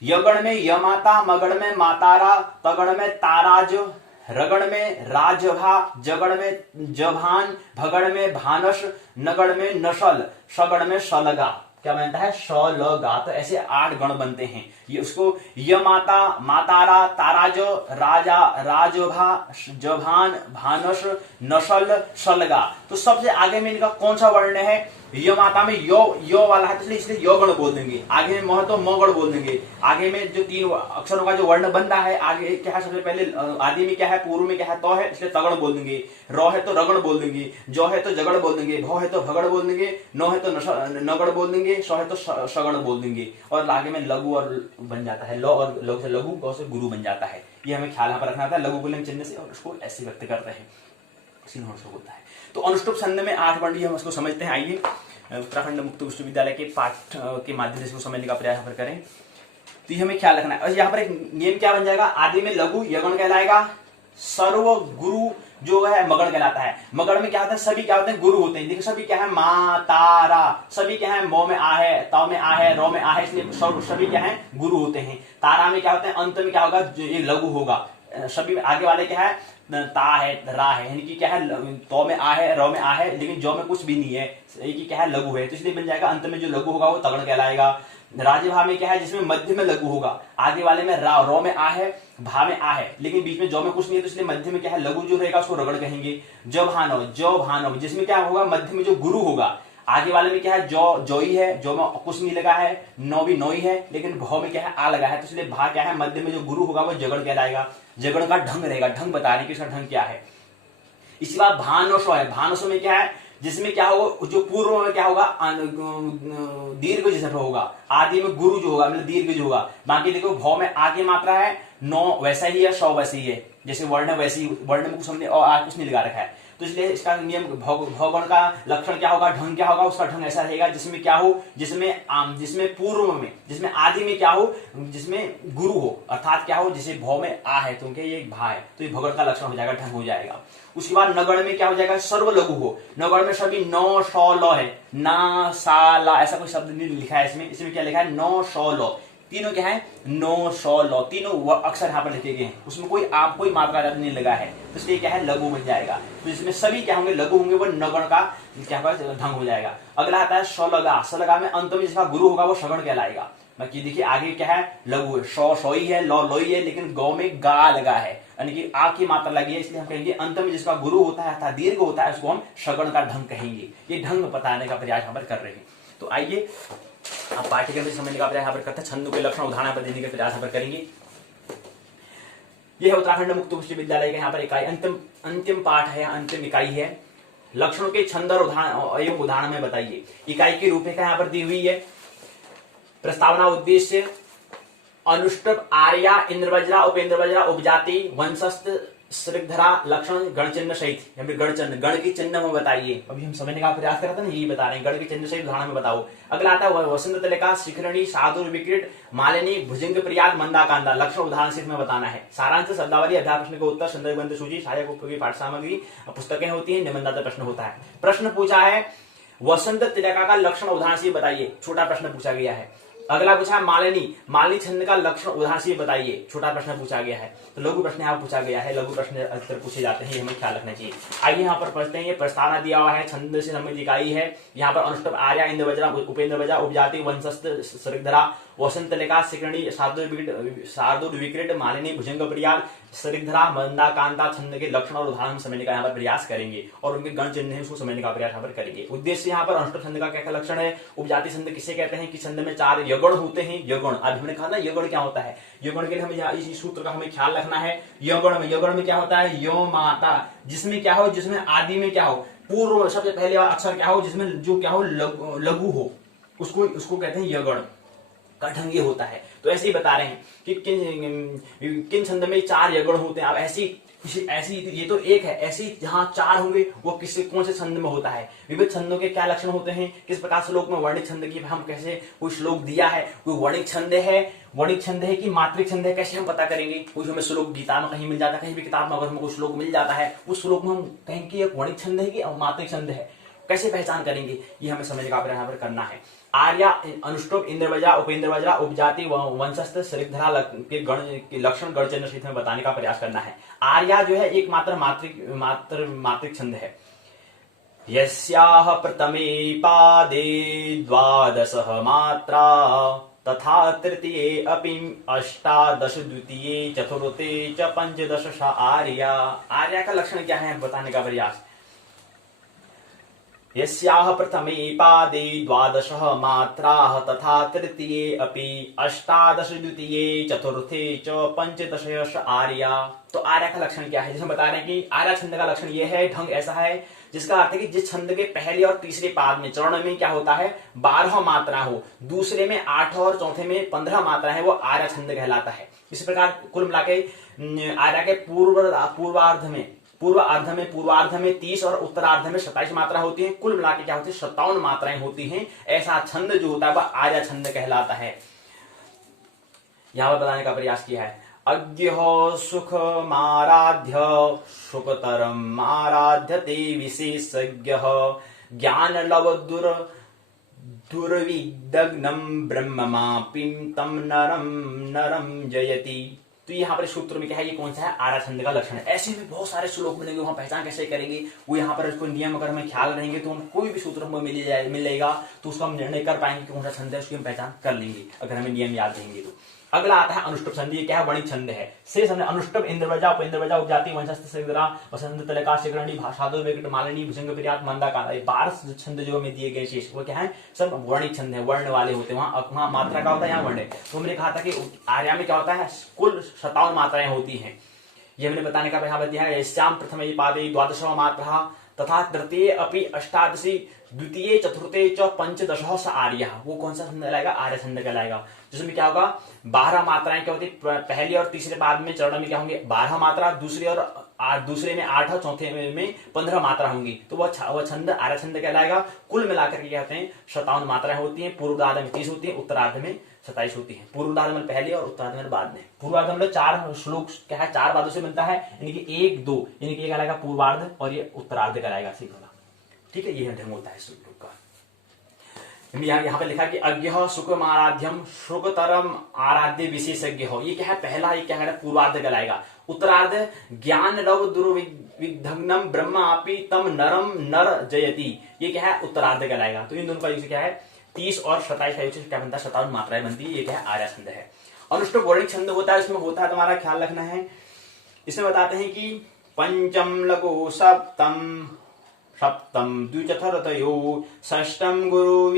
यगण में य माता, मगण में मातारा, तगण में ताराज, रगण में राजभा, जगण में जभान, भगण में भानस, नगण में नशल, सगण में शलगा। क्या बनता है? शलगा। तो ऐसे 8 गण बनते हैं। ये उसको य माता, मातारा, ताराज, राजा, राजभा, जभान, भानस, नशल, शलगा। तो सबसे आगे में इनका कौन सा वर्ण है? य माता में यो वाला है, तो इसलिए यो गण बोल देंगे। आगे में मोह तो मो गण बोल देंगे। आगे में जो 3 अक्षरों का जो वर्ण बन रहा है, आगे क्या है? सबसे पहले आदि में क्या है? पूर्व में क्या है? तो है, इसलिए तगण बोल देंगे। रो है तो रगण बोल देंगे, जो है तो जगड़ बोल देंगे, भौ है तो भगड़ बोल देंगे, नो है तो नगड़ बोल देंगे, सौ है तो सगण बोल देंगे। और आगे में लघु और बन जाता है, लो और लघु से लघु, गौ से गुरु बन जाता है। ये हमें ख्याल यहाँ पर रखना था। लघु पुल्लिंग चिन्ह से और उसको ऐसे व्यक्त करते हैं, होता है। तो अनुष्टुप छंद में 8 वर्ण हम उसको समझते हैं। आइए उत्तराखंड मुक्त विश्वविद्यालय के पाठ के माध्यम से इसको समझने का प्रयास पर करें। तो ये हमें ख्याल रखना है। और यहाँ पर एक नियम क्या बन जाएगा? आदि में लघु यगण कहलाएगा, सर्व गुरु जो है मगण कहलाता है। मगण में क्या होता है? सभी क्या होते हैं? गुरु होते हैं। देखो सभी क्या है? मातारा, सभी क्या है? मो में आ है, तौ में आ है, रो में आ है, इसलिए सभी क्या है? गुरु होते हैं। तारा में क्या होते हैं? अंत में क्या होगा? ये लघु होगा। सभी में आगे वाले क्या है? ता है, रा है, यानी कि क्या है? तो में आ है, रो में आ है, लेकिन जो में कुछ भी नहीं है, एक ही क्या है? लघु है। तो इसलिए बन जाएगा अंत में जो लघु होगा वो तगड़ कहलाएगा। राजभा में क्या है? जिसमें मध्य में लघु होगा। आगे वाले में रो में आ है, भा में आ है, लेकिन बीच में जो में कुछ नहीं है, तो इसलिए मध्य में क्या है? लघु जो रहेगा उसको रगड़ कहेंगे। जो भानो, जिसमें क्या होगा? मध्य में जो गुरु होगा। आगे वाले में क्या है? जो ही है, जो में कुछ नहीं लगा है, नो भी नो ही है, लेकिन भौ में क्या है? आ लगा है, तो इसलिए भा क्या है? मध्य में जो गुरु होगा वो जगड़ कहलाएगा। जगड़ का ढंग रहेगा, ढंग बता रहे कि इसका ढंग क्या है। इसी बात भानसो है। भानसो में क्या है? जिसमें क्या होगा? जो पूर्व में क्या होगा? दीर्घ जैसा होगा। आदि में गुरु जो होगा मतलब दीर्घ जो होगा। बाकी देखो भौ में आगे मात्रा है, नो वैसा ही है, सौ वैसे ही है, जैसे वर्ण वैसे ही, वर्ण में कुछ हमने और कुछ नहीं लगा रखा है। तो इसलिए इसका नियम भौगण का लक्षण क्या होगा, ढंग क्या होगा, उसका ढंग ऐसा रहेगा जिसमें क्या हो, जिसमें पूर्व में, जिसमें आदि में क्या हो, जिसमें गुरु हो, अर्थात क्या हो, जिसे भौ में आ है, क्योंकि ये भा है, तो ये भौगण का लक्षण हो जाएगा, ढंग हो जाएगा। उसके बाद नगण में क्या हो जाएगा, सर्व लघु हो। नगण में सभी नौ सौ ल है, ना सा ला ऐसा कोई शब्द नहीं लिखा है इसमें। इसमें क्या लिखा है, नौ सौ ल, तीनों क्या है, 900 लौ, तीनों अक्षर यहाँ पर लिखे गए हैं, उसमें कोई मात्रा ज्यादा नहीं लगा है, तो इसलिए क्या है, लघु बन जाएगा। तो इसमें सभी क्या होंगे, लघु होंगे, वो नगण का क्या होगा, ढंग हो जाएगा। अगला आता है सलगा। सलगा में अंत में जिसका गुरु होगा वो सगण कहलाएगा। बाकी देखिए आगे क्या है, लघु है, सोई है, लोई है, लेकिन गौ में गा लगा है, यानी कि आ की मात्रा लगी है, इसलिए हम कहेंगे अंत में जिसका गुरु होता है अर्थात दीर्घ होता है, उसको हम सगण का ढंग कहेंगे। ये ढंग बताने का प्रयास यहाँ पर कर रहे हैं। तो आइए आप पाठ्यक्रम से समझने का प्रयास यहाँ पर करते हैं, छंदों के लक्षण उदाहरण पर देने का प्रयास यहाँ पर करेंगे। यह है उत्तराखंड मुक्त विश्वविद्यालय का यहाँ पर इकाई अंतिम पाठ है, अंतिम इकाई है। लक्षणों के छंद और उदाहरण में बताइए। इकाई की रूपरेखा यहाँ पर दी हुई है। प्रस्तावना उद्देश्य, अनुष्टुप, आर्या, इंद्रवज्रा, उपेंद्रवज्रा, उपजाति, वंशस्थ, श्रृंखधरा, लक्षण, गण चिन्ह सहित। गण चिन्ह, गण की चिन्ह में बताइए। अभी हम समझने का प्रयास करते हैं, यही बता रहे हैं, गण की चिन्ह सहित उदाहरण में बताओ। अगला आता है वसंत तलिका, शिखरणी, साधुर, विकृत, मालिनी, भुजंग, प्रियाद, मंदा, कांदा। लक्षण उदाहरण से में बताना है। सारांश, शब्दावली, अध्याय प्रश्न के उत्तर, संदर्भ ग्रंथ सूची, सहायक उपयोगी पाठ सामग्री, पुस्तकें होती है, निबंधात्मक प्रश्न होता है। प्रश्न पूछा है वसंत तलिका का लक्षण उदाहरण से बताइए, छोटा प्रश्न पूछा गया है। अगला पूछा है मालिनी छंद का लक्षण उदाहरण से बताइए, छोटा प्रश्न पूछा गया है। तो लघु प्रश्न यहाँ पूछा गया है, लघु प्रश्न अक्सर पूछे जाते हैं, ये हमें ख्याल रखना चाहिए। आइए यहाँ पर पढ़ते हैं, ये प्रस्तावना दिया हुआ है, छंद से संबंधित इकाई है। यहाँ पर अनुष्टुप, आर्या, इंद्रवज्रा, उपेंद्रवज्रा, उपजाति, वंशस्थ, श्रृंखधरा, वसंत तलिका, शिखरणी, शार्दूल, विकृत, मालिनी, भुजंग, प्रियाद, श्रृंखधरा, मंदा, कांता छंद के लक्षण और उदाहरण समझने का यहाँ पर प्रयास करेंगे और उनके गण चिन्ह है उसको समझने का प्रयास यहाँ पर करेंगे। उद्देश्य यहाँ पर अनुष्टुप छंद का क्या लक्षण है, उपजाति छंद किसे कहते हैं कि छंद में 4 यगण होते हैं। यगण अभी हमने कहा ना, यगण क्या होता है, यगण के लिए हमें इस सूत्र का हमें ख्याल रखना है। यगण में क्या होता है, यो माता, जिसमें क्या हो, जिसमें आदि में क्या हो, पूर्व सबसे पहले अक्षर क्या हो, जिसमें जो क्या हो लघु हो, उसको कहते हैं यगण का ढंग ये होता है। तो ऐसे ही बता रहे हैं कि किन छंद में 4 यगण होते हैं। अब ऐसी ये तो एक है, ऐसी जहां 4 होंगे वो कौन से छंद में होता है। विविध छंदों के क्या लक्षण होते हैं, किस प्रकार श्लोक में वर्णिक छंद की हम कैसे, कोई श्लोक दिया है, कोई वर्णिक छंद है कि मात्रिक छंद है, कैसे हम पता करेंगे। कोई हमें श्लोक गीता में कहीं मिल जाता है, कहीं भी किताब में अगर हमें कोई श्लोक मिल जाता है, उस श्लोक में हम कहेंगे कि वर्णिक छंद है कि मात्रिक छंद है, कैसे पहचान करेंगे, ये हमें समझने का प्रयास करना है। आर्या, अनुष्टुप, इंद्रवज्रा, उपेंद्रवज्रा, उपजाति, वंशस्थ, श्रृंखधरा के गण के लक्षण गण चिन्ह सहित में बताने का प्रयास करना है। आर्या जो है एक मात्र मात्रिक छंद है। यस्याह प्रथमे पादे 12 मात्रा तथा तृतीये अपि 18, द्वितीये चतुर्थे च 15 आर्या। आर्या का लक्षण क्या है बताने का प्रयास। यस्याह प्रथमे पादे 12 मात्राः तथा तृतीये अपि 18, द्वितीये चतुर्थे च 15 आर्या। तो आर्या का लक्षण क्या है, जिसमें बता रहे हैं कि आर्या छंद का लक्षण यह है, ढंग ऐसा है जिसका अर्थ है कि जिस छंद के पहले और तीसरे पाद में, चरण में क्या होता है 12 मात्रा हो, दूसरे में 8 और चौथे में 15 मात्रा है, वो आर्या छंद कहलाता है। इस प्रकार कुल मिला के आर्या के पूर्वार्ध में 30 और उत्तरार्ध में 27 मात्रा होती है। कुल मिला के क्या होती है 57 मात्राएं होती हैं। ऐसा छंद जो होता है वह आर्या छंद कहलाता है। यहां पर बताने का प्रयास किया है। अज्ञ सुखमाराध्य सुखतरम आराध्यते विशेषज्ञ ज्ञान लव दुर्विदग्नम ब्रह्ममापिं तम नरम जयति। तो यहाँ पर सूत्र में क्या है, ये कौन सा है, आर्या छंद का लक्षण है। ऐसे भी बहुत सारे श्लोक मिलेंगे, वहां पहचान कैसे करेंगे, वो यहाँ पर इसको नियम अगर हमें ख्याल रहेंगे तो हम कोई भी सूत्र हमें मिल जाएगा तो उसका हम निर्णय कर पाएंगे कि कौन सा छंद है, उसकी हम पहचान कर लेंगे अगर हमें नियम याद रहेंगे तो। अगला आता है अनुष्टुप छंद। ये क्या है, वर्णिक छंद है। शेष हमने अनुष्टुप, इंद्रवज्रा, उपेंद्रवज्रा, उपजाति, वंशस्थ, श्रृंखधरा, वसंत तलिका, शिखरणी, शार्दूल, विकृत, मालिनी, भुजंग, प्रियाद, मंदा, कांता। 12 छंद जो हमें दिए गए शेष वो क्या है, सब वर्णिक छंद है, वर्ण वाले होते हैं। वहां मात्रा का होता है, यहाँ वर्ण है। तो हमने कहा था कि आर्या में क्या होता है, कुल 57 मात्राएं होती हैं। ये हमने बताने का प्रयास दिया है। श्याम प्रथम पादे 12 मात्रा तथा तृतीय अपि अष्टादशी द्वितीय चतुर्थे च पंचदशः स आर्य। वो कौन सा छंद कहलाएगा? आर्य छंद कहलाएगा। जिसमें क्या होगा? 12 मात्राएं क्या होती? पहले और तीसरे पाद में चरण में क्या होंगे? 12 मात्रा, दूसरे में 8 और चौथे में 15 मात्रा होंगी। तो वह छंद आर्य छंद कहलाएगा। कुल मिलाकर के कहते हैं 57 मात्राएं होती हैं। पूर्वार्ध में 30 होती है, उत्तरार्ध में 27 होती है। पूर्वार्ध में पहले और उत्तरार्ध में बाद में। पूर्वार्ध में 4 श्लोक क्या है? 4 पादों से बनता है, यानी कि 1 2, यानी कि ये कहलाएगा पूर्वार्ध और ये उत्तरार्ध कहलाएगा। ठीक है, ये ढंग होता है श्लोक का। यहाँ पे लिखा कि अज्ञ सुखम आराध्यम शुकतरम आराध्य विशेषज्ञ हो। ये क्या है? पहला ये क्या है? पूर्वार्ध कहलाएगा। उत्तरार्ध ज्ञान रव दुर्विघ्नम ब्रह्मापि तम नरम नर जयति। ये क्या है? उत्तरार्ध कहलाएगा। तो इन दोनों का यूज क्या है? 30 और 27 का यूज क्या बनता है? 57 मात्राएं बनती है। ये क्या है? आर्य छंद है। अनुष्टुप वर्णिक छंद होता है। इसमें होता है, तुम्हारा ख्याल रखना है, इसमें बताते हैं कि पंचम लघु सप्तम द्विचतुर्थयो षष्ठम गुरु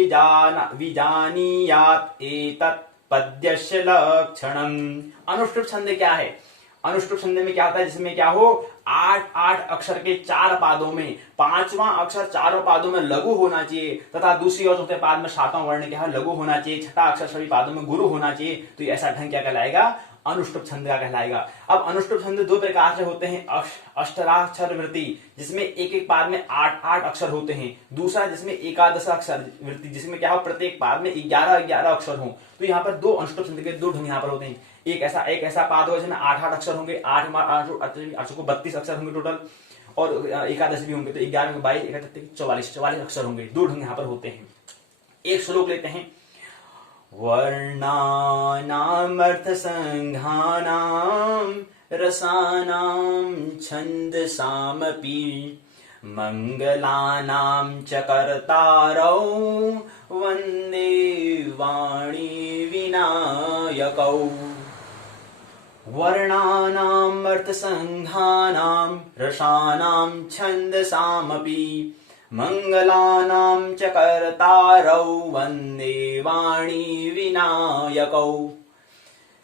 विजानीयात् एतत् पद्यस्य लक्षणम। अनुष्टुप छंद क्या है? अनुष्टुप छंद में क्या होता है? जिसमें क्या हो? 8 अक्षर के 4 पादों में 5वां अक्षर चारों पादों में लघु होना चाहिए, तथा दूसरी और चौथे पाद में 7वां वर्ण क्या है? लघु होना चाहिए। छठा अक्षर सभी पादों में गुरु होना चाहिए। तो ऐसा ढंग क्या कहलाएगा? अनुष्टुप छंद का कहलाएगा। अब अनुष्टुप छंद 2 प्रकार से होते हैं। अष्टाक्षर वृत्ति, जिसमें एक एक पाद में 8 अक्षर होते हैं। दूसरा जिसमें एकादश अक्षर वृत्ति, जिसमें क्या हो? प्रत्येक पाद में 11 अक्षर हो। तो यहाँ पर 2 अनुष्टुप छंद के 2 ढंग यहाँ पर होते हैं। एक ऐसा पाद होगा जिसमें 8 अक्षर होंगे। 8 को 32 अक्षर होंगे टोटल, और एकादश भी होंगे। तो 11 में 22, 41, 44 अक्षर होंगे। 2 ढंग यहाँ पर होते हैं। एक श्लोक लेते हैं। वर्णानामर्थ संघानाम रसानाम छंदसामपि मंगलानाम च कर्तारौ वंदे वाणी विनायकौ। वर्णानाम अर्थ संघानाम रसानाम छंदसामपि मंगलानां च कर्तारौ वंदे वाणी विनायकौ।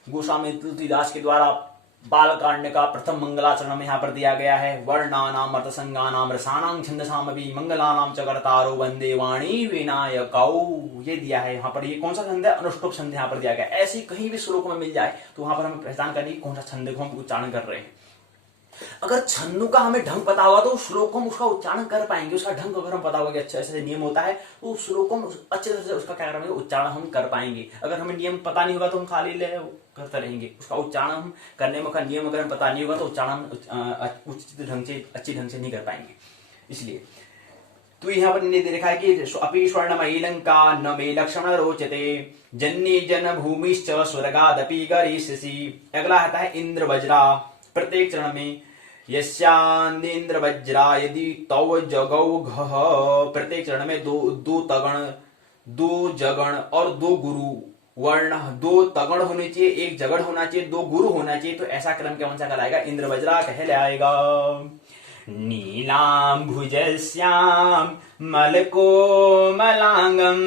गोस्वामी तुलसीदास के द्वारा बालकांड का प्रथम मंगलाचरण यहाँ पर दिया गया है। वर्णानाम अर्थ संज्ञानाम रसानां छंदसामपि मंगलानां च कर्तारौ वंदे वाणी विनायकौ। ये दिया है यहाँ पर। ये कौन सा छंद है? अनुष्टुप छंद यहाँ पर दिया गया। ऐसी कहीं भी श्लोक में मिल जाए तो वहां पर हमें पहचान करनी कौन सा छंद को हम उच्चारण कर रहे हैं। अगर छंदों का हमें ढंग पता होगा तो श्लोक को हम उसका उच्चारण कर पाएंगे। उसका ढंग अगर हम पता होगा कि अच्छा ऐसे नियम होता है, तो श्लोक को अच्छे तरह से उसका क्या करेंगे? उच्चारण हम कर पाएंगे। अगर हमें नियम पता नहीं होगा तो हम खाली करते रहेंगे। उसका उच्चारण हम करने में नियम अगर पता नहीं होगा तो उच्चारण उचित ढंग से, अच्छी ढंग से नहीं कर पाएंगे। इसलिए तो यहाँ पर देखा है कि अपि स्वर्णमयी लंका न मे लक्ष्मण रोचते जन्नी जन भूमिश्च स्वर्गादपि गरीष्यसि। अगला आता है इंद्र वज्रा। प्रत्येक चरण में यस्यान्देन्द्र वज्रा यदि तव जगौ घः। प्रत्येक चरण में दो तगण, 2 जगण और 2 गुरु वर्ण। 2 तगण होने चाहिए, 1 जगड़ होना चाहिए, 2 गुरु होना चाहिए। तो ऐसा क्रम कौन सा कहलाएगा? इंद्र वज्रा कहलाएगा। नीलाम्भुजस्याम मलकोमलांगम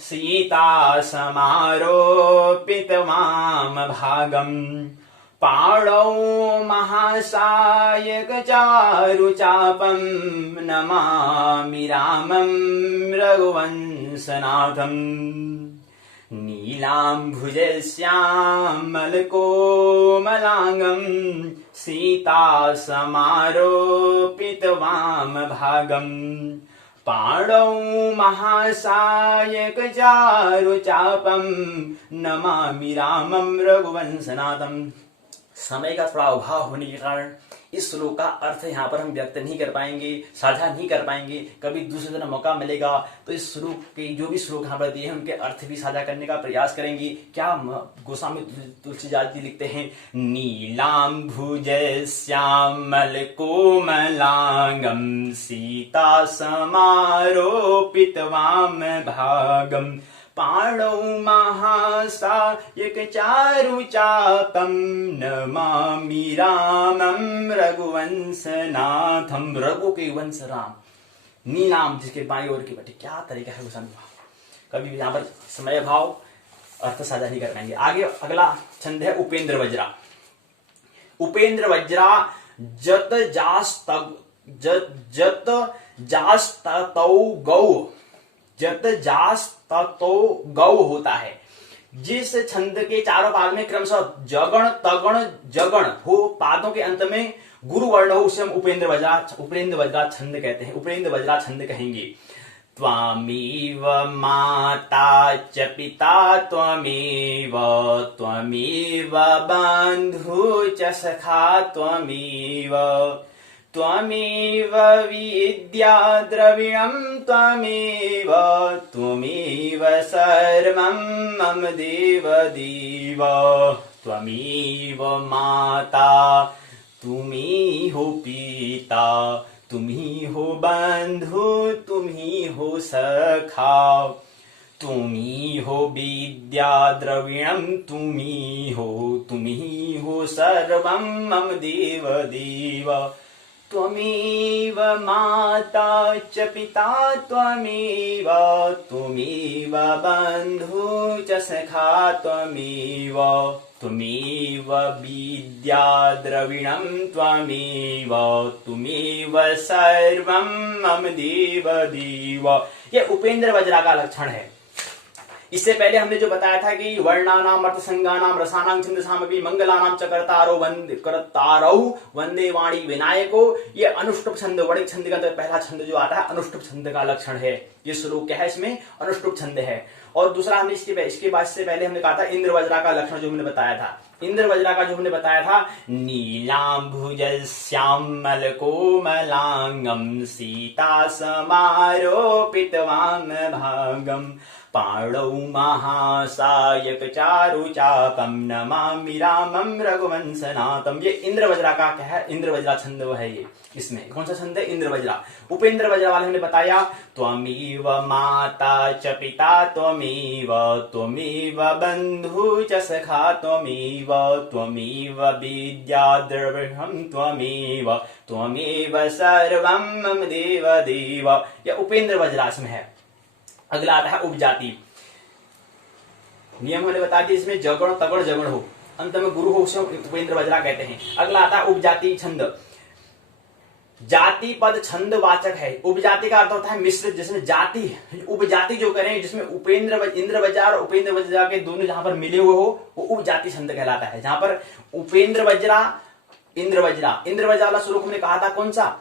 सीता समारोपित वाम भागम पाणौ महासायक चारुचापम नमामि रामं रघुवंशनाथम। नीलाम्भुजस्यामलकोमलांगं सीता समारोपित वाम भागम पाणौ महासायक चारुचापम नमामि रामं रघुवंशनाथम। समय का थोड़ा अभाव होने के कारण इस श्लोक का अर्थ यहाँ पर हम व्यक्त नहीं कर पाएंगे, साझा नहीं कर पाएंगे। कभी दूसरे दिन मौका मिलेगा तो इस श्लोक के जो भी श्लोक यहाँ पर दिए हैं उनके अर्थ भी साझा करने का प्रयास करेंगे। क्या गोस्वामी तुलसीदास जी लिखते हैं? नीलाम्भुजस्यामल कोमलांगम सीता समारोपित वाम भागम पाणौ महासायक चारुचापम नमामि रामं रघुवंशनाथम। रघु के वंश राम, नीलाम जिसके बाई ओर की बेटी। क्या तरीका है गोस्वामी भाव। कभी यहाँ पर समय भाव अर्थ साझा नहीं कर पाएंगे। आगे अगला छंद है उपेंद्र वज्रा। उपेंद्र वज्रा जत जास तग जत जास तौ गौ, जत जास तौ गौ होता है। जिस छंद के चारों पाद में क्रमशः जगण तगण जगण हो, पादों के अंत में गुरु वर्ण हो, उसे हम उपेंद्र वज्रा छंद कहते हैं, उपेंद्र वज्रा छंद कहेंगे। त्वमेव माता च पिता त्वमेव, त्वमेव बन्धु च सखा त्वमेव, त्वमेव विद्या द्रविणं त्वमेव, त्वमेव सर्वं मम देवदेव। त्वमेव माता, तुम ही हो पिता, तुम ही हो बंधु, तुम ही हो सखा, तुम ही हो विद्या द्रविणम, तुम ही हो सर्वं मम देवदेव। त्वमेव माता च पिता त्वमेव, त्वमेव बन्धु च सखा त्वमेव, त्वमेव विद्या द्रविणं त्वमेव, त्वमेव सर्वं मम देवदेव। ये उपेंद्र वज्रा का लक्षण है। इससे पहले हमने जो बताया था कि वर्णानाम अर्थसंज्ञानाम रसानाम छंदसामपि मंगलानाम च कर्तारौ वंदे वाणी विनायको, ये अनुष्टुप छंद, वर्णिक छंद का तो पहला छंद जो आता है अनुष्टुप छंद का लक्षण है। ये श्लोक क्या है, इसमें अनुष्टुप छंद है। और दूसरा हमने इसके बाद से पहले हमने कहा था इंद्र वज्रा का लक्षण जो हमने बताया था, इंद्र वज्रा का जो हमने बताया था, नीलांभुज श्यामल कोमलांगम सीता समारोपित वाम भागम, पाणौ महासायक चारु चापम नमामि रामं रघुवंशनाथम। ये इंद्र वज्रा का क्या है, इंद्र वज्रा छंद वो है। ये इसमें कौन सा छंद है, इंद्र वज्रा। उपेंद्र वज्रा वाले हमने बताया, त्वमेव माता च पिता त्वमेव, त्वमेव बंधु च सखा त्वमेव, त्वमेव विद्या द्रविणं त्वमेव, त्वमेव सर्वं मम देवदेव। यह उपेंद्र वज्रा इसमें है। अगला आता है उपजाति। नियम हमने बता दिया, इसमें जगण तगण जगण हो, अंत में गुरु हो, उसे उपेंद्र वज्रा कहते हैं। अगला आता है उपजाति छंद। जाति पद छंद वाचक है। उपजाति का अर्थ होता है मिश्रित, जिसमें जाति उपजाति जो करें, जिसमें इंद्र वज्रा और उपेंद्र वज्रा के दोनों जहां पर मिले हुए हो, वो उपजाति छंद कहलाता है। जहां पर उपेंद्र वज्रा इंद्र वज्रा वाला श्लोक हमने कहा था कौन सा,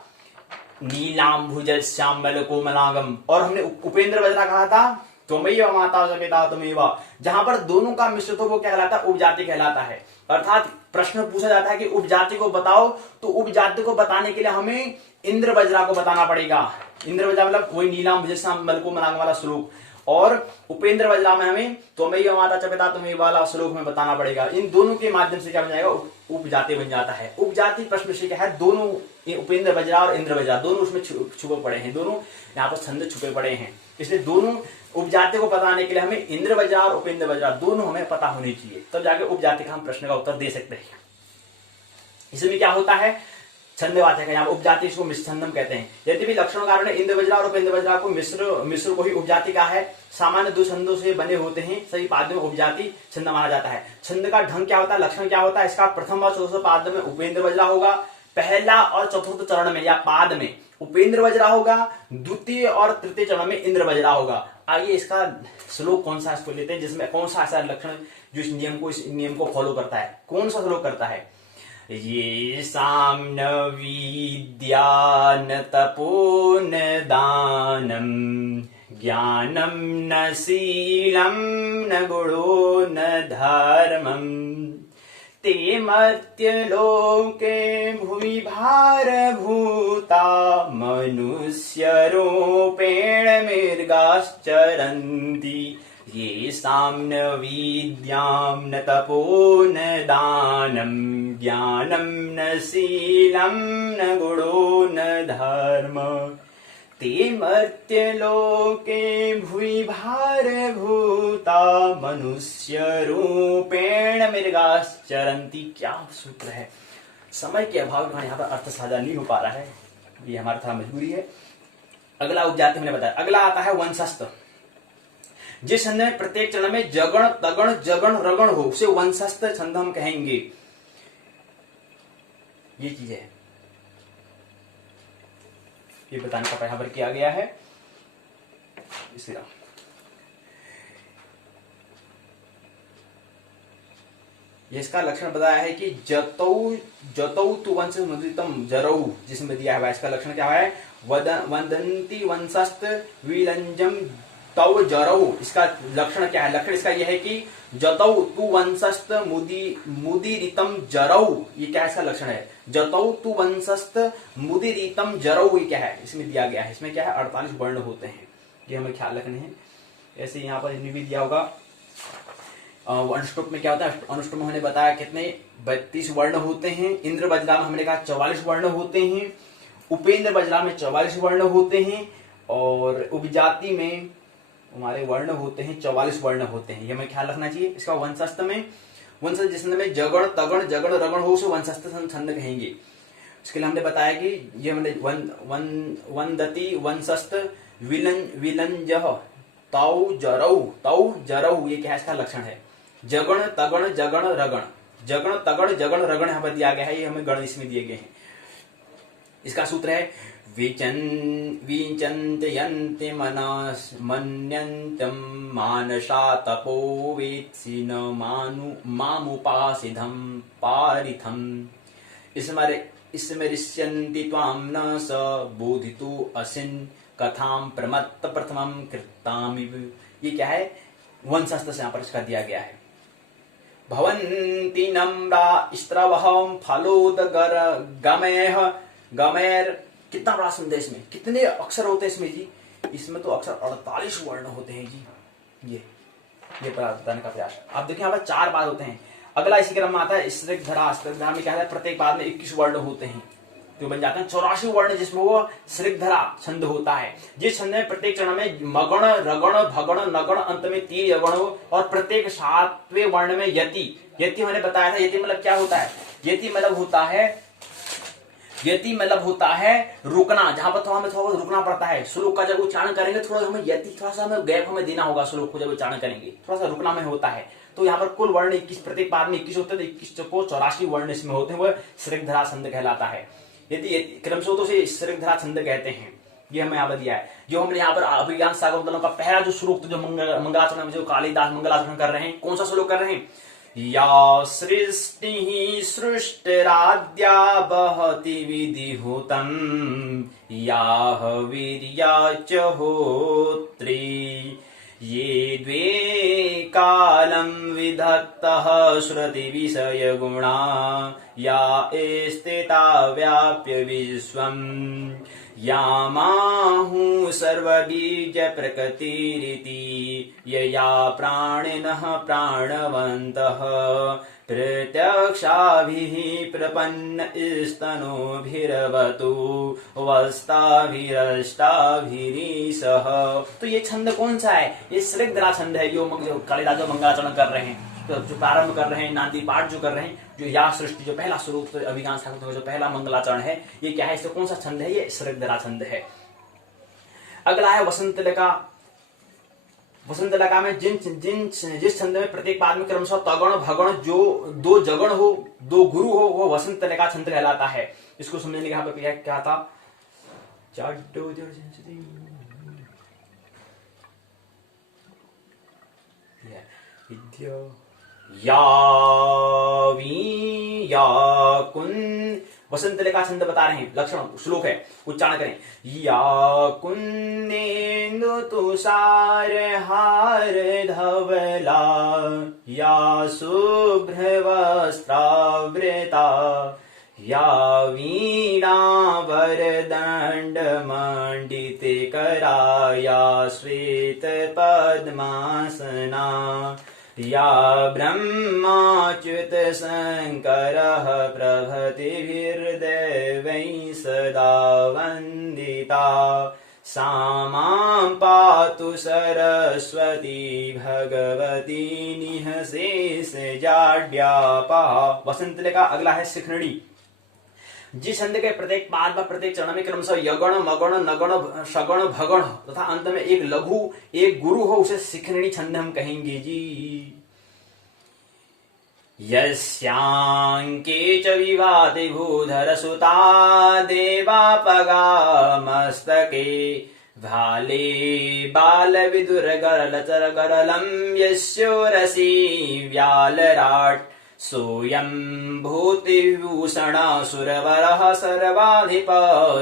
नीलांभुज श्यामल कोमलांगम, और हमने उपेंद्र वज्रा कहा था त्वमेव माता च पिता त्वमेव। जहां पर दोनों का मिश्रित हो वो क्या कहलाता है, उपजाति कहलाता है। अर्थात प्रश्न पूछा जाता है कि उपजाति को बताओ, तो उपजाति को बताने के लिए हमें इंद्र वज्रा को बताना पड़ेगा। इंद्र वज्रा मतलब वही नीलांभुज श्यामल कोमलांगम वाला श्लोक, और उपेंद्र वज्रा में हमें त्वमेव माता च पिता त्वमेव वाला श्लोक में बताना पड़ेगा। इन दोनों के माध्यम से क्या बन जाएगा, उपजाति बन जाता है। उपजाति प्रश्न से क्या है, दोनों उपेंद्र वज्रा और इंद्र वज्रा दोनों उसमें छुपे पड़े हैं, दोनों यहाँ पर छंद छुपे पड़े हैं। इसलिए दोनों उपजाति को बताने के लिए हमें इंद्र वज्रा और उपेंद्र वज्रा दोनों हमें पता होनी चाहिए, तब जाके उपजाति का हम प्रश्न का उत्तर दे सकते हैं। इसमें क्या होता है, छंदवाचक है, यहाँ उपजाति इसको मिश्र छंदम कहते हैं। यदि भी लक्षण कारण इंद्र वज्रा और उपेंद्र वज्रा को मिश्र को ही उपजाति का है। सामान्य दो छंदों से बने होते हैं, सही पाद में उपजाति छंद माना जाता है। छंद का ढंग क्या होता है, लक्षण क्या होता है, इसका प्रथम और चतुर्थ पाद में उपेंद्र वज्रा होगा, पहला और चतुर्थ चरण में या पाद में उपेंद्र वज्रा होगा, द्वितीय और तृतीय चरण में इंद्र वज्रा होगा। आइए इसका श्लोक कौन सा इसको लेते हैं, जिसमें कौन सा ऐसा लक्षण जो इस नियम को फॉलो करता है, कौन सा श्लोक करता है। ये साम न विद्या न तपो न दानम, ज्ञानम न शीलम न गुणो न धर्मम, ते मर्त्यलोके भुवि भारभूता, मनुष्य रूपेण मृगाश्चरन्ति। ये साम न विद्याम न तपो न दानम, ज्ञानम न शीलम न गुणो न धर्म, ते मर्त्यलोके भुवि भारभूता, मनुष्य रूपेण मृगाश्चरन्ति। क्या सूत्र है, समय के अभाव में यहाँ पर अर्थ साझा नहीं हो पा रहा है, ये हमारा थोड़ा मजबूरी है। अगला उपजाति हमने बताया। अगला आता है वंशस्थ। जिस छंद में प्रत्येक चरण में जगण तगण जगण रगण हो, उसे वंशस्थ छंद हम कहेंगे। ये चीज है। ये बताने का प्रयास किया गया है। इसका लक्षण बताया है कि जतौ जतौ तु वंश मुदितम जरऊ, जिसमें दिया है इसका लक्षण क्या है, वदंती वंशस्त विलंजम तव जरऊ। इसका लक्षण क्या है, लक्षण इसका यह है कि जतौ तु वंशस्त मुदीरितम जरऊ, ये क्या इसका लक्षण है, जतौ तु वंशस्त मुदीरितम जरऊ, ये क्या है इसमें दिया गया है। इसमें क्या है 48 वर्ण होते हैं, ये हमें ख्याल रखने हैं। ऐसे यहाँ पर भी दिया होगा अनुष्टुप में क्या होता है, अनुष्टुप में हमने बताया कितने 32 वर्ण होते हैं। इंद्र बजरा में हमने कहा 44 वर्ण होते हैं। उपेंद्र बजरा में 44 वर्ण होते हैं। और उपजाति में हमारे वर्ण होते हैं 44 वर्ण होते हैं, ये हमें ख्याल रखना चाहिए। इसका वंशस्थ में, वंशस्थ जिसमें में जगण तगण जगण रगण हो उसे वंशस्थ छंद कहेंगे। इसके लिए हमने बताया कि ये हमने वंदती वंशस्थ विलंजह तौ जरऊ, ये क्या है इसका लक्षण है, जगण तगण जगण रगण, जगण तगण जगण रगण यहाँ पर दिया गया है, ये हमें गण इसमें दिए गए हैं। इसका सूत्र है विचंतयन्ति मन्यन्तं मानसा तपो वेत्सिन मामुपासिधं पारिथं स्मरिष्यन्ति त्वां न स बोधितु असिन् कथां प्रमत्त प्रथमं कृतामिव। ये क्या है, वंशस्थ से यहाँ पर इसका दिया गया है। भवन्ति नम्रा स्त्रवहं फलोदगर गमेह गमेर, कितना बड़ा संदेश में कितने अक्षर होते हैं इसमें जी, इसमें तो अक्षर 48 वर्ण होते हैं जी। ये बताने का प्रयास। आप देखिए यहाँ पर 4 पाद होते हैं। अगला इसी क्रम में आता है स्त्रिगधरा। स्त्रिगधरा में क्या है, प्रत्येक पाद में 21 वर्ण होते हैं, तो बन जाते हैं 84 वर्ण, जिसमें वो स्त्रिगधरा छंद होता है। जिस छंद में प्रत्येक चरण में मगण रगण भगण नगण अंत में 3 यगण हो, और प्रत्येक 7वें वर्ण में यति। यति मैंने बताया था, यति मतलब क्या होता है, यति मतलब होता है रुकना, जहां पर थोड़ा रुकना पड़ता है। श्लोक का जब उच्चारण करेंगे थोड़ा हमें यति, थोड़ा सा हमें गैप हमें देना होगा, श्लोक को जब उच्चारण करेंगे थोड़ा सा रुकना में होता है। तो यहाँ पर कुल वर्ण 21, प्रत्येक पाद में 21 होते हैं, 21 को 84 वर्ण इसमें होते हैं, वह स्त्रिगधरा छंद कहलाता है। यदि क्रम से हो तो उसे स्त्रिगधरा छंद कहते हैं। ये हमें यहाँ पर दिया है। जो हमने यहाँ पर अभिज्ञान सागरतलों का पहला जो श्लोक जो मंगलाचरण में जो कालिदास मंगलाचरण कर रहे हैं, कौन सा श्लोक कर रहे हैं, या सृष्टि सृष्टिराद्या बहति विधिहुतं याह वीर्या च होत्री ये द्वे कालं विधत्तः श्रुति विषय गुणा या स्थिता व्याप्य विश्वम् यामाहु सर्वबीज प्रकृतिरिति यया प्राणिनः प्राणवन्तः प्रत्यक्षाभिः प्रपन्न स्तनोभिरवतु वस्ताभिरष्टाभिरीशः। तो ये छंद कौन सा है, ये स्त्रिगधरा छंद है। जो कालिदास जो मंगलाचरण कर रहे हैं, तो जो प्रारंभ कर रहे हैं, नांदी पाठ जो कर रहे हैं, जो या सृष्टि जो पहला स्वरूप तो अभिज्ञान सागरतलों का जो पहला मंगलाचरण है, ये क्या है, इससे कौन सा छंद है, ये स्त्रिगधरा छंद है। अगला है वसंतलिका। वसंतलिका में जिस छंद में प्रत्येक पाद में क्रमशः तगण भगण जो 2 जगण हो 2 गुरु हो, वो वसंतलिका छंद कहलाता है। इसको समझने के यहाँ पर क्या था, वसंतलिका छंद बता रहे हैं, लक्षण श्लोक है, उच्चारण करें। या कुन्नेन्दु तुषार हार धवला या शुभ्रवस्त्रावृता या वीणा वरदंड मंडिते करा या श्वेत पद्मासना या ब्रह्माच्युत शंकरः प्रभृतिभिर्देवैः सदा वन्दिता सा मां पातु सरस्वती भगवती निःशेष जाड्यापा। वसंतलिका। अगला है शिखरणी। जिस छंद के प्रत्येक पाद व प्रत्येक चरण में क्रमशः यगण मगण नगण सगण भगण तथा अंत में एक लघु एक गुरु हो, उसे शिखरणी छंद हम कहेंगे जी। यस्यांके च विभाति भूधरसुता देवापगा मस्तके भाले बालविदुरगरलचरगरलं यस्योरसि व्यालराट् सोऽयं भूतिविभूषणासुरवरः सर्वाधिप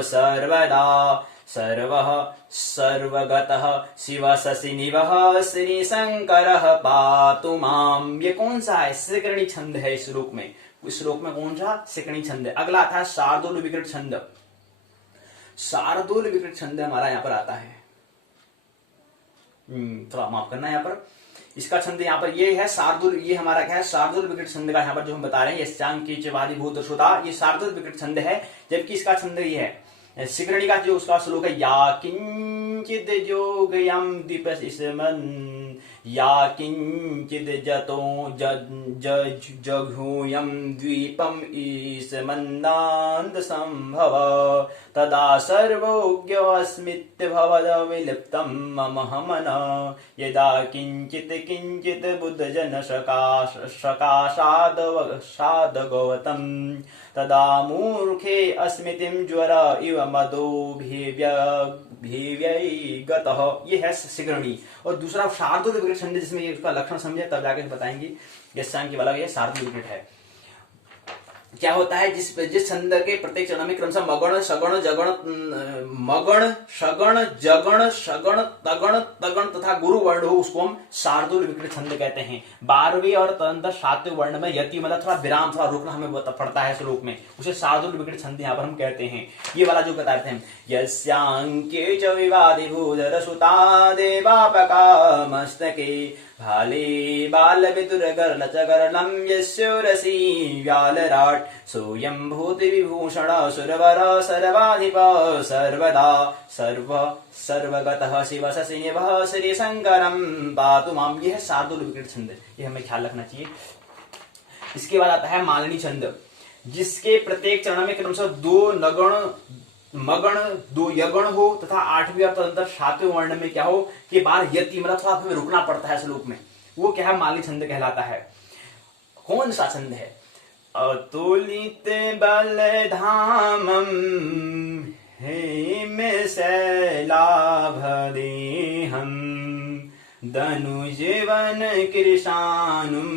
सर्वदा सर्वः सर्वगतः शिव शशिनिवः श्रीशंकरः पातु माम्। ये कौन सा है? सिकरणी छंद है इस श्लोक में। इस श्लोक में कौन सा? सिकरणी छंद है। अगला आता है शार्दूल विकृत छंद। शार्दूल विकृत छंद हमारा यहाँ पर आता है, थोड़ा माफ करना यहाँ पर। इसका छंद यहाँ पर ये है शार्दूल, ये हमारा क्या है? शार्दूल विकृत छंद का यहाँ पर जो हम बता रहे हैं यस्यांकीचवादि भूत श्रुता, ये शार्दूल विकृत छंद है। जबकि इसका छंद ये है सिकरणी का जो उसका श्लोक है या किंचित जोगयं दीपस्मन् या किंचित जतो जघूयं द्वीपम् ईशमन्दान्त संभव तदा सर्वोज्ञस्मित्यभवद विलिप्तं मम मन यदा किंचित किंचित बुद्धजन सकाशादगौतम तदा मूर्खे अस्मितिं ज्वर इव मदो भीव्यैगतः। ये है सिकरणी। और दूसरा शार्दूल विकृत छंद, जिसमें ये उसका लक्षण समझे तब जाके बताएंगे। यस्यांकी वाला ये शार्दूल विकृत है। क्या होता है? जिस छंद के प्रत्येक चरण में क्रमशः मगण सगण जगण मगण शगण जगण शगण तगण तगण तथा गुरु वर्ण हो उसको हम शार्दूल विकृत छंद कहते हैं। 12वें और तदनंतर 7वें वर्ण में यति मतलब थोड़ा विराम, थोड़ा रुकना हमें पड़ता है श्लोक में, उसे शार्दूल विकृत छंद यहाँ पर हम कहते हैं। ये वाला जो बता रहे थे, यस्यांके च विवादि भूधरसुता देवापका मस्तके भाले बालविदुरगरलचगरलं यस्योरसि व्यालराट् सोऽयं भूतिविभूषण सुरवर सर्वाधिप सर्वदा सर्वगतः शिव शशिनिवः श्रीशंकरं पातु माम्। यह है शार्दूल विकृत छंद, ये हमें ख्याल रखना चाहिए। इसके बाद आता है मालिनी छंद, जिसके प्रत्येक चरण में क्रमशः 2 नगण मगण 2 यगण हो तथा 8वें और तदनंतर 7वें वर्ण में क्या हो कि बार यति मतलब थोड़ा हमें रुकना पड़ता है श्लोक में, वो क्या है? मालिनी छंद कहलाता है। कौन सा छंद है? अतुलित बलधामं हेम शैलाभदेहं धनुजीवन कृशानुं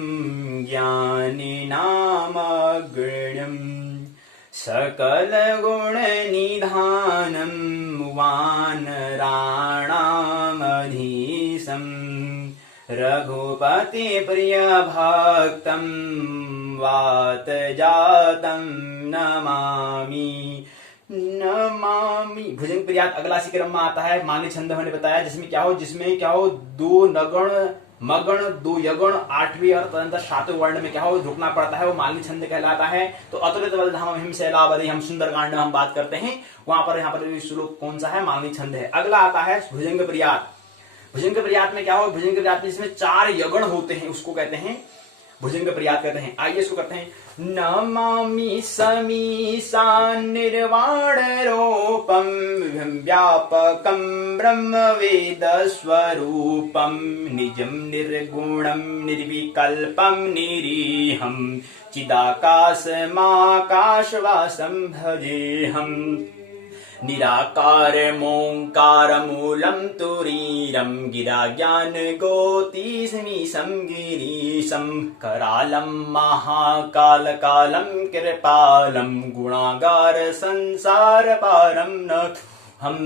ज्ञानिनामग्रण्यम् सकल गुण निधानं वानराणामधीशं रघुपति प्रिय भक्तं वातजातं नमामि नमामि। भुजंग प्रियात अगला इसी क्रम में आता है। मालिनी छंद हमने बताया जिसमें क्या हो 2 नगण मगण 2 यगण 8वें और तदनंतर 7वें वर्ण में क्या हो रुकना पड़ता है, वो मालिनी छंद कहलाता है। तो अतुलित बलधाम हिम शैलावधि हम सुंदरकांड में हम बात करते हैं, वहां पर यहाँ पर श्लोक कौन सा है? मालिनी छंद है। अगला आता है भुजंग प्रियात। भुजंग प्रियात में क्या हो? भुजंग प्रियात में जिसमें 4 यगण होते हैं उसको कहते हैं भुजंग प्रियात कहते हैं। आइए इसको करते हैं। नमामि समीसा निर्वाण रूपम व्यापकं ब्रह्म वेद स्वरूपम निजं निर्गुणं निर्विकल्पं निरीहं चिदाकाशमाकाशवासं भजेहम् निराकारमोङ्कार मूलं तुरीरं गिराज्ञान गोतीसमीशं गिरीशं करालं महाकालकालं कृपालं गुणागार संसार पारं न हम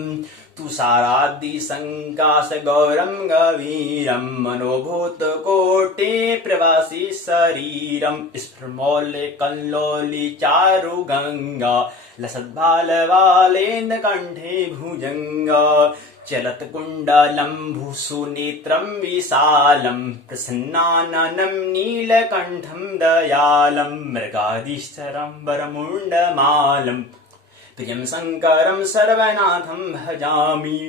तुषारादि संकाश गौरम गवीरम मनोभूत कोटि प्रवासी शरीरम स्फुरमौले कल्लोली चारु गंगा लसद्भालवालेन कंठे भुजंगा चलत कुंडलं भूसुनेत्रं विशालं प्रसन्नाननं नीलकंठं दयालं मृगाधीश्वरं वरमुण्डमालं प्रियं शंकरं सर्वनाथं भजामि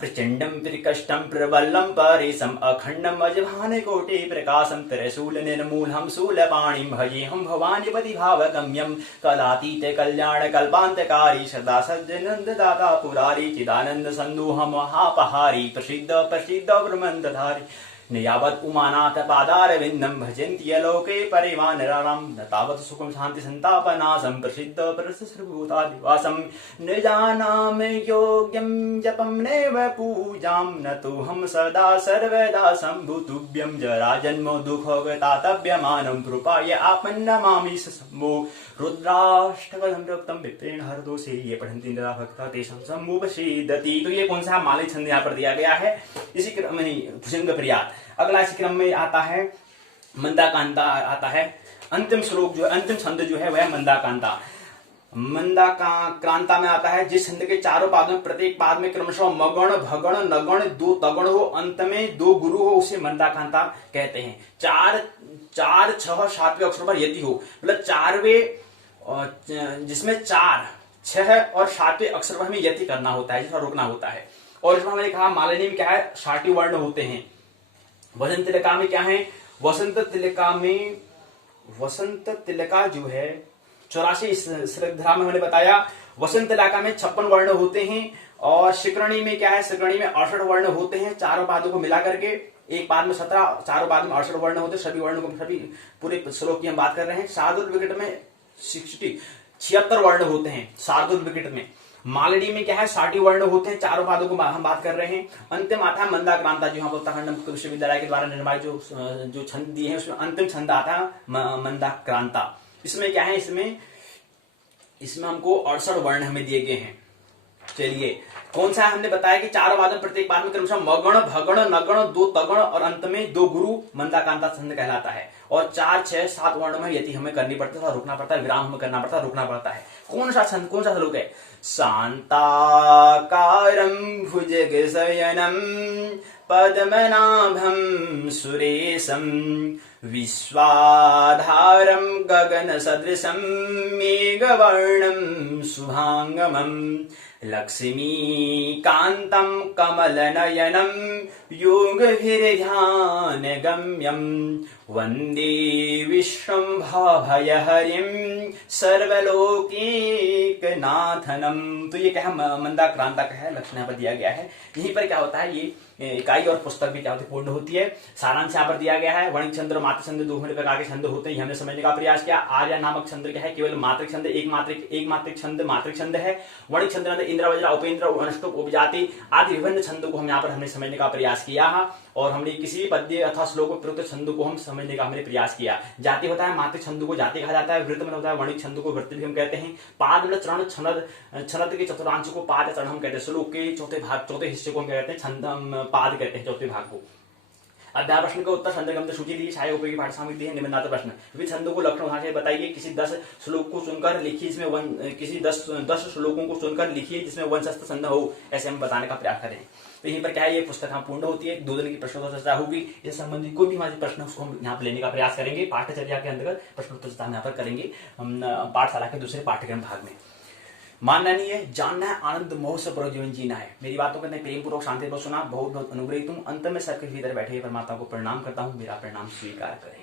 प्रचंडं त्रिकष्टं प्रबलं परेशम् अखंडं अजभानकोटि प्रकाशं त्रिशूल निर्मूलं शूलपाणिं भजेऽहं भवानीपति भावगम्यं कलातीत कल्याण कल्पान्तकारी सदा सज्जनन्ददाता पुरारी चिदानन्द सन्दोह महापहारी प्रसिद्ध ब्रह्मन्दधारी न यावत् उमानाथ पादारविन्दं भजन्ति यलोके परिवानराणां न तावत् सुखं शान्ति संतापनाशं प्रसिद्ध सर्वभूतादिवासं न जानामि योग्यं जपं नैव पूजां न तोऽहं सदा सर्वदा शम्भुतुभ्यं जराजन्म दुःखगतातव्यमानं कृपाय आपन्नमामि शम्भो रुद्राष्टकं रक्तं विप्रेण हरदोषे ये पठन्ति निरा भक्ता तेषां सम्मुपसीदति। तो ये कौन सा मालय छंद यहाँ पर दिया गया है, इसी क्रम में भुजंग प्रयात। अगला इसी क्रम में आता है मंदाकांता आता है। अंतिम श्लोक जो अंतिम छंद जो है वह मंदाकांता। मंदाक्रांता में आता है जिस छंद के चारों पादों में प्रत्येक पाद में क्रमशः मगण भगण नगण दो तगण हो, अंत में दो गुरु हो, उसे मंदाकांता कहते हैं। चार छह सातवें अक्षर पर यति हो, मतलब चारवें जिसमें 4 6 और 7वें अक्षर पर हमें यति करना होता है, जिसमें रुकना होता है। और इसमें हमने कहा मालिनी में क्या है, 6 वर्ण होते हैं। वसंत तिलका में क्या है, वसंत तिलका जो है 84 श्रद्धा में हमने बताया। वसंत तिलका में 56 वर्ण होते हैं। और शिकरणी में क्या है, शिकरणी में 68 वर्ण होते हैं, चारों पादों को मिला करके। एक पाद में 17, चारों पाद में 68 वर्ण होते हैं। सभी वर्णों को, सभी पूरे श्लोक की हम बात कर रहे हैं। शार्दूल विकट में 76 वर्ण होते हैं शार्दूल विकट में। मालड़ी में क्या है, 60 वर्ण होते हैं, चारों पादों को हम बात कर रहे हैं। अंतिम आता है मंदाक्रांता, जो यहाँ उत्तराखंड मुक्त विश्वविद्यालय के द्वारा निर्माण जो छंद दिए हैं उसमें अंतिम छंद आता है मंदाक्रांता। इसमें क्या है, इसमें हमको 68 वर्ण हमें दिए गए हैं। चलिए कौन सा है, हमने बताया कि चारों पाद में प्रत्येक पाद में क्रमशः मगण भगण नगण दो तगण और अंत में दो गुरु मंदाकांता छंद कहलाता है। और 4 6 7 वर्ण में यति हमें करनी पड़ती है, रुकना पड़ता है, विराम हमें करना पड़ता है, रुकना पड़ता है। कौन सा छंद, कौन सा श्लोक है, शांताकारं भुजगशयनं पद्मनाभं सुरेशं विश्वाधारं गगनसदृशं मेघवर्णं शुभांगमं लक्ष्मीकान्तं कमलनयनं योगभिर्ध्यानगम्यं वन्दे विश्वम्भवभयहरिं सर्वलोकैकनाथनम। तो ये क्या है, मंदाक्रांता का है, लक्षण यहाँ पर दिया गया है। यहीं पर क्या होता है, ये इकाई और पुस्तक भी क्या होती है, पूर्ण होती है। सारांश यहाँ पर दिया गया है। वर्णिक छंद और मात्रक छंद 2 प्रकार के छंद होते हैं, हमने समझने का प्रयास किया। आर्या नामक छंद क्या है, केवल मात्रक छंद, एक मात्रक छंद मात्रक छंद है। वर्णिक छंद इंद्र वज्र उपेंद्र अनुष्टुप उपजाति आदि विभिन्न छंदों को हम यहाँ पर हमने समझने का प्रयास किया है। और हमने किसी पद्य अथवा श्लोक प्रयुक्त छंदों को हम समझने का हमने प्रयास किया। जाति होता है, मात्रक छंदों को जाति कहा जाता है। वृत्त में होता है, वर्णिक छंदों को वृत्त भी हम कहते हैं। पाद मतलब चरण, छनद के चतुर्थांश को पाद या चरण हम कहते हैं। श्लोक के चौथे हिस्से को हम कहते हैं छंद, पाद कहते हैं, चौथे भाग को। अध्याय प्रश्न का उत्तर छंद ग्रंथ सूची दी, छाया उपयोगी पाठ सामग्री दी है। निबंधात्मक प्रश्न, विभिन्न छंदों को लक्षण उदाहरण से बताइए। किसी 10 श्लोक को चुनकर लिखिए, जिसमें किसी 10 श्लोकों को चुनकर लिखिए जिसमें वंशस्थ छंद हो, ऐसे हम बताने का प्रयास करें। तो यहीं पर क्या है, ये पुस्तक हम पूर्ण होती है। 2 दिन की प्रश्नोत्तर चर्चा होगी, इससे संबंधित कोई भी हमारे प्रश्न उसको हम यहाँ पर लेने का प्रयास करेंगे। पाठ्यचर्या के अंतर्गत प्रश्नोत्तर चर्चा हम यहाँ पर करेंगे पाठशाला के दूसरे पाठ्यक्रम भाग में। मानना नहीं है, जानना है, आनंद मोह से पूरा जीवन जीना है। मेरी बातों को प्रेम पूर्वक शांति पूर्वक सुना, बहुत बहुत अनुग्रहित हूँ। अंत में सबके भीतर बैठे परमात्मा को प्रणाम करता हूँ, मेरा प्रणाम स्वीकार करें।